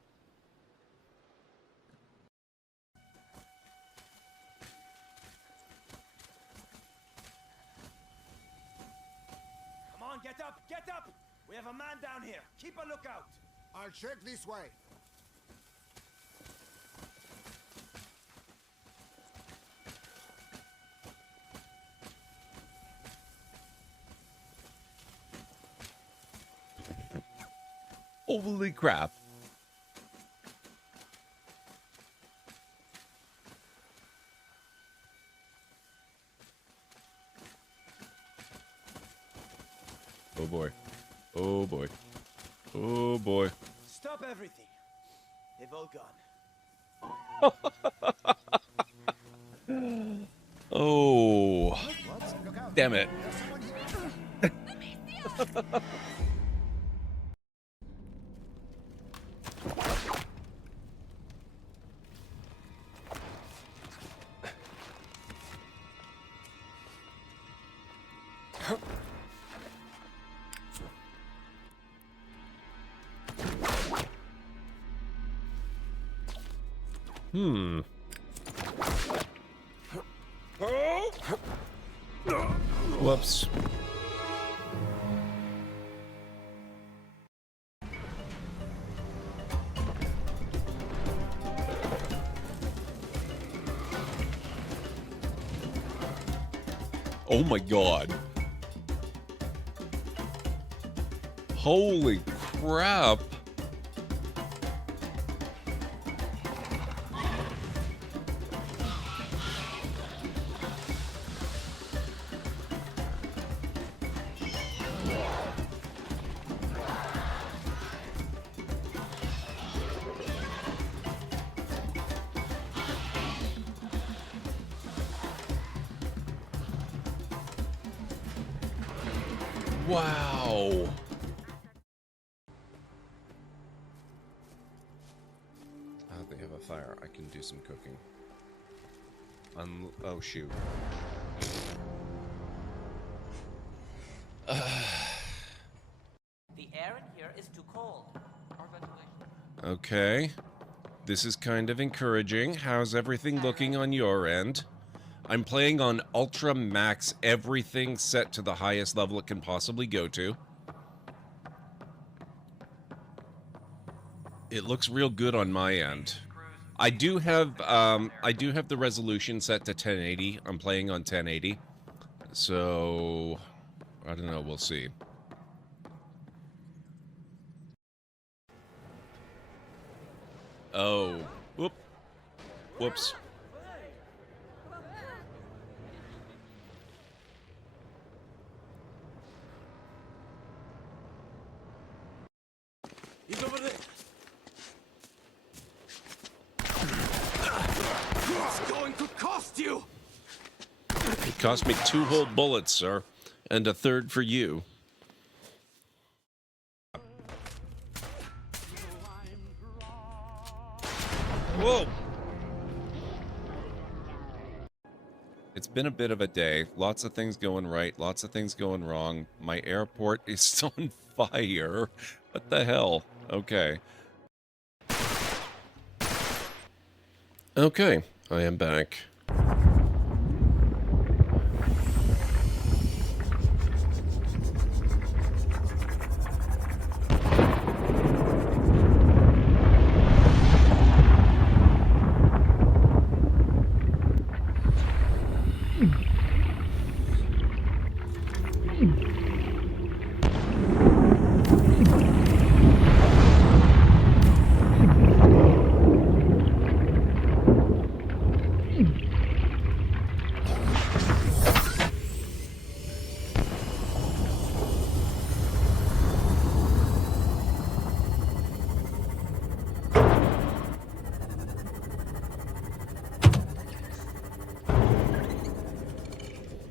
Get up! Get up! We have a man down here. Keep a lookout. I'll check this way. Holy crap. Oh boy. Oh boy. Oh boy. Stop everything. They've all gone. Oh. Damn it. Whoops. Oh my god. Holy crap. Wow. They have a fire. I can do some cooking. Oh, shoot. The air in here is too cold. Our ventilation. Okay. This is kind of encouraging. How's everything looking on your end? I'm playing on Ultra Max, everything set to the highest level it can possibly go to. It looks real good on my end. I do have the resolution set to 1080. I'm playing on 1080. So I don't know, we'll see. Oh. Whoop. Whoops. He's over there. It's going to cost you. It cost me 2 whole bullets, sir, and a third for you. Whoa! It's been a bit of a day. Lots of things going right, lots of things going wrong. My airport is on fire. What the hell? Okay. Okay. I am back.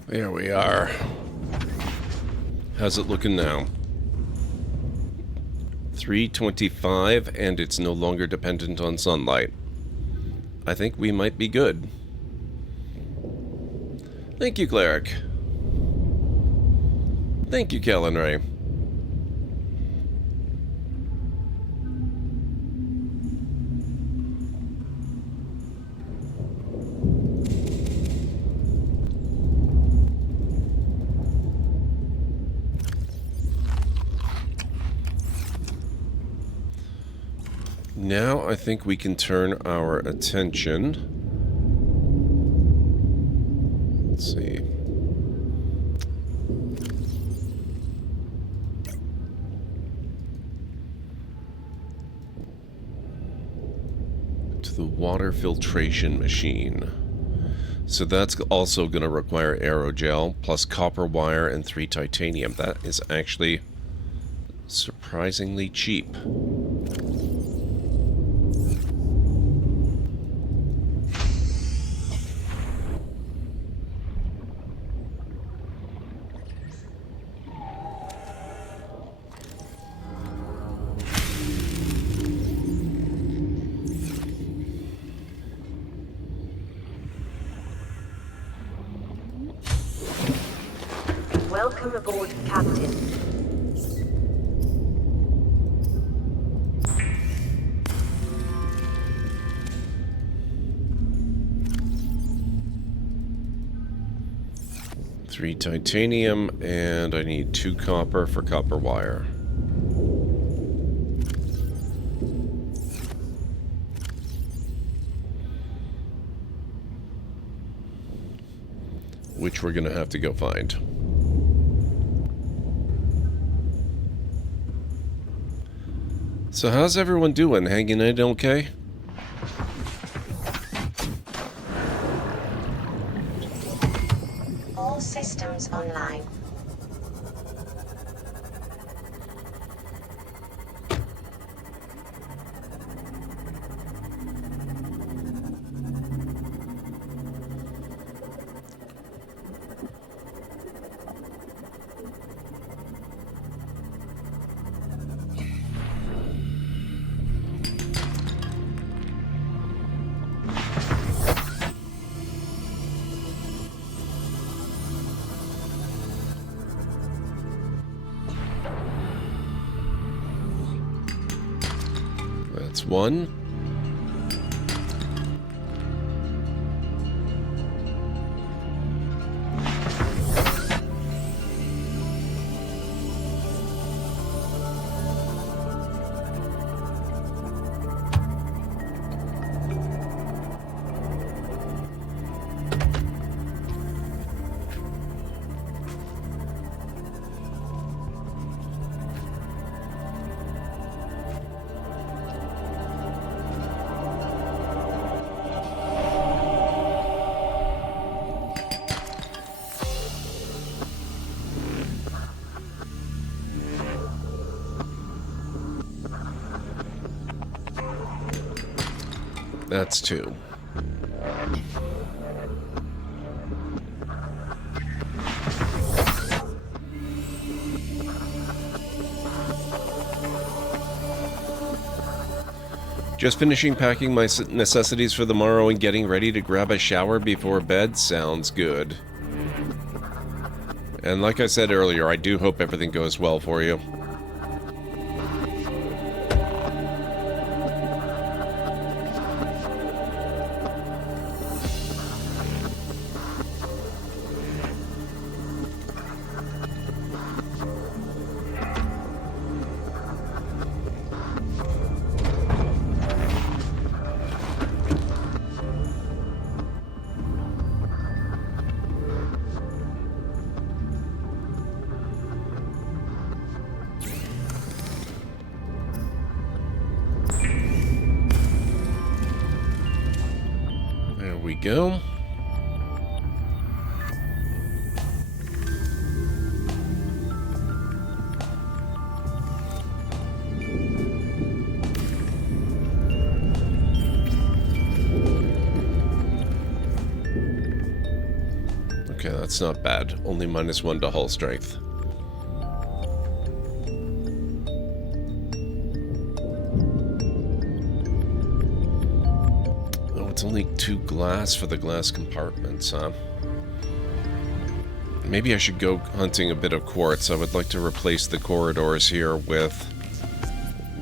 There we are. How's it looking now? 325, and it's no longer dependent on sunlight. I think we might be good. Thank you, Cleric. Thank you, Kellen Ray. Now I think we can turn our attention. Let's see. To the water filtration machine. So that's also going to require aerogel, plus copper wire and 3 titanium. That is actually surprisingly cheap. Welcome aboard, Captain. Three titanium, and I need 2 copper for copper wire. Which we're gonna have to go find. So how's everyone doing? Hanging in okay? All systems online. That's 1. That's 2. Just finishing packing my necessities for the morrow and getting ready to grab a shower before bed. Sounds good. And like I said earlier, I do hope everything goes well for you. we go. Okay, that's not bad. Only -1 to hull strength. Oh, it's only 2 glass for the glass compartments, huh? Maybe I should go hunting a bit of quartz. I would like to replace the corridors here with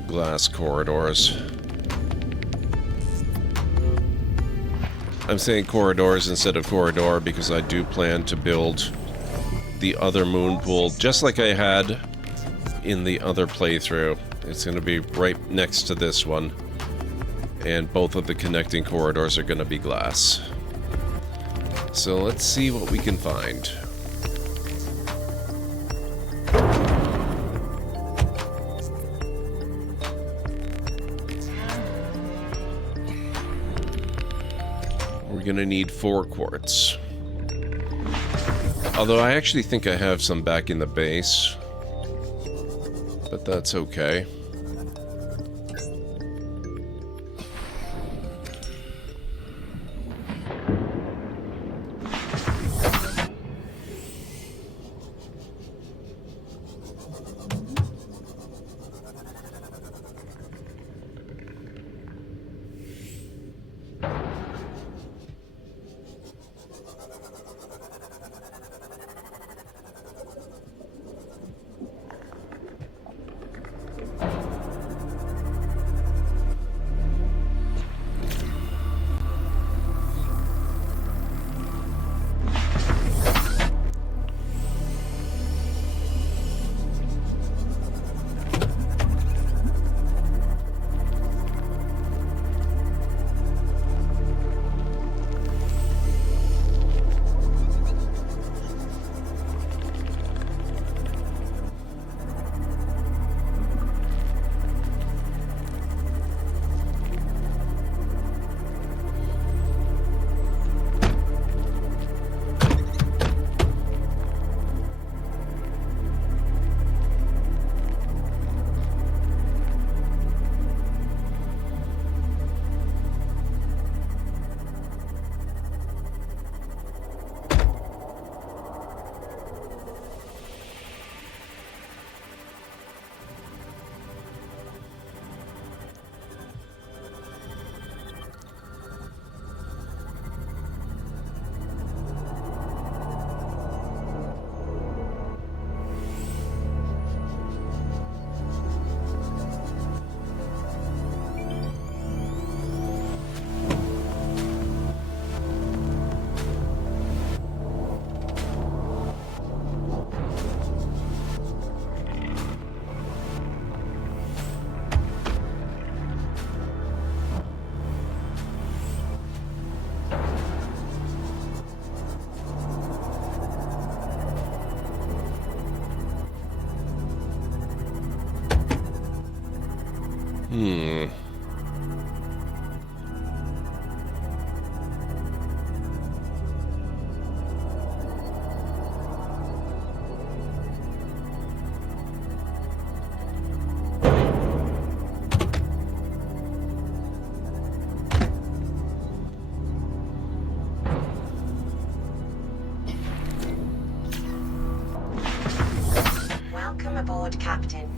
glass corridors. I'm saying corridors instead of corridor because I do plan to build the other moon pool just like I had in the other playthrough. It's going to be right next to this one. And both of the connecting corridors are going to be glass. So let's see what we can find. We're going to need 4 quartz. Although I actually think I have some back in the base. But that's okay. Welcome aboard, Captain.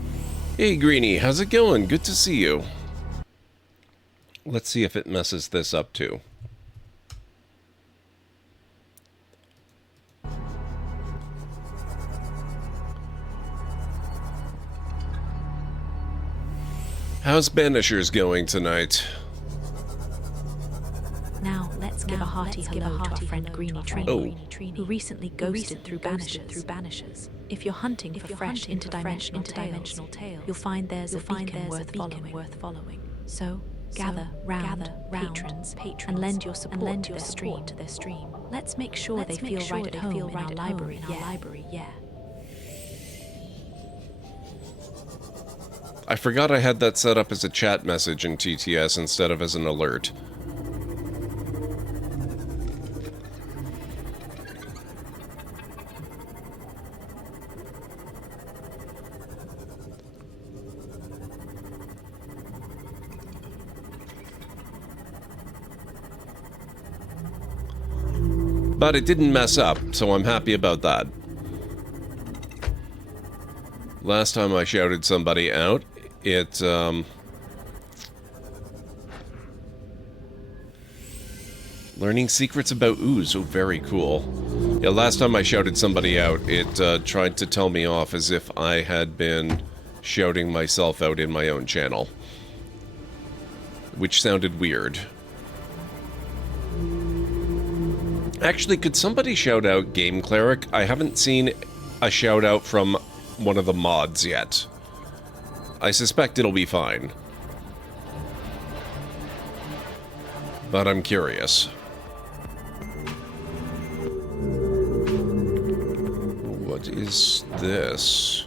Hey, Greenie, how's it going? Good to see you. Let's see if it messes this up, too. How's Banishers going tonight? Now, let's give a hearty hello to our friend Greenie Tree, who recently ghosted through Banishers. If you're hunting for fresh interdimensional tales, you'll find there's a beacon worth following. So, gather round patrons and lend your support to their stream. Let's make sure they feel right at home in our library, yeah. I forgot I had that set up as a chat message in TTS instead of as an alert. But it didn't mess up, so I'm happy about that. Last time I shouted somebody out, it, learning secrets about ooze. Oh, very cool. Yeah, last time I shouted somebody out, it tried to tell me off as if I had been shouting myself out in my own channel. Which sounded weird. Actually, could somebody shout out Game Cleric? I haven't seen a shout out from one of the mods yet. I suspect it'll be fine. But I'm curious. What is this?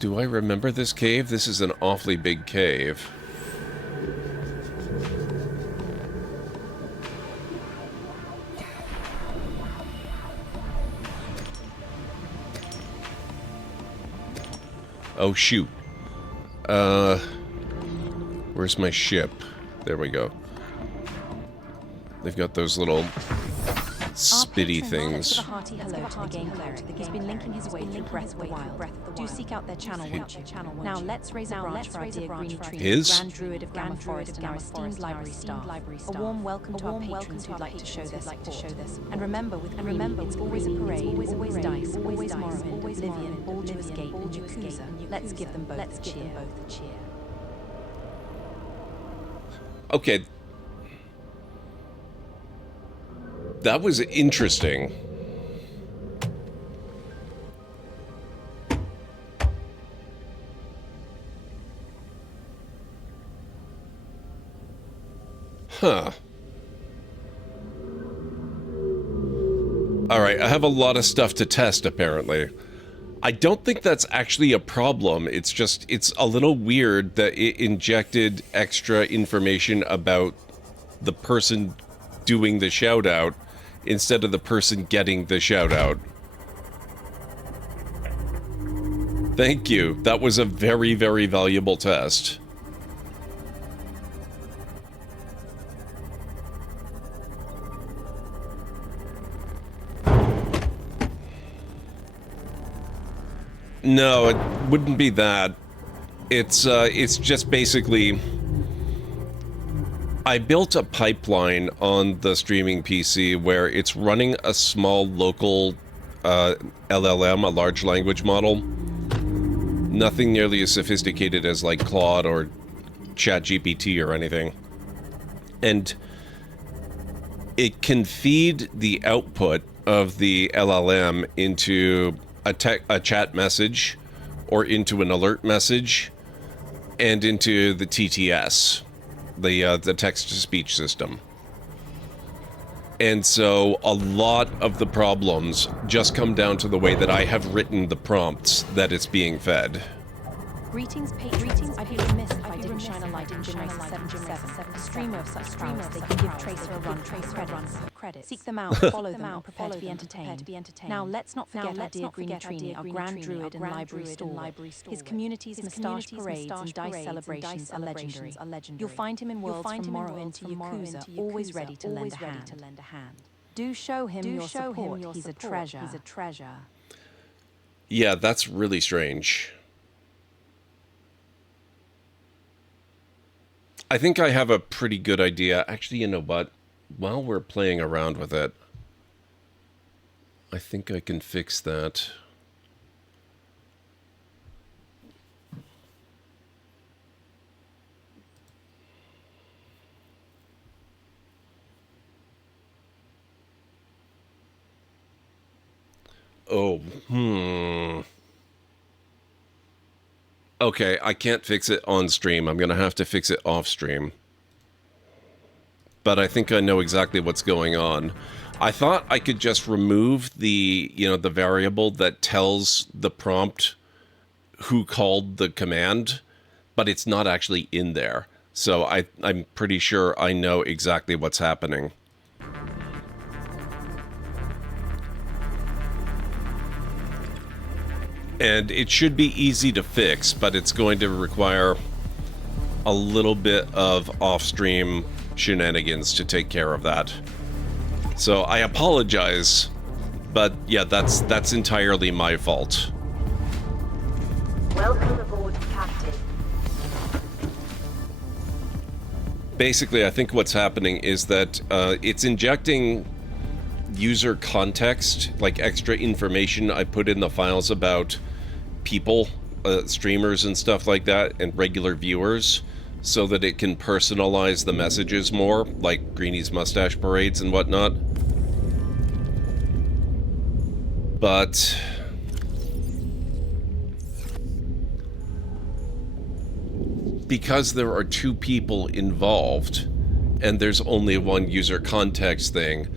Do I remember this cave? This is an awfully big cave. Oh, shoot. Where's my ship? There we go. They've got those little spitty things. Give a hearty hello to the Game Cleric. He's been linking his way through Breath of the Wild. Do seek out their channel, won't you? Now let's raise a branch for our dear Greeny Tree, Grand Druid of Gamma Forest and our esteemed library staff. A warm welcome to our patrons who'd like to show their support. And remember, with Greeny, it's always a parade, always dice, always Morrowind, Oblivion, Baldur's Gate, and Yakuza. Let's give them both a cheer. Okay. That was interesting. Huh. Alright, I have a lot of stuff to test, apparently. I don't think that's actually a problem. It's just, it's a little weird that it injected extra information about the person doing the shout-out instead of the person getting the shout-out. Thank you. That was a very, very valuable test. No, it wouldn't be that. It's just basically... I built a pipeline on the streaming PC where it's running a small local LLM, a large language model. Nothing nearly as sophisticated as like Claude or ChatGPT or anything. And it can feed the output of the LLM into a chat message or into an alert message and into the TTS. The text-to-speech system. And so a lot of the problems just come down to the way that I have written the prompts that it's being fed. Greetings, patrons. I'd be remiss if I didn't shine a light on Jim 77, a streamer of such prowess they can give Tracer a run for credits. Seek them out, follow them, and prepare to be entertained. Now, let's not forget our dear Greeny Trini, our Grand Druid and library store. His community's moustache parades and dice celebrations are legendary. You'll find him in worlds from Morrowind to Yakuza, always ready to lend a hand. Do show him your support. He's a treasure. Yeah, that's really strange. I think I have a pretty good idea. Actually, you know what? While we're playing around with it, I think I can fix that. Oh, Okay, I can't fix it on stream. I'm gonna have to fix it off stream. But I think I know exactly what's going on. I thought I could just remove the, the variable that tells the prompt who called the command, but it's not actually in there. So I'm pretty sure I know exactly what's happening. And it should be easy to fix, but it's going to require a little bit of off-stream shenanigans to take care of that. So I apologize, but yeah, that's entirely my fault. Welcome aboard, Captain. Basically, I think what's happening is that it's injecting user context, like extra information I put in the files about people, streamers and stuff like that, and regular viewers, so that it can personalize the messages more, like Greenie's mustache parades and whatnot. But because there are two people involved, and there's only one user context thing,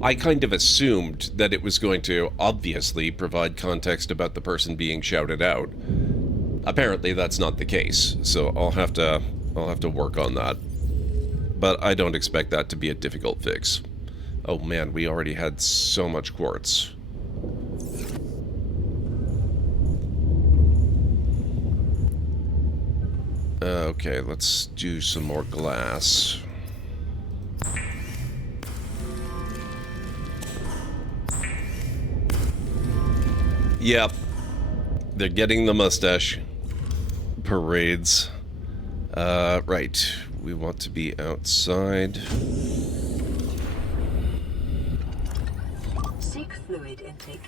I kind of assumed that it was going to obviously provide context about the person being shouted out. Apparently that's not the case, so I'll have to work on that. But I don't expect that to be a difficult fix. Oh man, we already had so much quartz. Okay, let's do some more glass. Yep. They're getting the mustache parades. Right. We want to be outside. Seek fluid intake.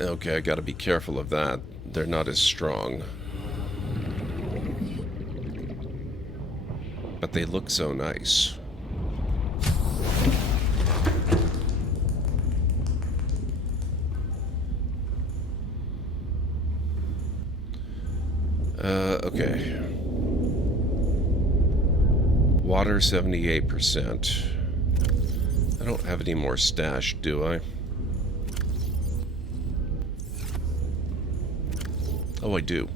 Okay, I gotta be careful of that. They're not as strong. But they look so nice. Okay. Water 78%. I don't have any more stash, do I? Oh, I do.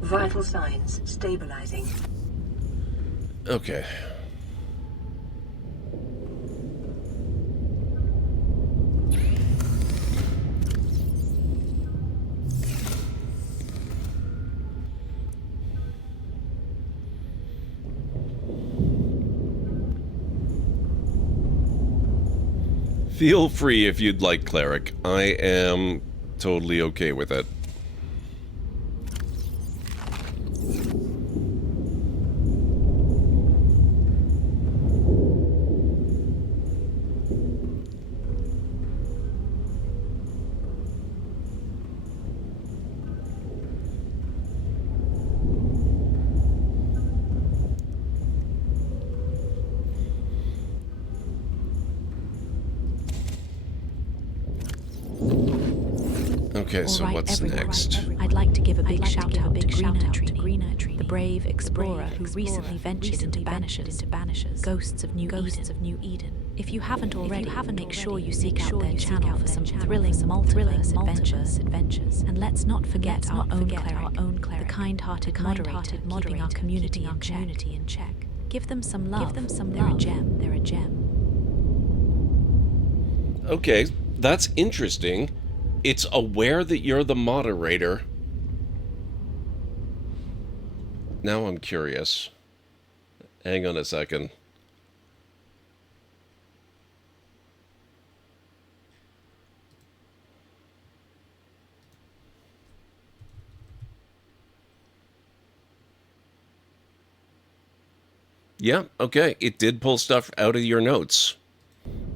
Vital signs stabilizing. Okay. Feel free if you'd like, Cleric. I am totally okay with it. Okay, so what's next? I'd like to give a big shout out to Greenertree, the brave explorer who recently ventured into Banishers, Ghosts of New Eden. If you haven't already, make sure you seek out their channel for some thrilling multiverse adventures. And let's not forget our own cleric, the kind-hearted moderator keeping our community in check. Give them some love. They're a gem. Okay, that's interesting. It's aware that you're the moderator. Now I'm curious. Hang on a second. Yeah, okay. It did pull stuff out of your notes.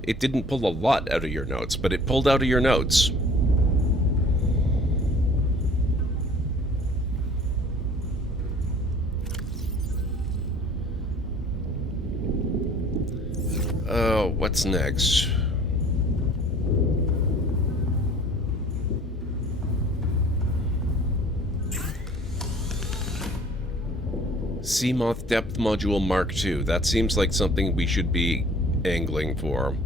It didn't pull a lot out of your notes, but it pulled out of your notes. What's next? Seamoth Depth Module Mark II. That seems like something we should be angling for.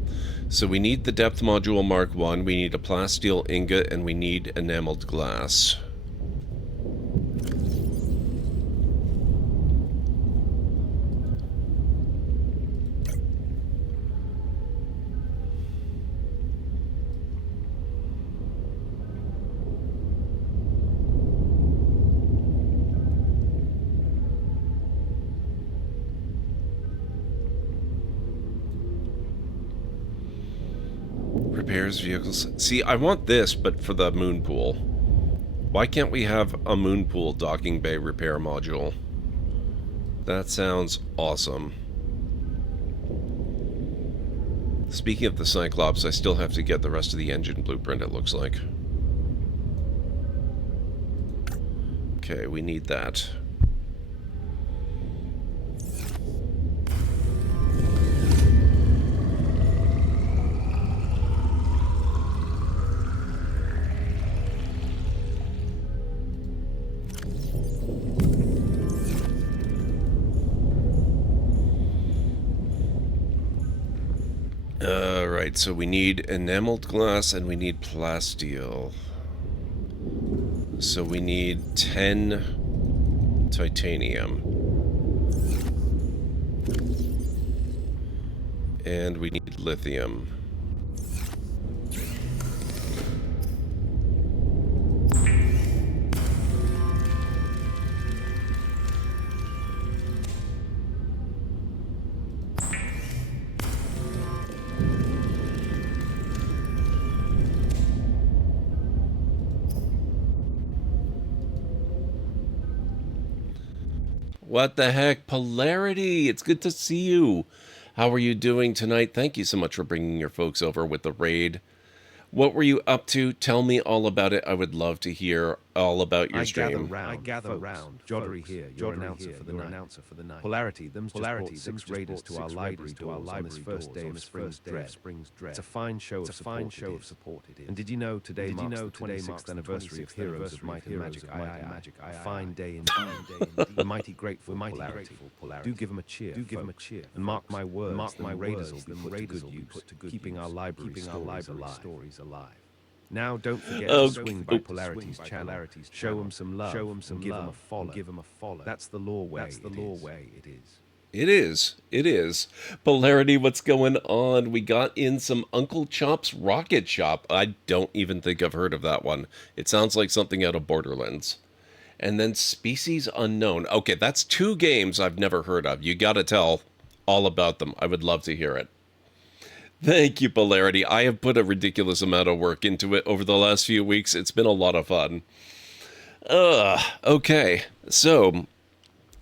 So we need the Depth Module Mark I, we need a plasteel ingot, and we need enameled glass. repairs vehicles. See, I want this, but for the moon pool. Why can't we have a moon pool docking bay repair module? That sounds awesome. Speaking of the Cyclops, I still have to get the rest of the engine blueprint, it looks like. Okay, we need that. Alright, so we need enameled glass and we need plasteel. So we need 10 titanium. And we need lithium. What the heck? Pullarity! It's good to see you. How are you doing tonight? Thank you so much for bringing your folks over with the raid. What were you up to? Tell me all about it. I would love to hear all about your stream. I gather round. Joddery here, your announcer for the night. Pullarity, them's brought 6 raiders to our library on this first day of Spring's Dread. It's a fine show of support it is. And did you know today marks the 26th anniversary of Heroes of Might and Magic? A fine day indeed. We're mighty grateful, Pullarity. Do give them a cheer, And mark my words, the raiders will be put to good use, keeping our library stories alive. Now, don't forget to swing by Pularity's channel. Show them some love. And give them a follow. That's the law way. It is. It is. Pullarity, what's going on? We got in some Uncle Chop's Rocket Shop. I don't even think I've heard of that one. It sounds like something out of Borderlands. And then Species Unknown. Okay, that's 2 games I've never heard of. You gotta tell all about them. I would love to hear it. Thank you, Pullarity. I have put a ridiculous amount of work into it over the last few weeks. It's been a lot of fun. Okay. So,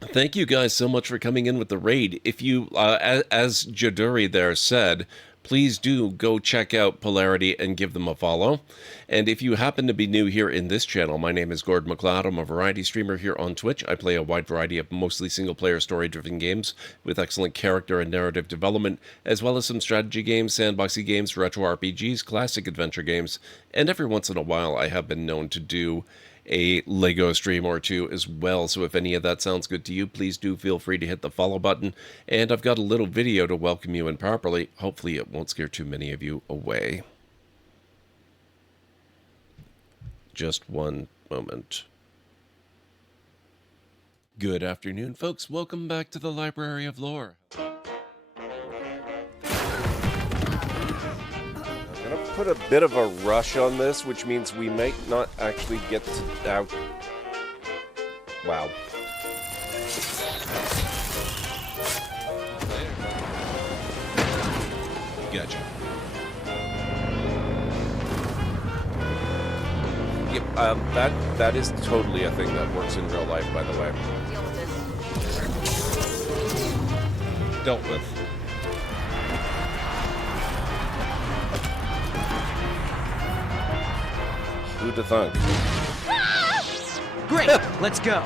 thank you guys so much for coming in with the raid. If you, as Jaduri there said, please do go check out Pullarity and give them a follow. And if you happen to be new here in this channel, my name is GordMcLeod. I'm a variety streamer here on Twitch. I play a wide variety of mostly single-player story-driven games with excellent character and narrative development, as well as some strategy games, sandboxy games, retro RPGs, classic adventure games, and every once in a while I have been known to do a Lego stream or 2 as well. So if any of that sounds good to you, please do feel free to hit the follow button. And I've got a little video to welcome you in properly. Hopefully it won't scare too many of you away. Just one moment. Good afternoon, folks. Welcome back to the Library of Lore. Put a bit of a rush on this, which means we might not actually get to out. Wow. Gotcha. Yep, that is totally a thing that works in real life, by the way. Dealt with. Who'd have thunk? Great, let's go.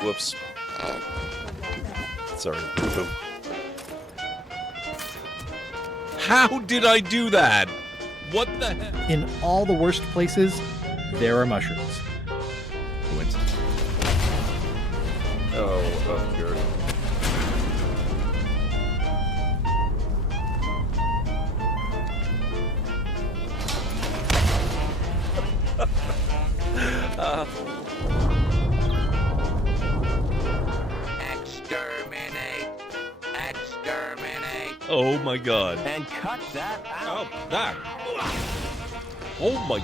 Whoops. Sorry. How did I do that? What the heck? In all the worst places, there are mushrooms. Coincidence. Oh, good. Oh my god. And cut that out. Oh, that. Oh my.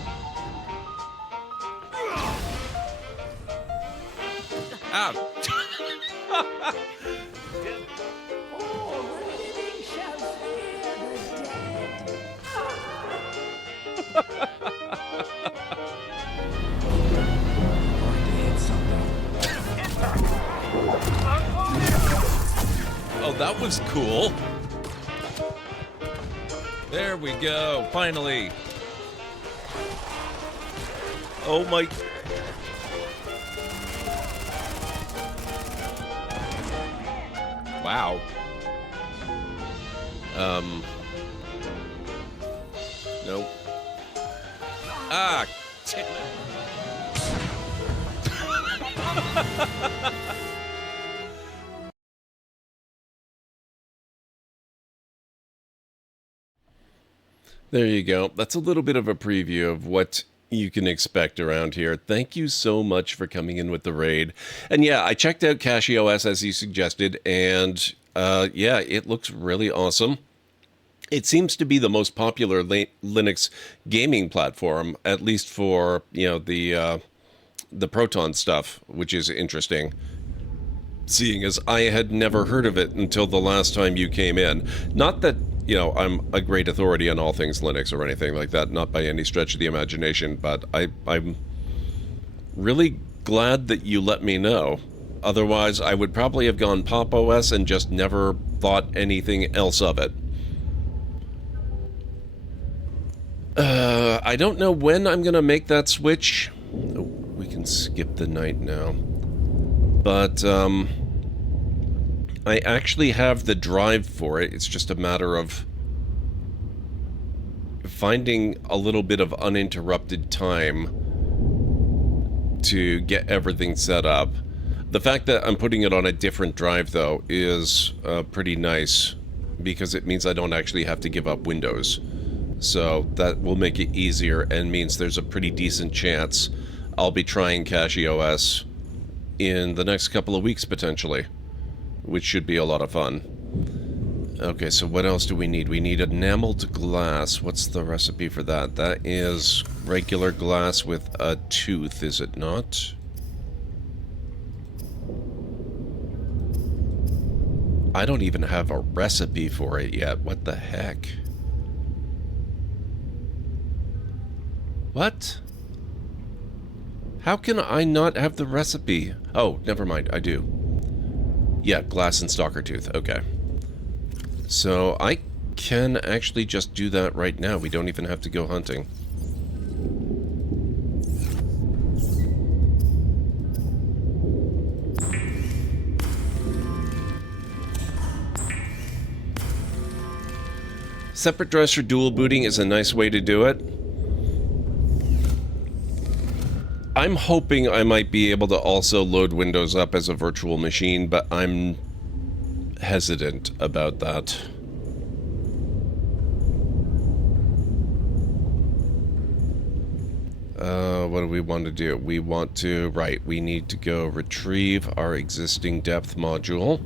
Ow. Oh, that was cool. There we go, finally. Oh my... Wow. Nope. Ah! There you go. That's a little bit of a preview of what you can expect around here. Thank you so much for coming in with the raid. And yeah, I checked out CachyOS as you suggested, and yeah, it looks really awesome. It seems to be the most popular Linux gaming platform, at least for, you know, the Proton stuff, which is interesting. Seeing as I had never heard of it until the last time you came in. Not that, you know, I'm a great authority on all things Linux or anything like that, not by any stretch of the imagination, but I'm really glad that you let me know. Otherwise, I would probably have gone Pop! OS and just never thought anything else of it. I don't know when I'm going to make that switch. Oh, we can skip the night now. But, I actually have the drive for it. It's just a matter of finding a little bit of uninterrupted time to get everything set up. The fact that I'm putting it on a different drive, though, is pretty nice, because it means I don't actually have to give up Windows. So that will make it easier and means there's a pretty decent chance I'll be trying CachyOS in the next couple of weeks, potentially, which should be a lot of fun. Okay, so what else do we need? We need enameled glass. What's the recipe for that? That is regular glass with a tooth, is it not? I don't even have a recipe for it yet. What the heck? What? How can I not have the recipe? Oh, never mind, I do. Yeah, glass and stalker tooth, okay. So I can actually just do that right now. We don't even have to go hunting. Separate drives for dual booting is a nice way to do it. I'm hoping I might be able to also load Windows up as a virtual machine, but I'm hesitant about that. What do we want to do? We want to, right, we need to go retrieve our existing depth module.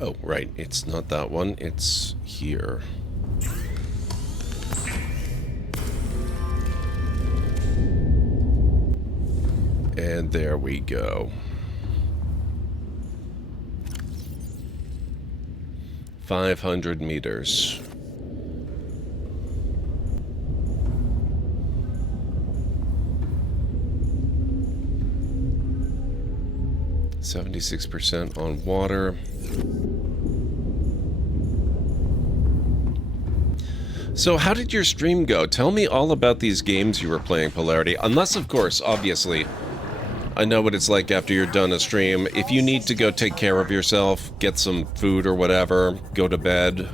Oh, right, it's not that one, it's here. And there we go. 500 meters. %, on water. So how did your stream go? Tell me all about these games you were playing, Pullarity. Unless, of course, obviously, I know what it's like after you're done a stream. If you need to go take care of yourself, get some food or whatever, go to bed,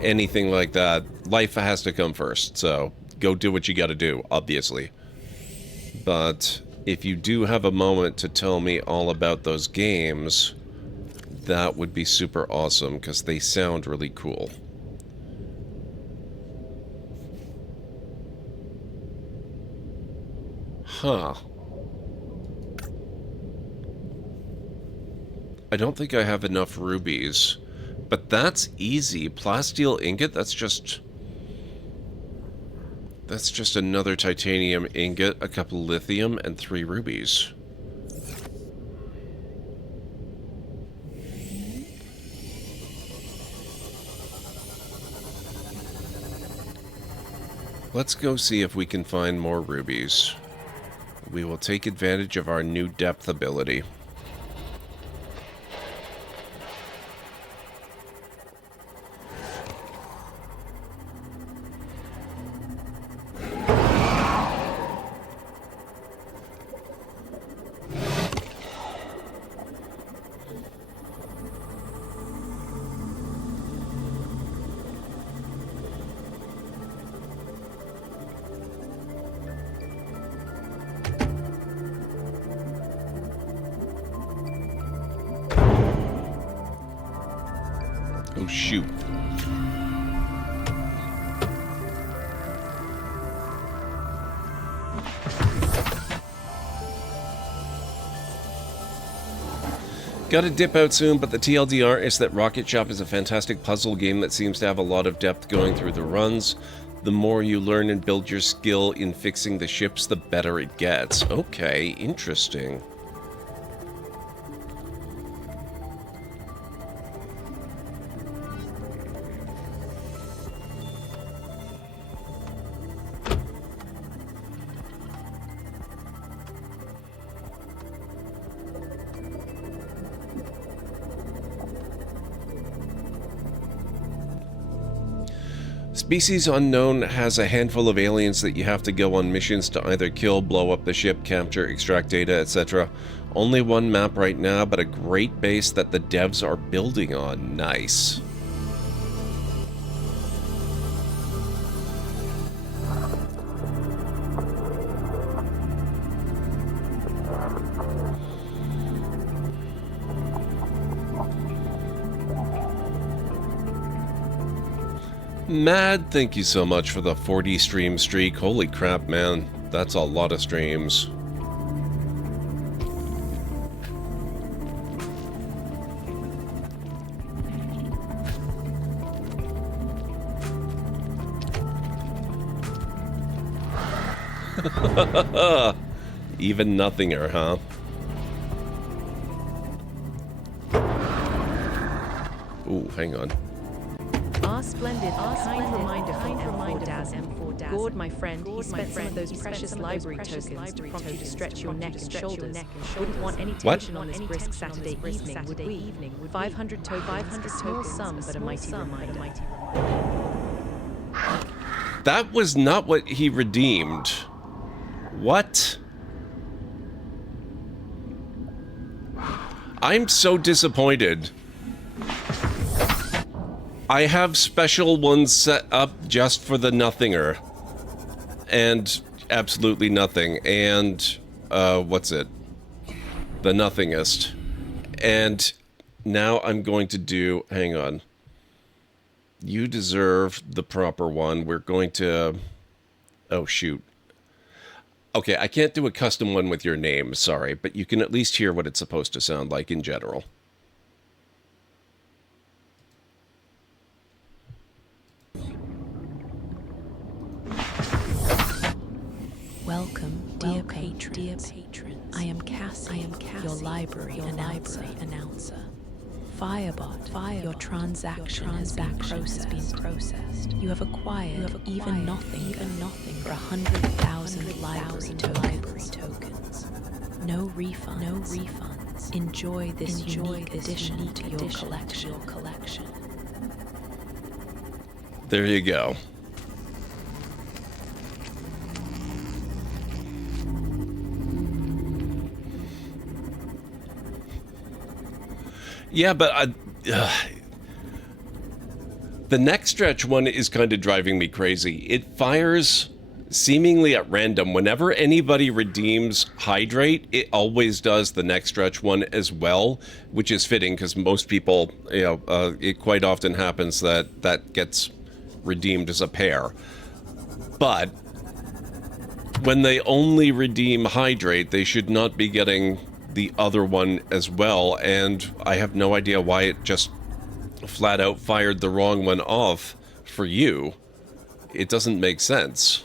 anything like that, life has to come first. So go do what you gotta do, obviously. But if you do have a moment to tell me all about those games, that would be super awesome, because they sound really cool. Huh. I don't think I have enough rubies But that's easy. Plasteel ingot, that's just another titanium ingot, a couple lithium, and 3 rubies. Let's go see if we can find more rubies. We will take advantage of our new depth ability. Oh, shoot. Gotta dip out soon, but the TLDR is that Rocket Shop is a fantastic puzzle game that seems to have a lot of depth going through the runs. The more you learn and build your skill in fixing the ships, the better it gets. Okay, interesting. Species Unknown has a handful of aliens that you have to go on missions to either kill, blow up the ship, capture, extract data, etc. Only one map right now, but a great base that the devs are building on. Nice. Mad, thank you so much for the 40 stream streak. Holy crap, man. That's a lot of streams. Even nothinger, huh? Ooh, hang on. Splendid, kind reminder from M4 Gord, my friend, he spent some of those precious library tokens to prompt you to stretch your neck and shoulders. Wouldn't want any tension on this brisk Saturday evening, would we? 500 tokens, a small sum, but a mighty reminder. That was not what he redeemed. What? I'm so disappointed. I have special ones set up just for the nothinger. And absolutely nothing. And, what's it? The nothingest. And now I'm going to do... Hang on. You deserve the proper one. We're going to... Oh, shoot. Okay, I can't do a custom one with your name, sorry. But you can at least hear what it's supposed to sound like in general. Welcome, dear patrons. I am Cassie, your library announcer. Firebot, your transaction has been processed. You have acquired even nothing for 100,000 library tokens. No refunds. Enjoy this unique addition to your collection. There you go. Yeah, but the next stretch one is kind of driving me crazy. It fires seemingly at random. Whenever anybody redeems Hydrate, it always does the next stretch one as well, which is fitting because most people, it quite often happens that gets redeemed as a pair. But when they only redeem Hydrate, they should not be getting the other one as well, and I have no idea why it just flat out fired the wrong one off for you, it doesn't make sense.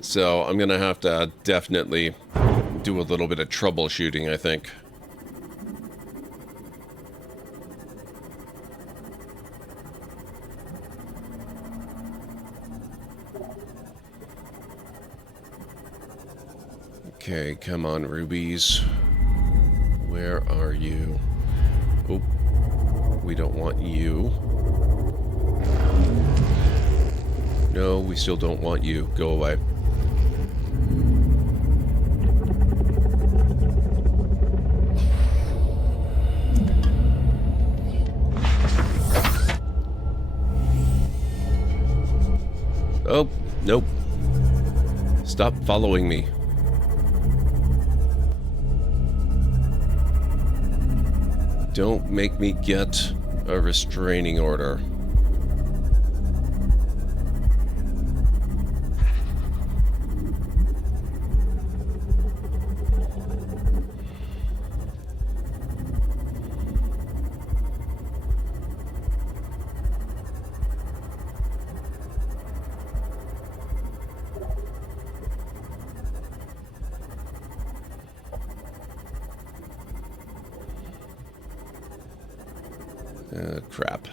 So I'm gonna have to definitely do a little bit of troubleshooting, I think. Okay, come on, rubies. Where are you? Oh, we don't want you. No, we still don't want you. Go away. Oh, nope. Stop following me. Don't make me get a restraining order. Crap.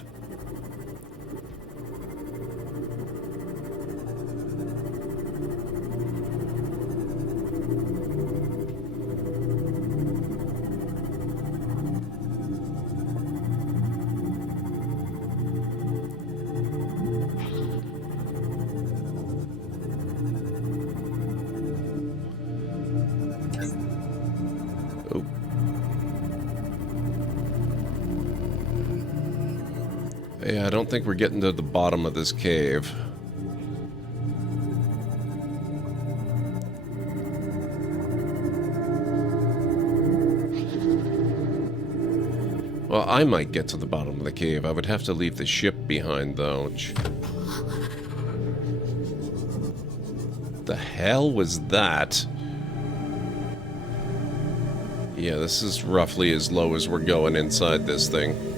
Oh. Yeah, I don't think we're getting to the bottom of this cave. Well, I might get to the bottom of the cave. I would have to leave the ship behind, though. The hell was that? Yeah, this is roughly as low as we're going inside this thing.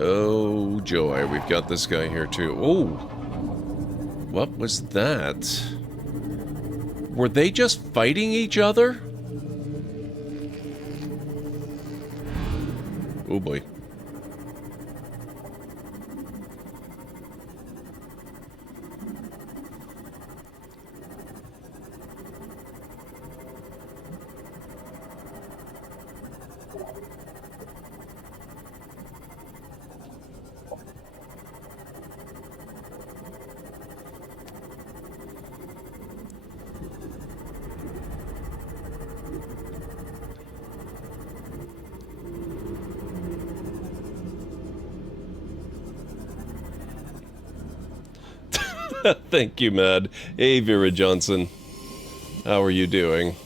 Oh, joy. We've got this guy here, too. Oh! What was that? Were they just fighting each other? Oh, boy. Thank you, Mad. Hey, Vera Johnson. How are you doing?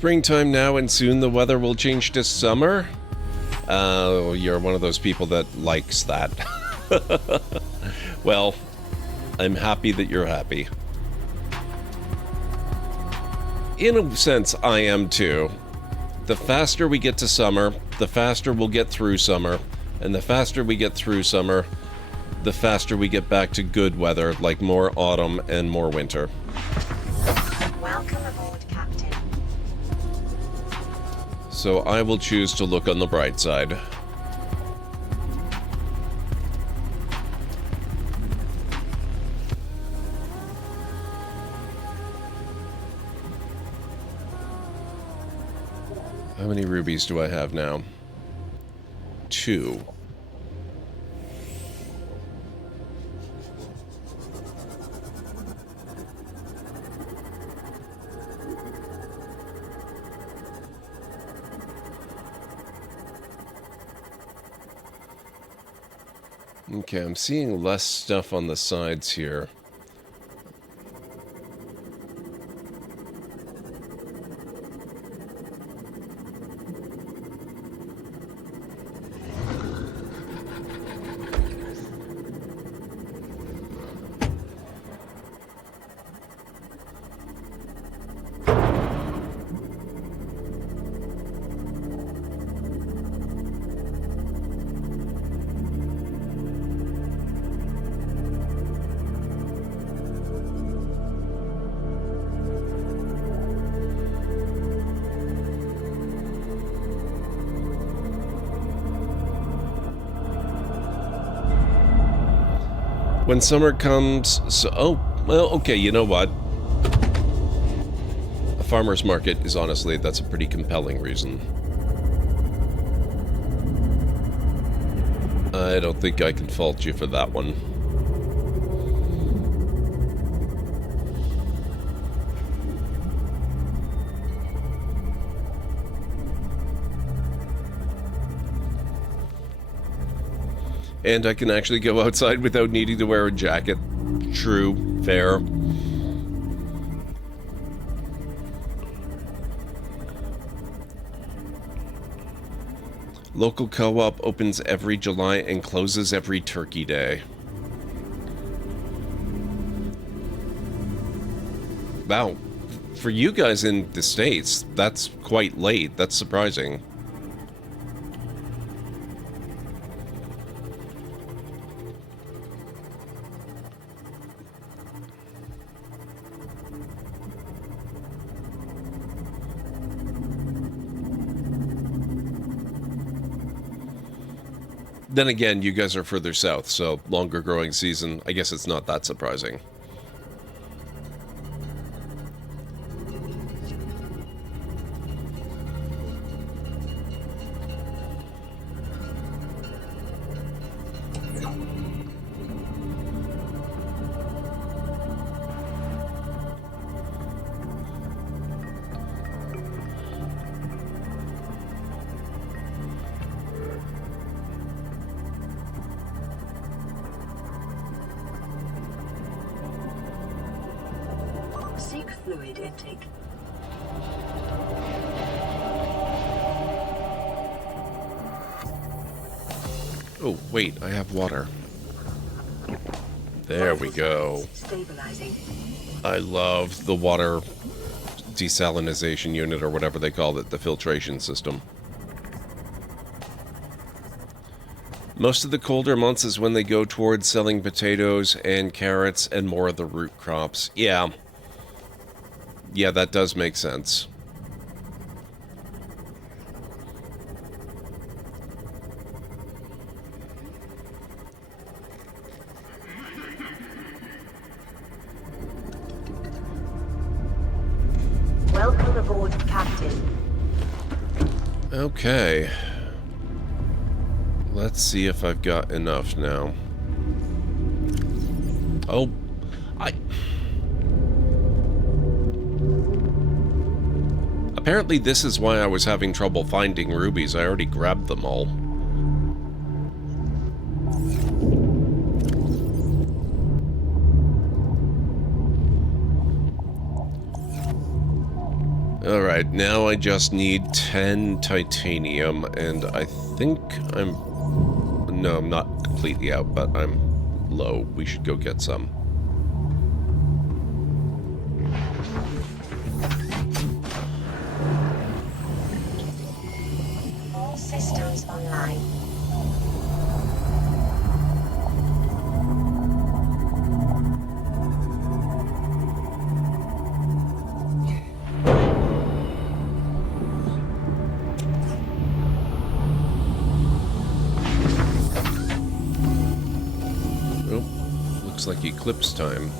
springtime now, and soon the weather will change to summer? Oh, you're one of those people that likes that. Well, I'm happy that you're happy. In a sense, I am too. The faster we get to summer, the faster we'll get through summer, and the faster we get through summer, the faster we get back to good weather, like more autumn and more winter. Welcome aboard, Captain. So I will choose to look on the bright side. How many rubies do I have now? 2. Okay, I'm seeing less stuff on the sides here. When summer comes, so, oh, well, okay, you know what? A farmer's market is honestly, that's a pretty compelling reason. I don't think I can fault you for that one. And I can actually go outside without needing to wear a jacket. True. Fair. Local co-op opens every July and closes every Turkey Day. Wow. For you guys in the States, that's quite late. That's surprising. Then again, you guys are further south, so longer growing season. I guess it's not that surprising. Seek fluid intake. Oh, wait, I have water. There we go. Stabilizing. I love the water desalinization unit, or whatever they call it, the filtration system. Most of the colder months is when they go towards selling potatoes and carrots and more of the root crops. Yeah. Yeah, that does make sense. Welcome aboard, Captain. Okay. Let's see if I've got enough now. Oh, Apparently this is why I was having trouble finding rubies. I already grabbed them all. Alright, now I just need 10 titanium, and I think I'm... No, I'm not completely out, but I'm low. We should go get some. All systems online. Looks like eclipse time.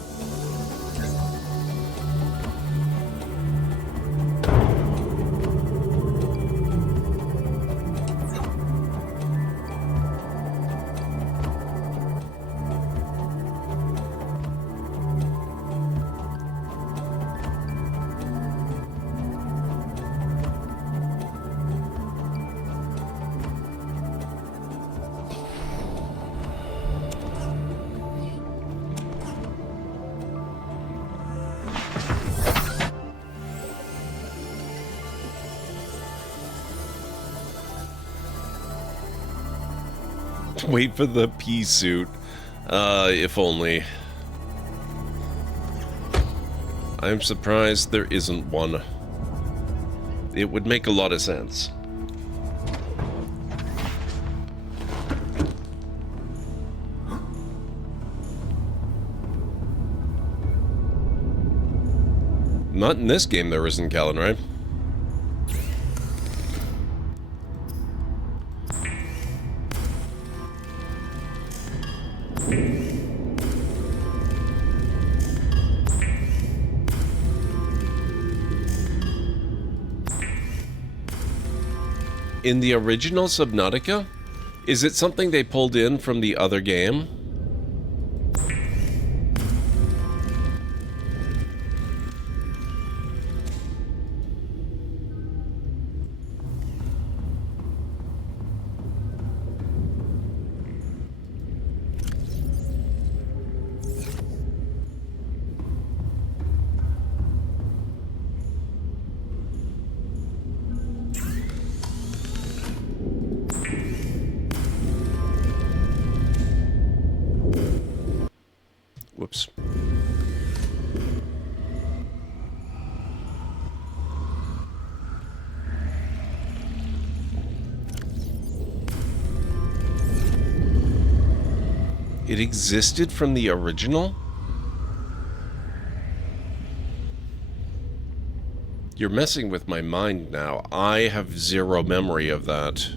Wait for the pea suit. If only. I'm surprised there isn't one. It would make a lot of sense. Not in this game there isn't, Callan, right? In the original Subnautica? Is it something they pulled in from the other game? Whoops. It existed from the original? You're messing with my mind now. I have zero memory of that.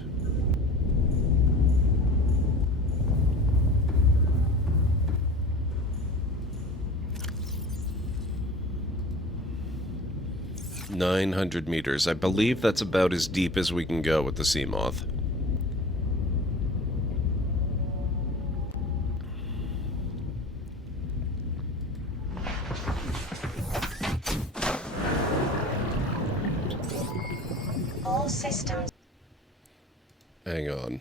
"900 meters. I believe that's about as deep as we can go with the Seamoth. All systems. Hang on.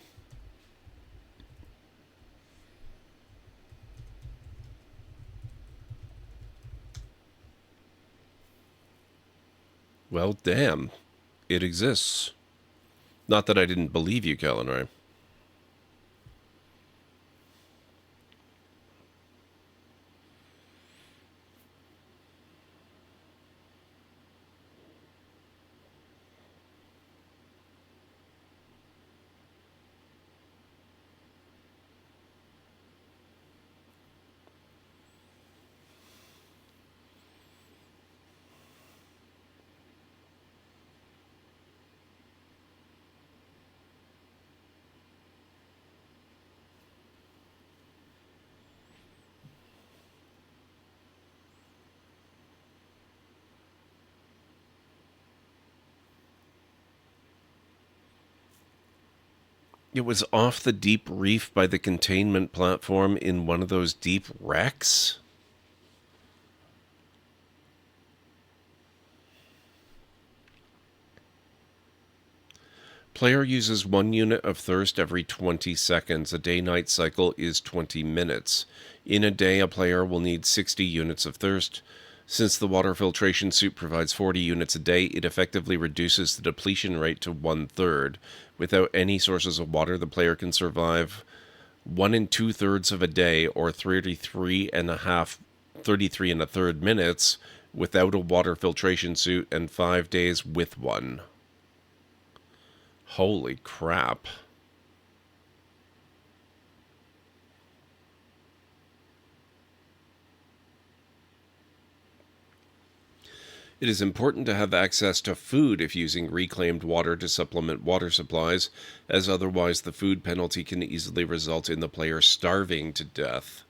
Well, damn. It exists. Not that I didn't believe you, Callan. It was off the deep reef by the containment platform in one of those deep wrecks? Player uses 1 unit of thirst every 20 seconds. A day-night cycle is 20 minutes. In a day, a player will need 60 units of thirst. Since the water filtration suit provides 40 units a day, it effectively reduces the depletion rate to 1/3. Without any sources of water, the player can survive 1 2/3 of a day, or 33 1/3 minutes without a water filtration suit, and 5 days with one. Holy crap. It is important to have access to food if using reclaimed water to supplement water supplies, as otherwise the food penalty can easily result in the player starving to death.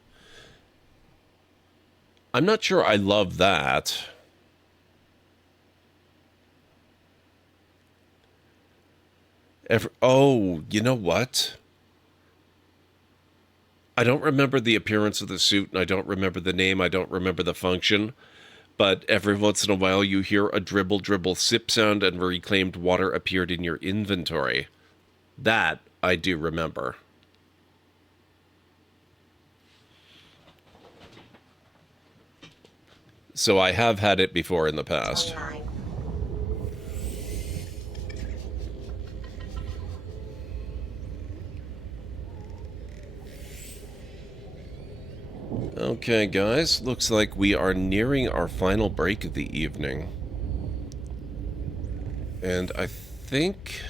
I'm not sure I love that. Oh, you know what? I don't remember the appearance of the suit, and I don't remember the name, I don't remember the function. But every once in a while you hear a dribble dribble sip sound and reclaimed water appeared in your inventory. That I do remember. So I have had it before in the past. Okay, guys, looks like we are nearing our final break of the evening. And I think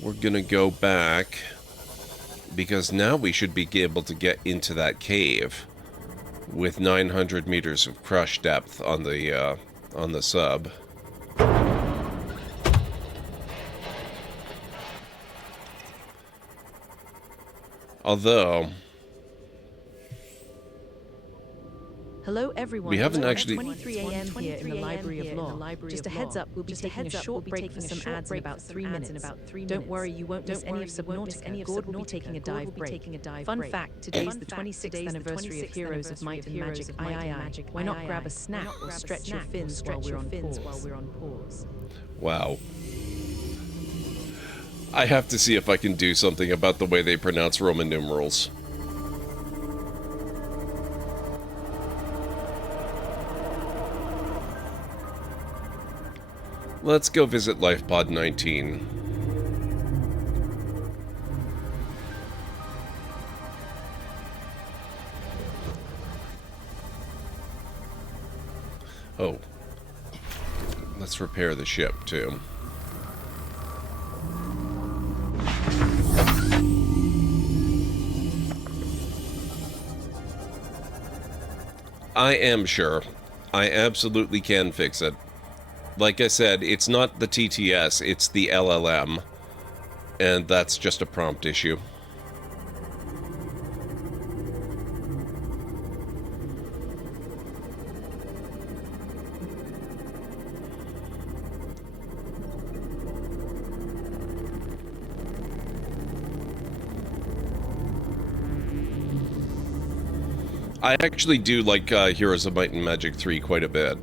we're gonna go back, because now we should be able to get into that cave with 900 meters of crush depth on the sub. Although hello everyone. We haven't actually. 23 a.m. here in the Library of Law. Just a heads up, we'll be taking a short break for some ads in about 3 minutes. Don't worry, you won't miss any of Subnautica. Gord will be taking a dive break. Fun fact, today's the 26th anniversary of Heroes of Might and Magic. Aye. Why not grab a snack or stretch your fins while we're on pause? Wow. I have to see if I can do something about the way they pronounce Roman numerals. Let's go visit LifePod 19. Oh. Let's repair the ship, too. I am sure. I absolutely can fix it. Like I said, it's not the TTS, it's the LLM. And that's just a prompt issue. I actually do like Heroes of Might and Magic 3 quite a bit.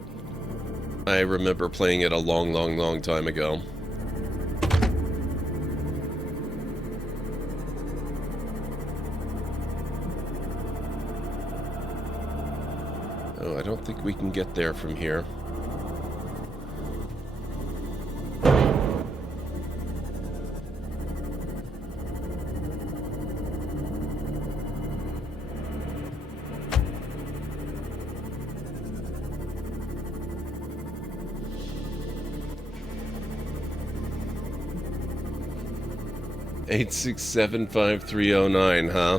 I remember playing it a long time ago. Oh, I don't think we can get there from here. Eight 675-309, huh?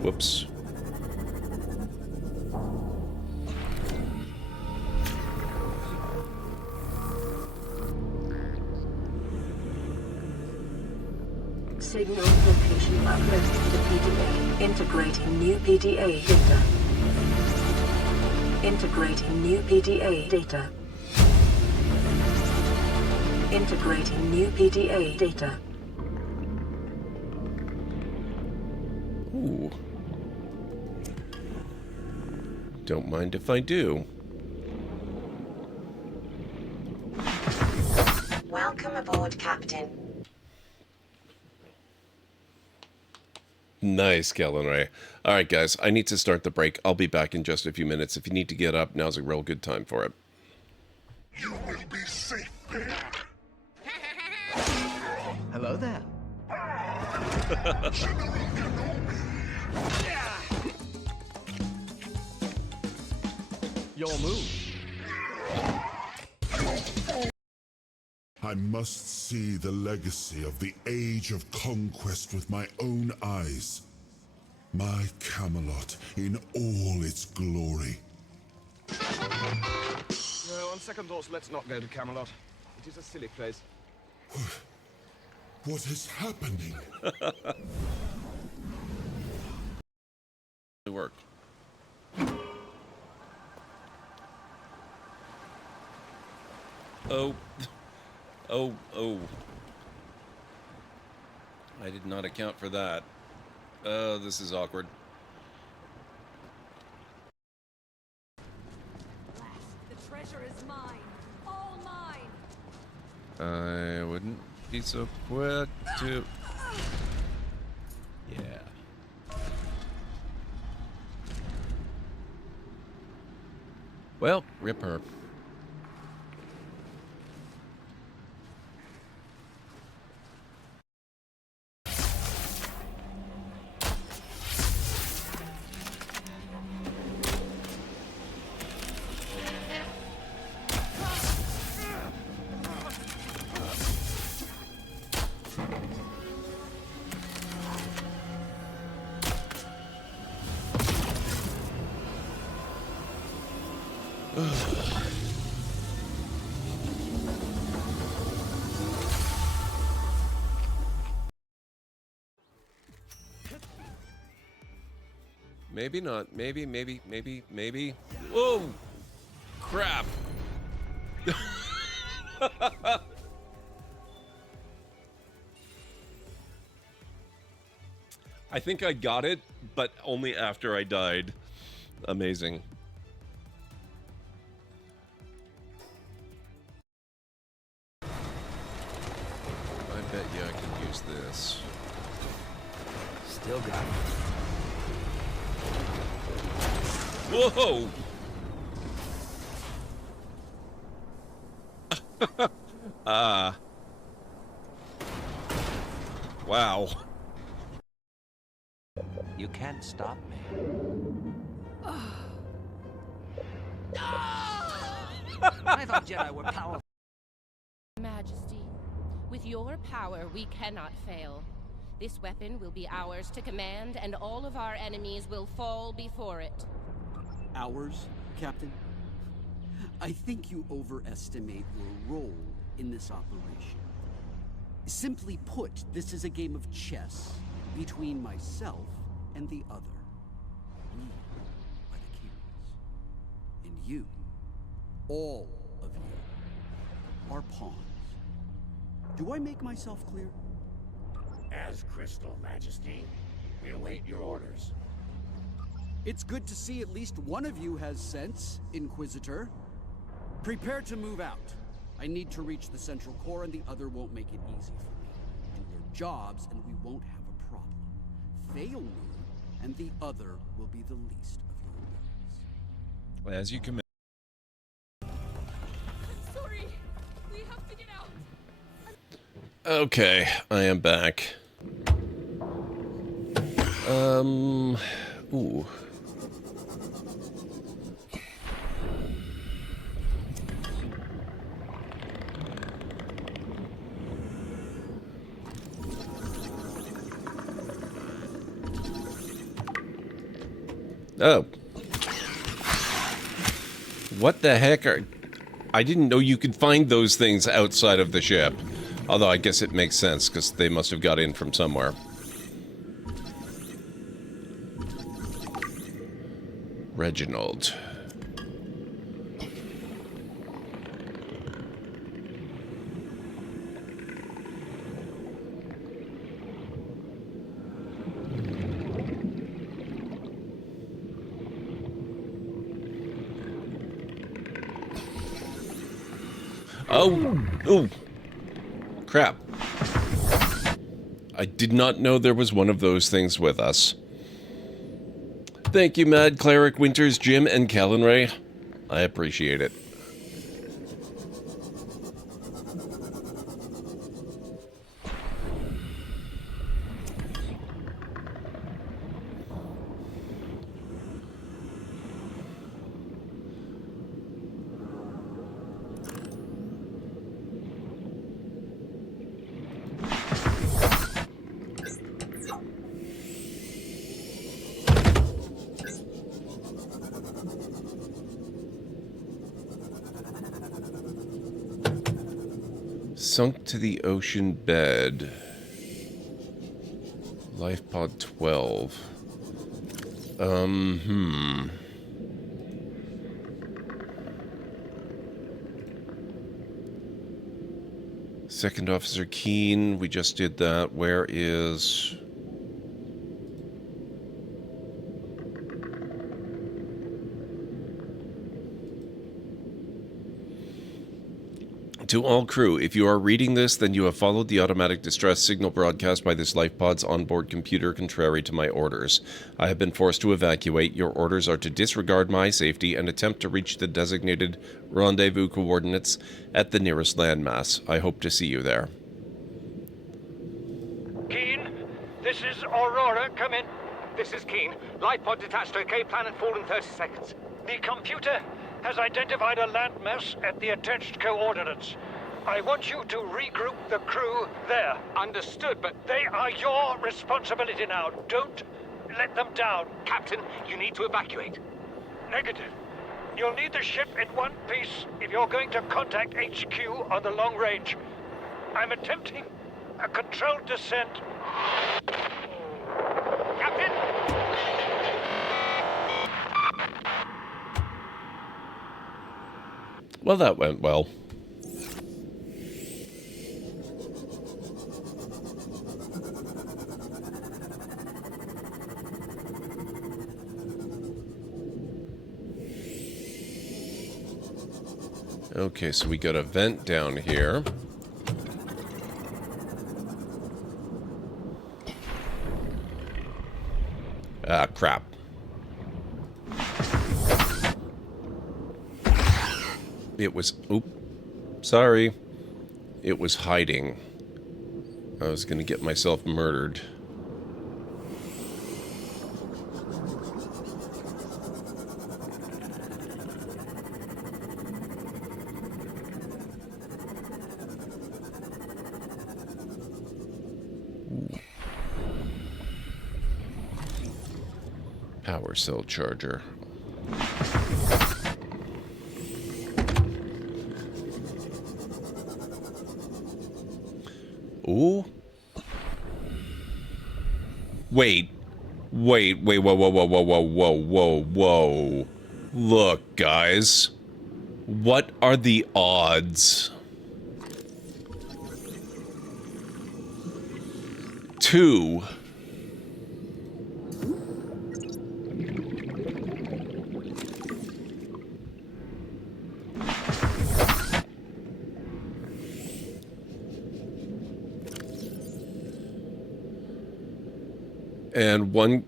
Whoops. Signal location uploaded to PDA. Integrating new PDA data. Integrating new PDA data. Integrating new PDA data. Ooh. Don't mind if I do. Welcome aboard, Captain. Nice, Kellen Ray. All right, guys, I need to start the break. I'll be back in just a few minutes. If you need to get up, now's a real good time for it. You will be safe here. Hello there. Your move. I must see the legacy of the Age of Conquest with my own eyes. My Camelot in all its glory. No, on second thoughts, let's not go to Camelot. It is a silly place. What is happening? It worked. Oh. Oh. I did not account for that. Oh, this is awkward. The treasure is mine. All mine. I wouldn't be so quick to... Yeah. Well, rip her. Maybe not. Maybe. Whoa! Crap! I think I got it, but only after I died. Amazing. I bet you I can use this. Still got it. Whoa! Wow. You can't stop me. I thought Jedi were powerful. Majesty, with your power, we cannot fail. This weapon will be ours to command, and all of our enemies will fall before it. Ours, Captain? I think you overestimate your role in this operation. Simply put, this is a game of chess between myself and the other. We are the kings. And you, all of you, are pawns. Do I make myself clear? As Crystal, Majesty. We await your orders. It's good to see at least one of you has sense, Inquisitor. Prepare to move out. I need to reach the central core and the other won't make it easy for me. Do your jobs and we won't have a problem. Fail me and the other will be the least of your worries. As you command. Sorry. We have to get out. Okay, I am back. Ooh. Oh. What the heck are... I didn't know you could find those things outside of the ship. Although I guess it makes sense, because they must have got in from somewhere. Reginald. Oh! Ooh! Crap. I did not know there was one of those things with us. Thank you, Mad Cleric, Winters, Jim, and Callan-Ray. I appreciate it. Sunk to the ocean bed. Life pod 12. Second Officer Keen, we just did that. Where is... To all crew, if you are reading this, then you have followed the automatic distress signal broadcast by this lifepod's onboard computer contrary to my orders. I have been forced to evacuate. Your orders are to disregard my safety and attempt to reach the designated rendezvous coordinates at the nearest landmass. I hope to see you there. Keen, this is Aurora. Come in. This is Keen. Lifepod detached to Cape Planet fall in 30 seconds. The computer has identified a landmass at the attached coordinates. I want you to regroup the crew there. Understood, but they are your responsibility now. Don't let them down. Captain, you need to evacuate. Negative. You'll need the ship in one piece if you're going to contact HQ on the long range. I'm attempting a controlled descent. Captain! Well, that went well. Okay, so we got a vent down here. Ah, crap. It was... Oop. Sorry. It was hiding. I was gonna get myself murdered. Power cell charger. Ooh. Wait. Whoa, whoa. Look, guys. What are the odds? 2. And one,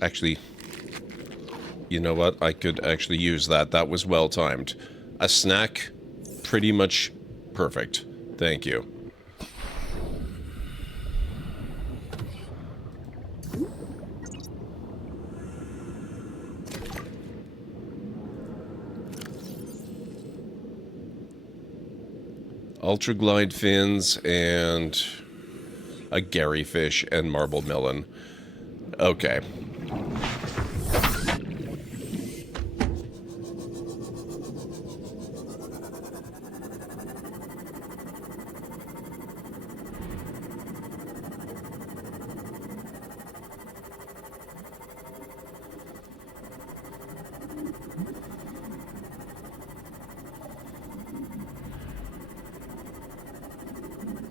actually, you know what? I could actually use that. That was well timed. A snack, pretty much perfect. Thank you. Ultra glide fins and a Gary fish and marble melon. Okay.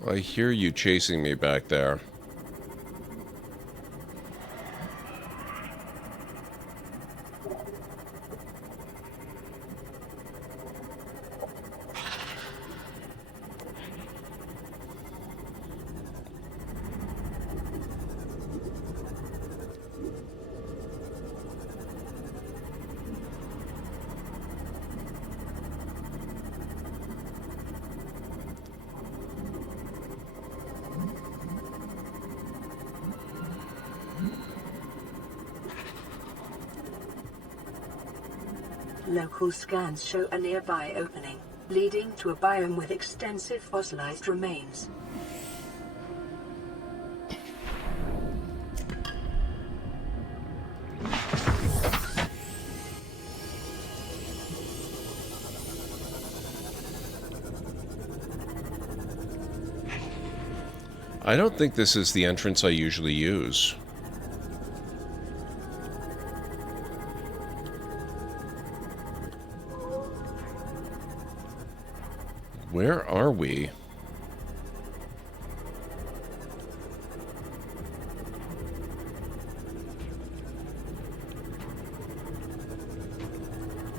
I hear you chasing me back there. Local scans show a nearby opening, leading to a biome with extensive fossilized remains. I don't think this is the entrance I usually use. Where are we?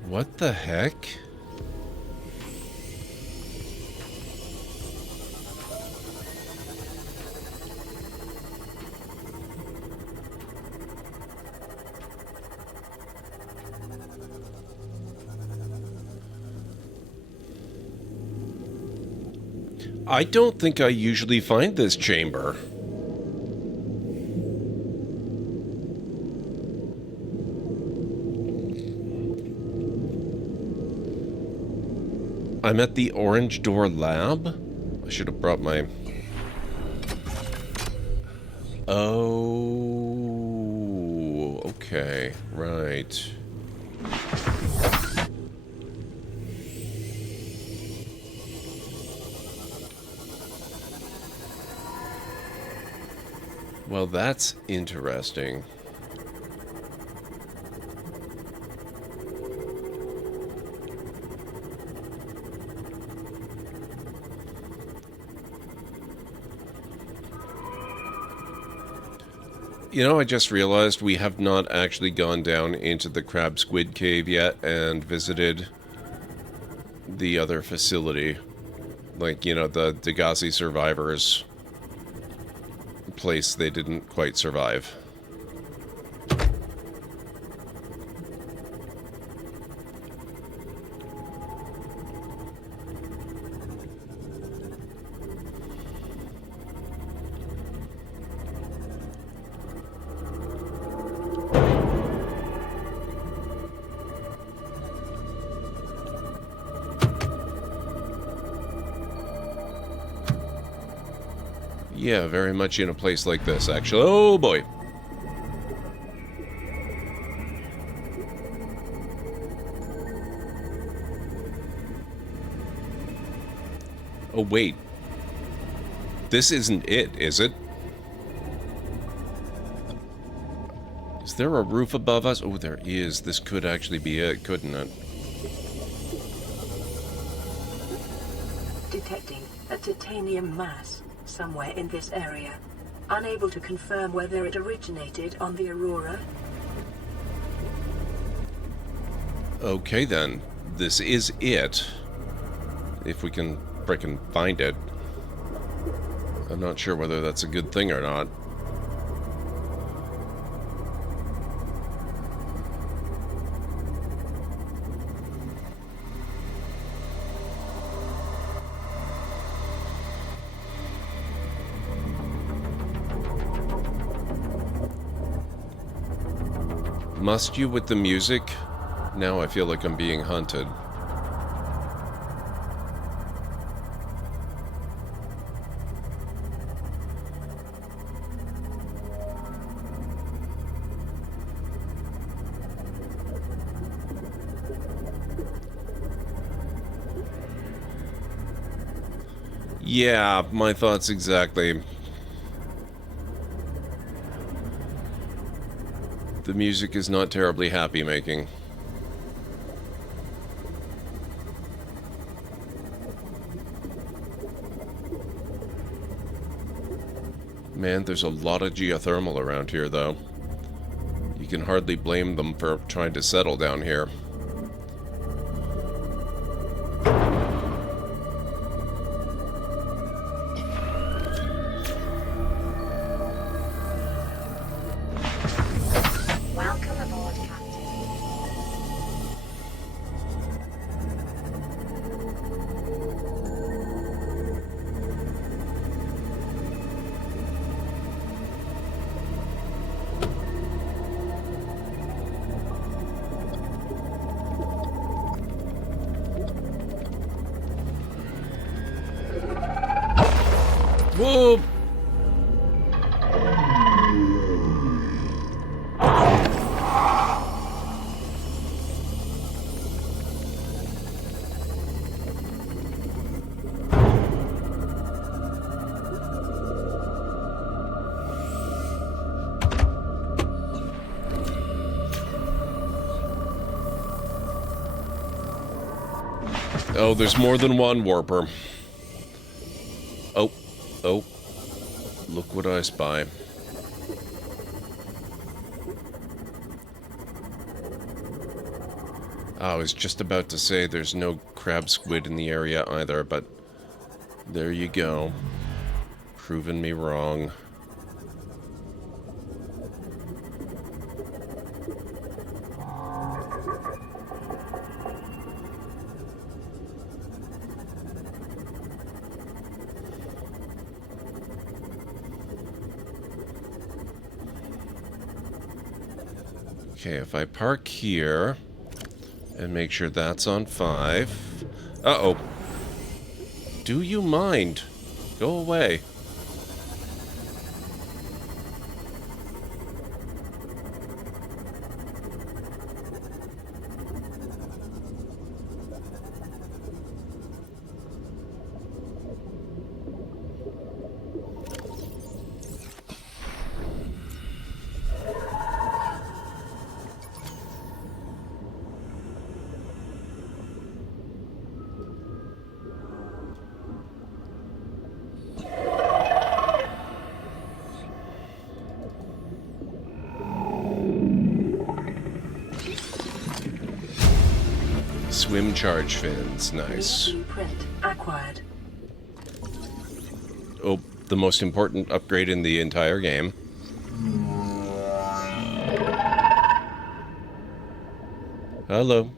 What the heck? I don't think I usually find this chamber. I'm at the Orange Door Lab? I should have brought my... Oh... Okay, right. Well, that's interesting. You know, I just realized we have not actually gone down into the Crab Squid Cave yet and visited the other facility. Like, you know, the Degassi survivors place they didn't quite survive. Yeah, very much in a place like this, actually. Oh, boy. Oh, wait. This isn't it, is it? Is there a roof above us? Oh, there is. This could actually be it, couldn't it? Detecting a titanium mass somewhere in this area. Unable to confirm whether it originated on the Aurora. Okay, then. This is it. If we can frickin' find it. I'm not sure whether that's a good thing or not. Must you with the music? Now I feel like I'm being hunted. Yeah, my thoughts exactly. The music is not terribly happy making. Man, there's a lot of geothermal around here, though. You can hardly blame them for trying to settle down here. Whoa! Oh, there's more than one warper. Oh, oh. Look what I spy. I was just about to say there's no crab squid in the area either, but there you go. Proving me wrong. Okay, if I park here and make sure that's on 5. Uh-oh. Do you mind? Go away. Swim charge fins, nice. Blueprint acquired. Oh, the most important upgrade in the entire game. Hello.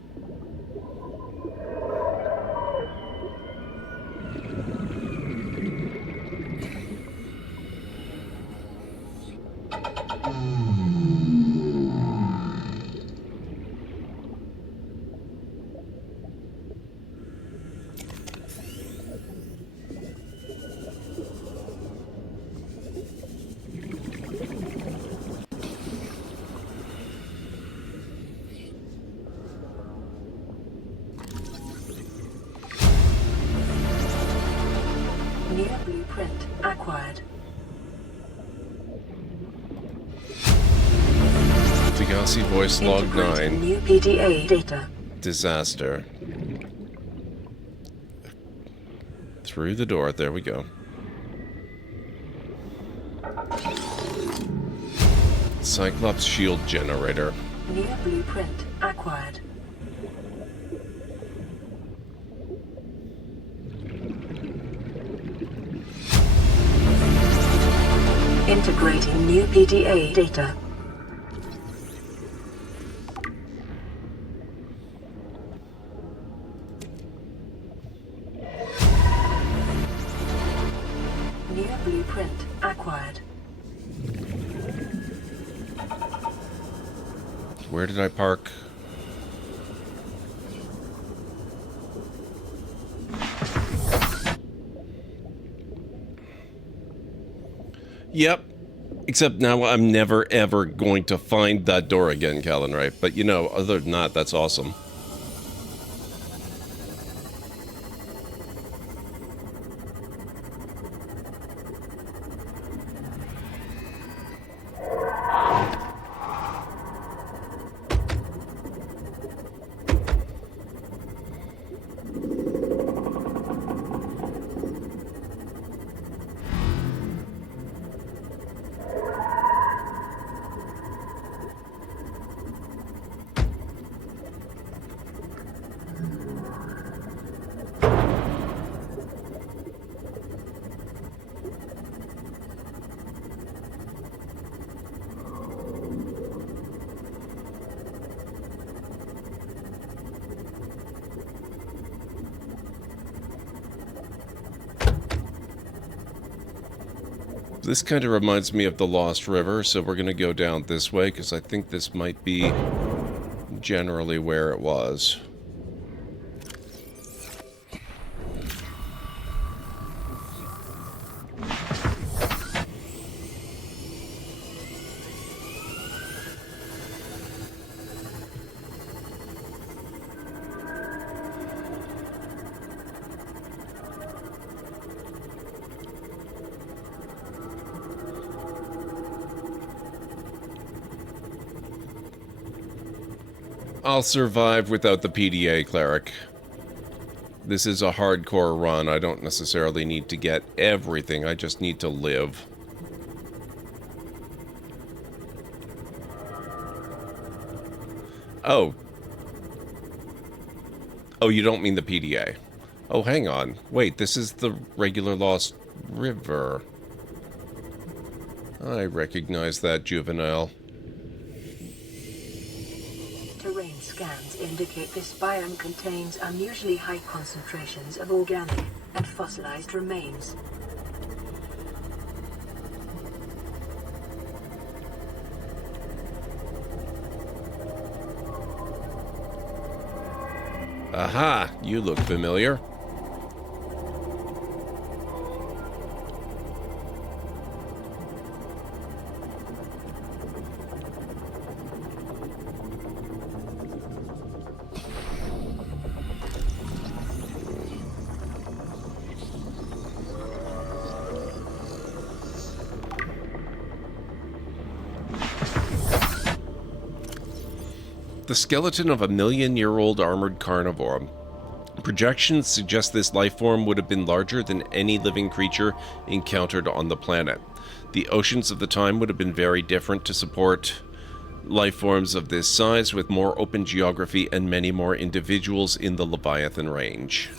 New blueprint acquired. Degassi voice log 9. New PDA data. Disaster. Through the door, there we go. Cyclops shield generator. New blueprint acquired. Integrating new PDA data. New blueprint acquired. Where did I park? Yep. Except now I'm never ever going to find that door again, Callan, right? But you know, other than that, that's awesome. This kind of reminds me of the Lost River, so we're going to go down this way, because I think this might be generally where it was. I'll survive without the PDA, Cleric. This is a hardcore run. I don't necessarily need to get everything. I just need to live. Oh. Oh, you don't mean the PDA. Oh, hang on. Wait, this is the regular Lost River. I recognize that juvenile. Terrain scans indicate this biome contains unusually high concentrations of organic and fossilized remains. Aha! You look familiar. The skeleton of a million-year-old armored carnivore. Projections suggest this life form would have been larger than any living creature encountered on the planet. The oceans of the time would have been very different to support life forms of this size, with more open geography and many more individuals in the Leviathan range.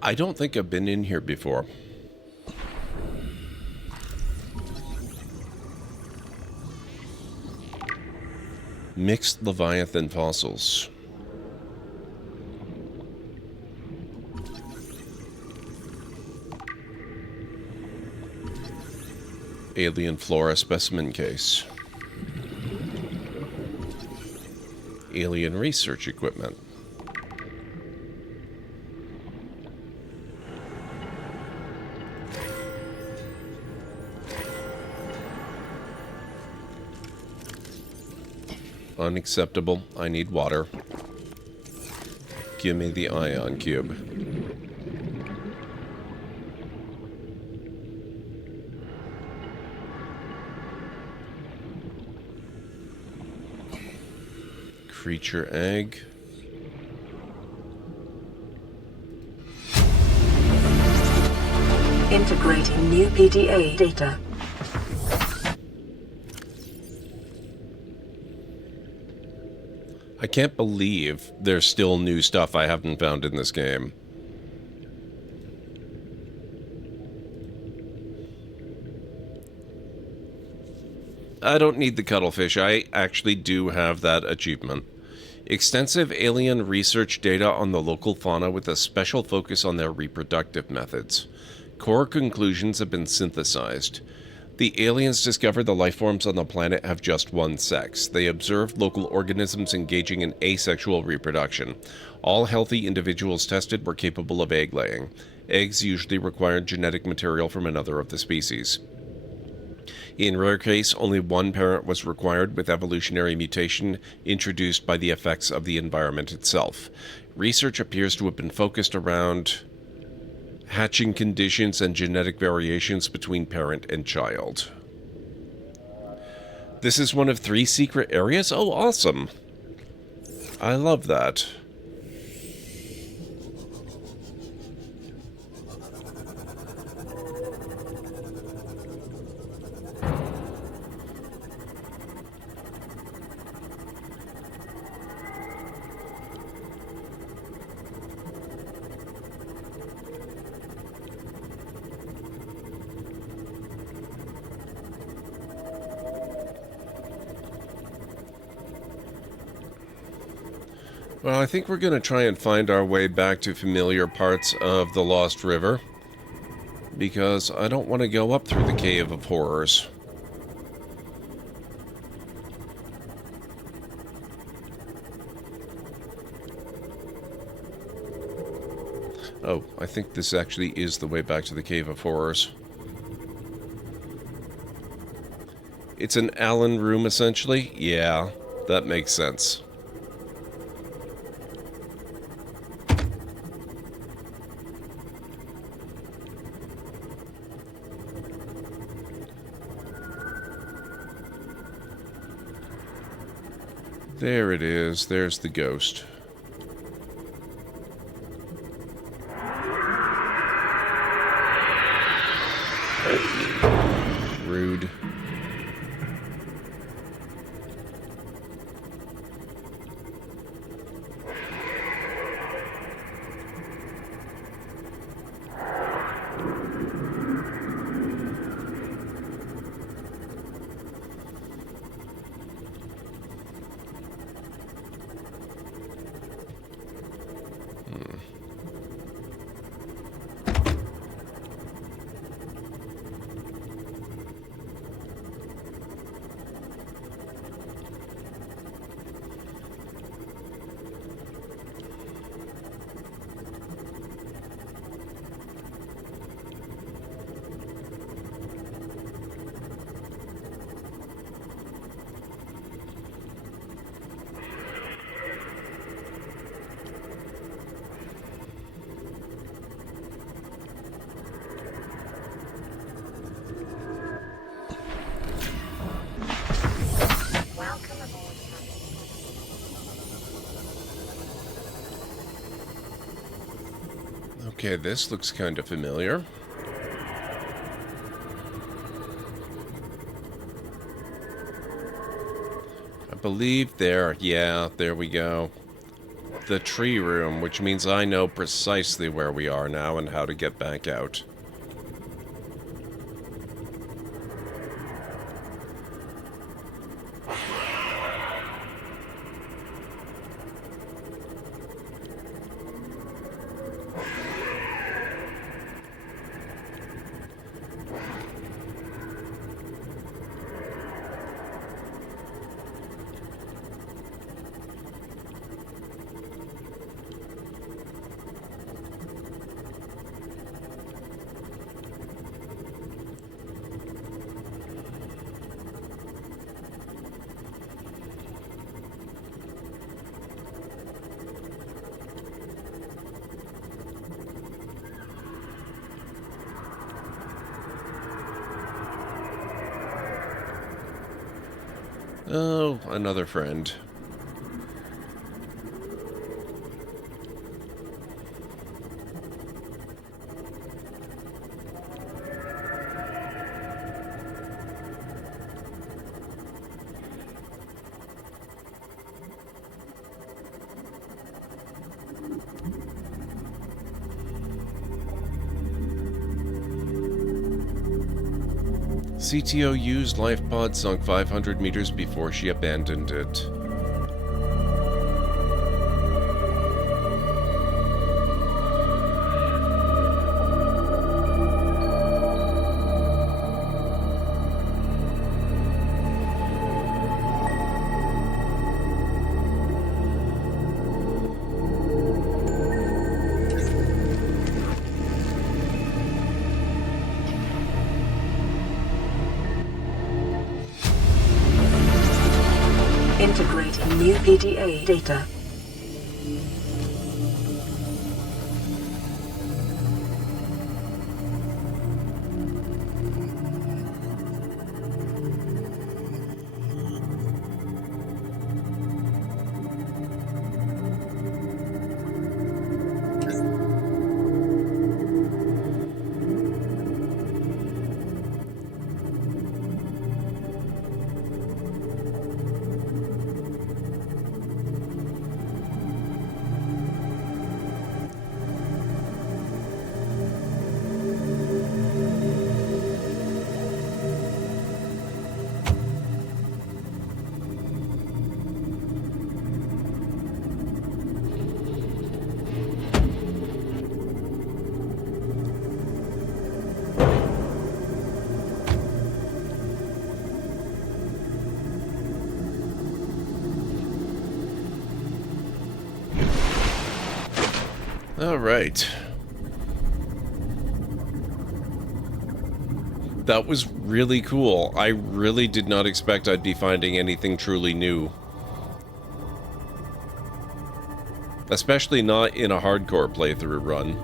I don't think I've been in here before. Mixed Leviathan fossils. Alien flora specimen case. Alien research equipment. Unacceptable. I need water. Give me the ion cube. Creature egg. Integrating new PDA data. I can't believe there's still new stuff I haven't found in this game. I don't need the cuttlefish. I actually do have that achievement. Extensive alien research data on the local fauna with a special focus on their reproductive methods. Core conclusions have been synthesized. The aliens discovered the life forms on the planet have just one sex. They observed local organisms engaging in asexual reproduction. All healthy individuals tested were capable of egg laying. Eggs usually required genetic material from another of the species. In rare case, only one parent was required, with evolutionary mutation introduced by the effects of the environment itself. Research appears to have been focused around hatching conditions and genetic variations between parent and child. This is one of 3 secret areas? Oh, awesome. I love that. Well, I think we're going to try and find our way back to familiar parts of the Lost River. Because I don't want to go up through the Cave of Horrors. Oh, I think this actually is the way back to the Cave of Horrors. It's an Allen room, essentially? Yeah, that makes sense. There it is. There's the ghost. Rude. Okay, this looks kind of familiar. I believe there, yeah, there we go. The tree room, which means I know precisely where we are now and how to get back out. Oh, another friend. CTO used life pod sunk 500 meters before she abandoned it. Integrating new PDA data. Alright. That was really cool. I really did not expect I'd be finding anything truly new. Especially not in a hardcore playthrough run.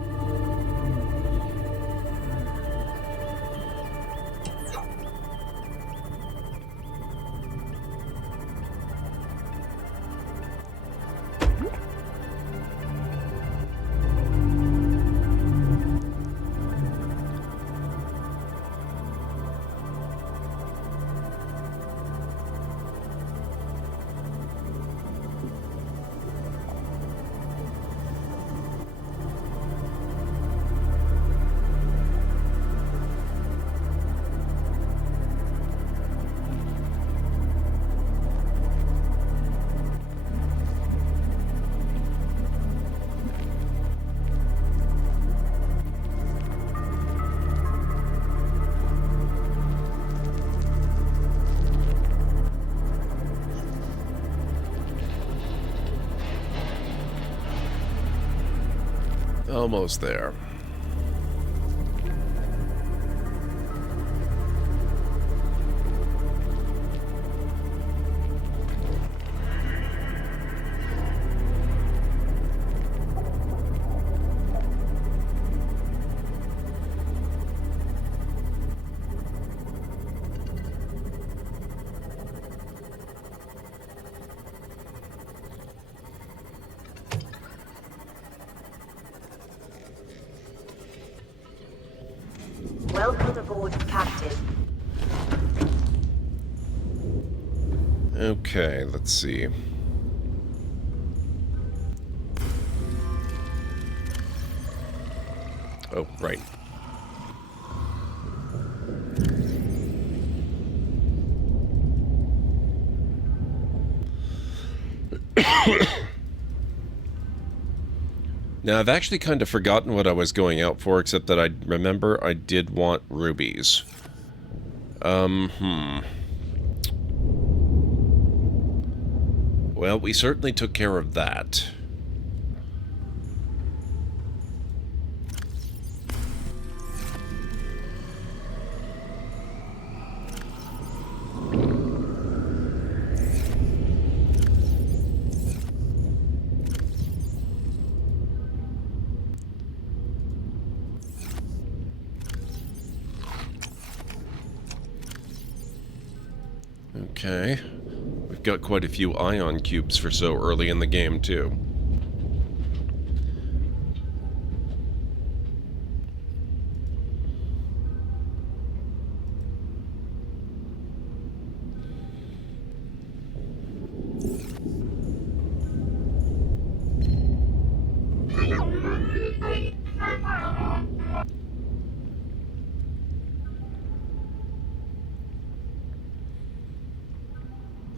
Almost there. Welcome aboard, Captain. Okay, let's see. Oh, right. Now, I've actually kind of forgotten what I was going out for, except that I remember I did want rubies. Well, we certainly took care of that. Okay. We've got quite a few ion cubes for so early in the game, too.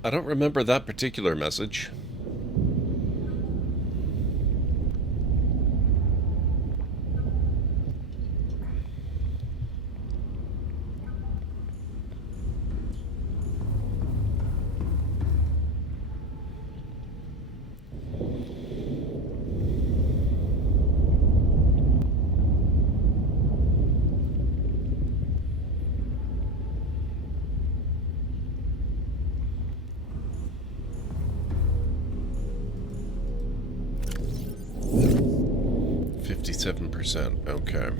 I don't remember that particular message. Okay.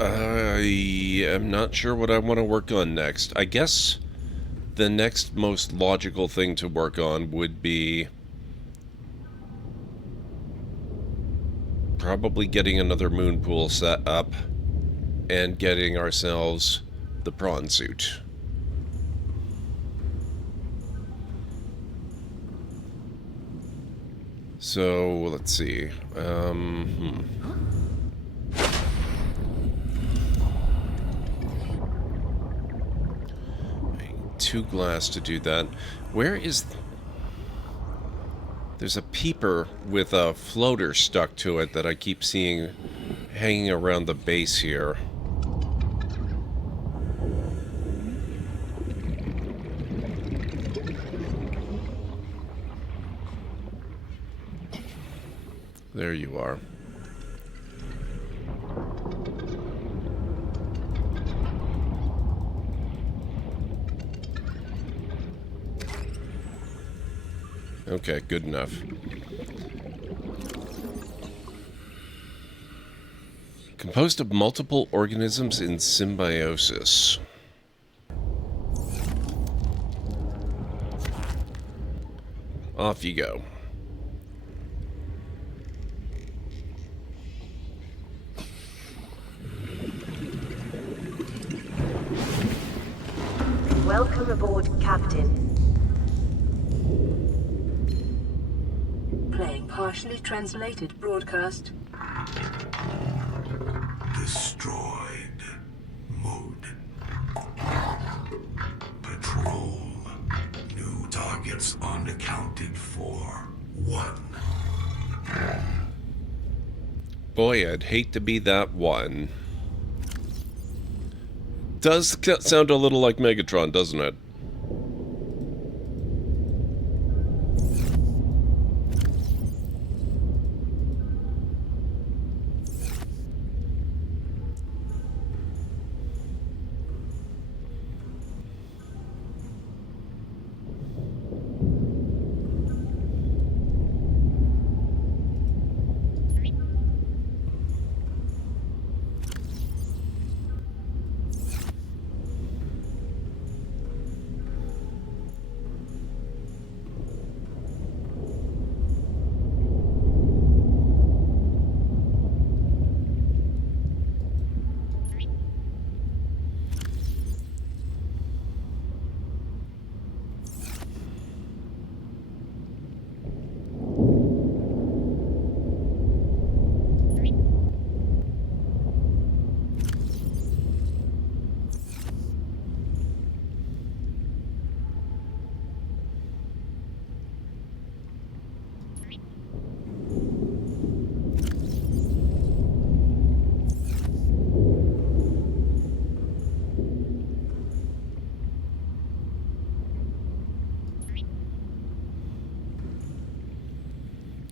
I am not sure what I want to work on next. I guess the next most logical thing to work on would be probably getting another moon pool set up and getting ourselves the prawn suit. So, let's see. 2 glass to do that. Where is... There's a peeper with a floater stuck to it that I keep seeing hanging around the base here. There you are. Okay, good enough. Composed of multiple organisms in symbiosis. Off you go. Welcome aboard, Captain. Playing partially translated broadcast. Destroyed. Mode. Patrol. New targets unaccounted for. 1. Boy, I'd hate to be that one. Does sound a little like Megatron, doesn't it?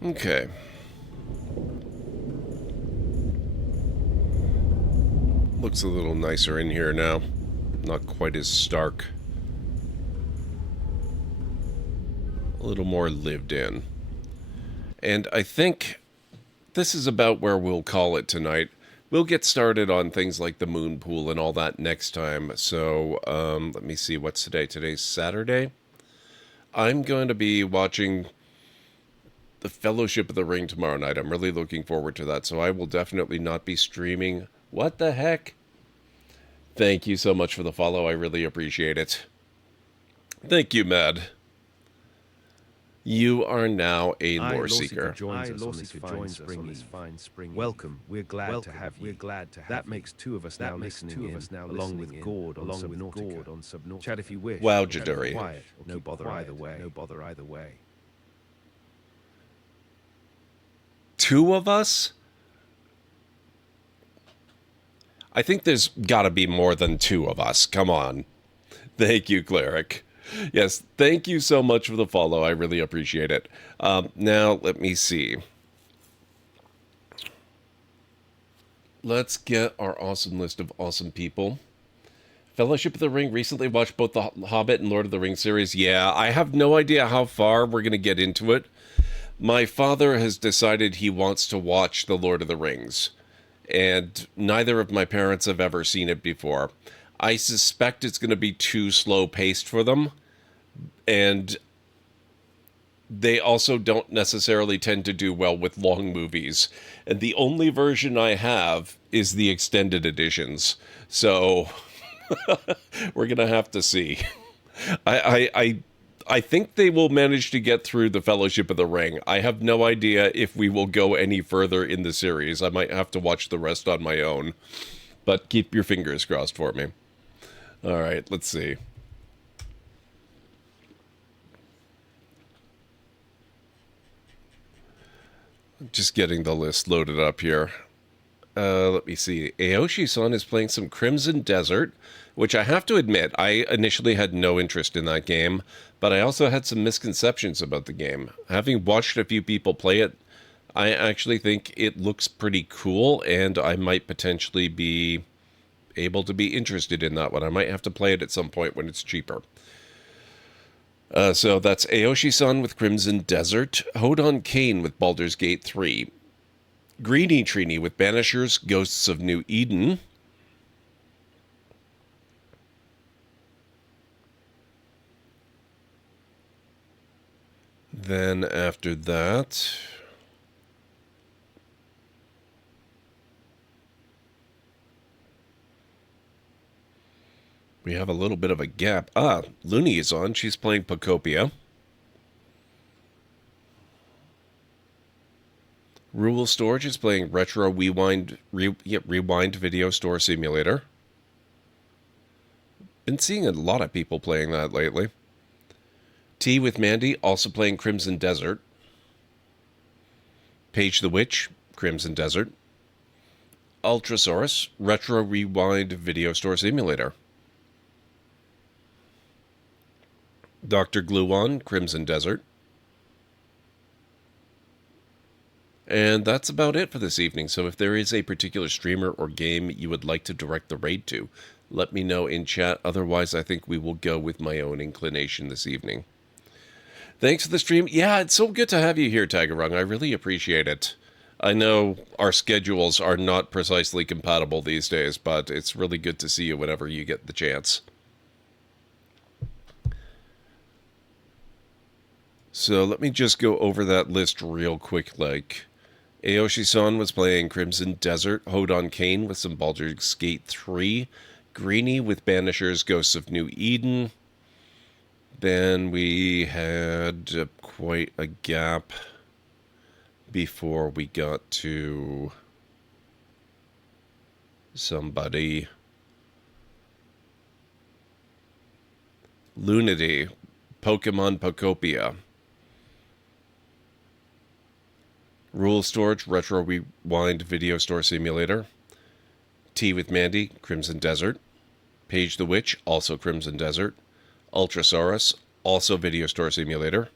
Okay. Looks a little nicer in here now. Not quite as stark. A little more lived in. And I think this is about where we'll call it tonight. We'll get started on things like the moon pool and all that next time. So, let me see. What's today? Today's Saturday? I'm going to be watching the Fellowship of the Ring tomorrow night. I'm really looking forward to that. So I will definitely not be streaming. What the heck? Thank you so much for the follow. I really appreciate it. Thank you, Mad. You are now a lore seeker. Welcome. We're glad to have you. That makes 2 of us now listening in, along with Gord on Subnautica. Chat if you wish. Wow, Jaduri. Quiet. No bother either way. No bother either way. 2 of us? I think there's got to be more than 2 of us. Come on. Thank you, Cleric. Yes, thank you so much for the follow. I really appreciate it. Now, let me see. Let's get our awesome list of awesome people. Fellowship of the Ring recently watched both the Hobbit and Lord of the Rings series. Yeah, I have no idea how far we're going to get into it. My father has decided he wants to watch the Lord of the Rings, and neither of my parents have ever seen it before. I suspect it's going to be too slow-paced for them, and they also don't necessarily tend to do well with long movies. And the only version I have is the extended editions, so we're going to have to see. I think they will manage to get through the Fellowship of the Ring. I have no idea if we will go any further in the series. I might have to watch the rest on my own. But keep your fingers crossed for me. Alright, let's see. Just getting the list loaded up here. Let me see. Aoshi-san is playing some Crimson Desert, which I have to admit, I initially had no interest in that game, but I also had some misconceptions about the game. Having watched a few people play it, I actually think it looks pretty cool, and I might potentially be able to be interested in that one. I might have to play it at some point when it's cheaper. So that's Aoshi-san with Crimson Desert, Hodon Kane with Baldur's Gate 3, Greeny Trini with Banishers, Ghosts of New Eden, then after that, we have a little bit of a gap. Looney is on. She's playing Pocopia. Rule Storage is playing Retro Rewind Video Store Simulator. Been seeing a lot of people playing that lately. Tea with Mandy, also playing Crimson Desert. Paige the Witch, Crimson Desert. Ultrasaurus, Retro Rewind Video Store Simulator. Dr. Gluon, Crimson Desert. And that's about it for this evening. So if there is a particular streamer or game you would like to direct the raid to, let me know in chat. Otherwise, I think we will go with my own inclination this evening. Thanks for the stream. Yeah, it's so good to have you here, Tagarung. I really appreciate it. I know our schedules are not precisely compatible these days, but it's really good to see you whenever you get the chance. So let me just go over that list real quick. Like, Aoshi-san was playing Crimson Desert, Hodon Kane with some Baldur's Gate 3, Greeny with Banishers, Ghosts of New Eden. Then we had quite a gap before we got to somebody. Lunity, Pokemon Pocopia. Rule Storage, Retro Rewind Video Store Simulator. Tea with Mandy, Crimson Desert. Paige the Witch, also Crimson Desert. Ultrasaurus, also Video Store Simulator.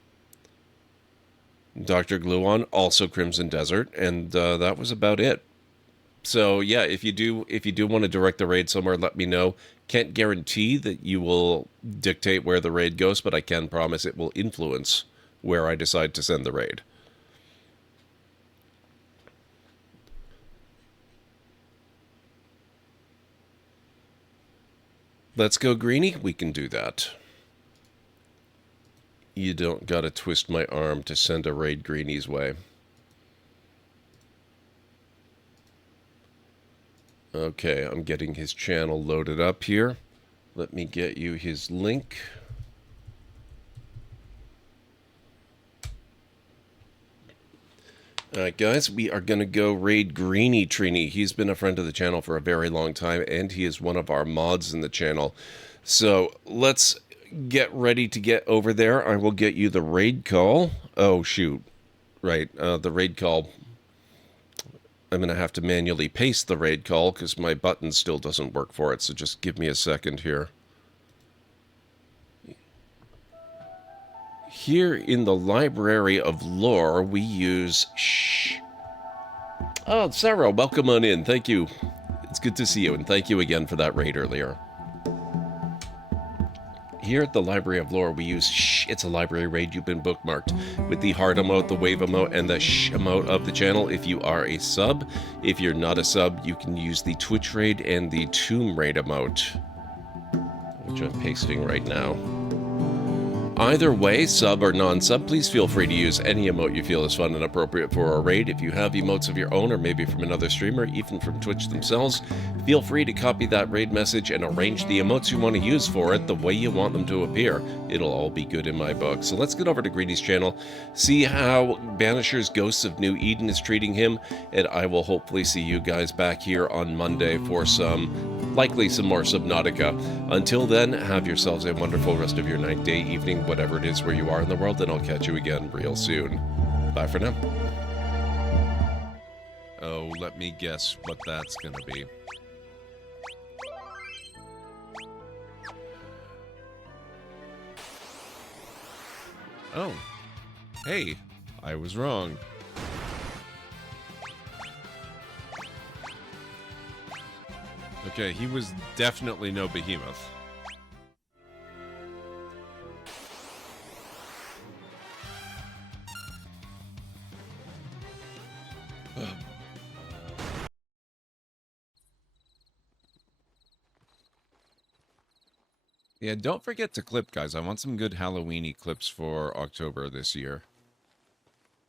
Dr. Gluon, also Crimson Desert, and that was about it. So yeah, if you do want to direct the raid somewhere, let me know. Can't guarantee that you will dictate where the raid goes, but I can promise it will influence where I decide to send the raid. Let's go, Greeny. We can do that. You don't gotta twist my arm to send a raid Greeny's way. Okay, I'm getting his channel loaded up here. Let me get you his link. Alright guys, we are going to go raid Greeny Trini. He's been a friend of the channel for a very long time, and he is one of our mods in the channel. So, let's get ready to get over there. I will get you the raid call. Oh, shoot. Right, the raid call. I'm going to have to manually paste the raid call because my button still doesn't work for it, so just give me a second here. Here in the Library of Lore, we use Oh, Sarah, welcome on in. Thank you. It's good to see you, and thank you again for that raid earlier. Here at the Library of Lore, we use It's a library raid. You've been bookmarked with the heart emote, the wave emote, and the emote of the channel if you are a sub. If you're not a sub, you can use the Twitch raid and the Tomb raid emote, which I'm pasting right now. Either way, sub or non-sub, please feel free to use any emote you feel is fun and appropriate for a raid. If you have emotes of your own, or maybe from another streamer, even from Twitch themselves, feel free to copy that raid message and arrange the emotes you want to use for it the way you want them to appear. It'll all be good in my book. So let's get over to Greeny's channel, see how Banisher's Ghosts of New Eden is treating him, and I will hopefully see you guys back here on Monday for likely some more Subnautica. Until then, have yourselves a wonderful rest of your night, day, evening, whatever it is where you are in the world, and I'll catch you again real soon. Bye for now. Oh, let me guess what that's gonna be. Oh. Hey, I was wrong. Okay, he was definitely no behemoth. Yeah, don't forget to clip, guys. I want some good Halloween-y clips for October this year.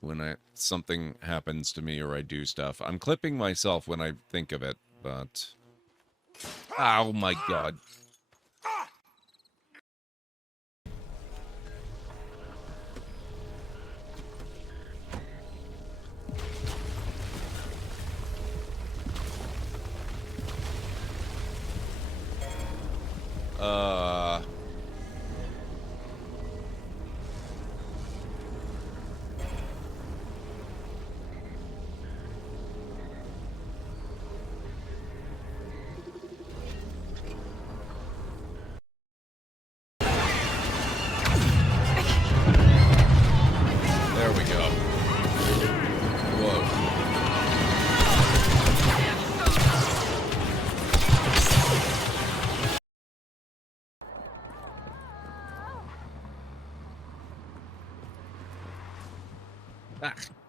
When something happens to me or I do stuff. I'm clipping myself when I think of it, but... Oh my god. There we go. Whoa. Ah.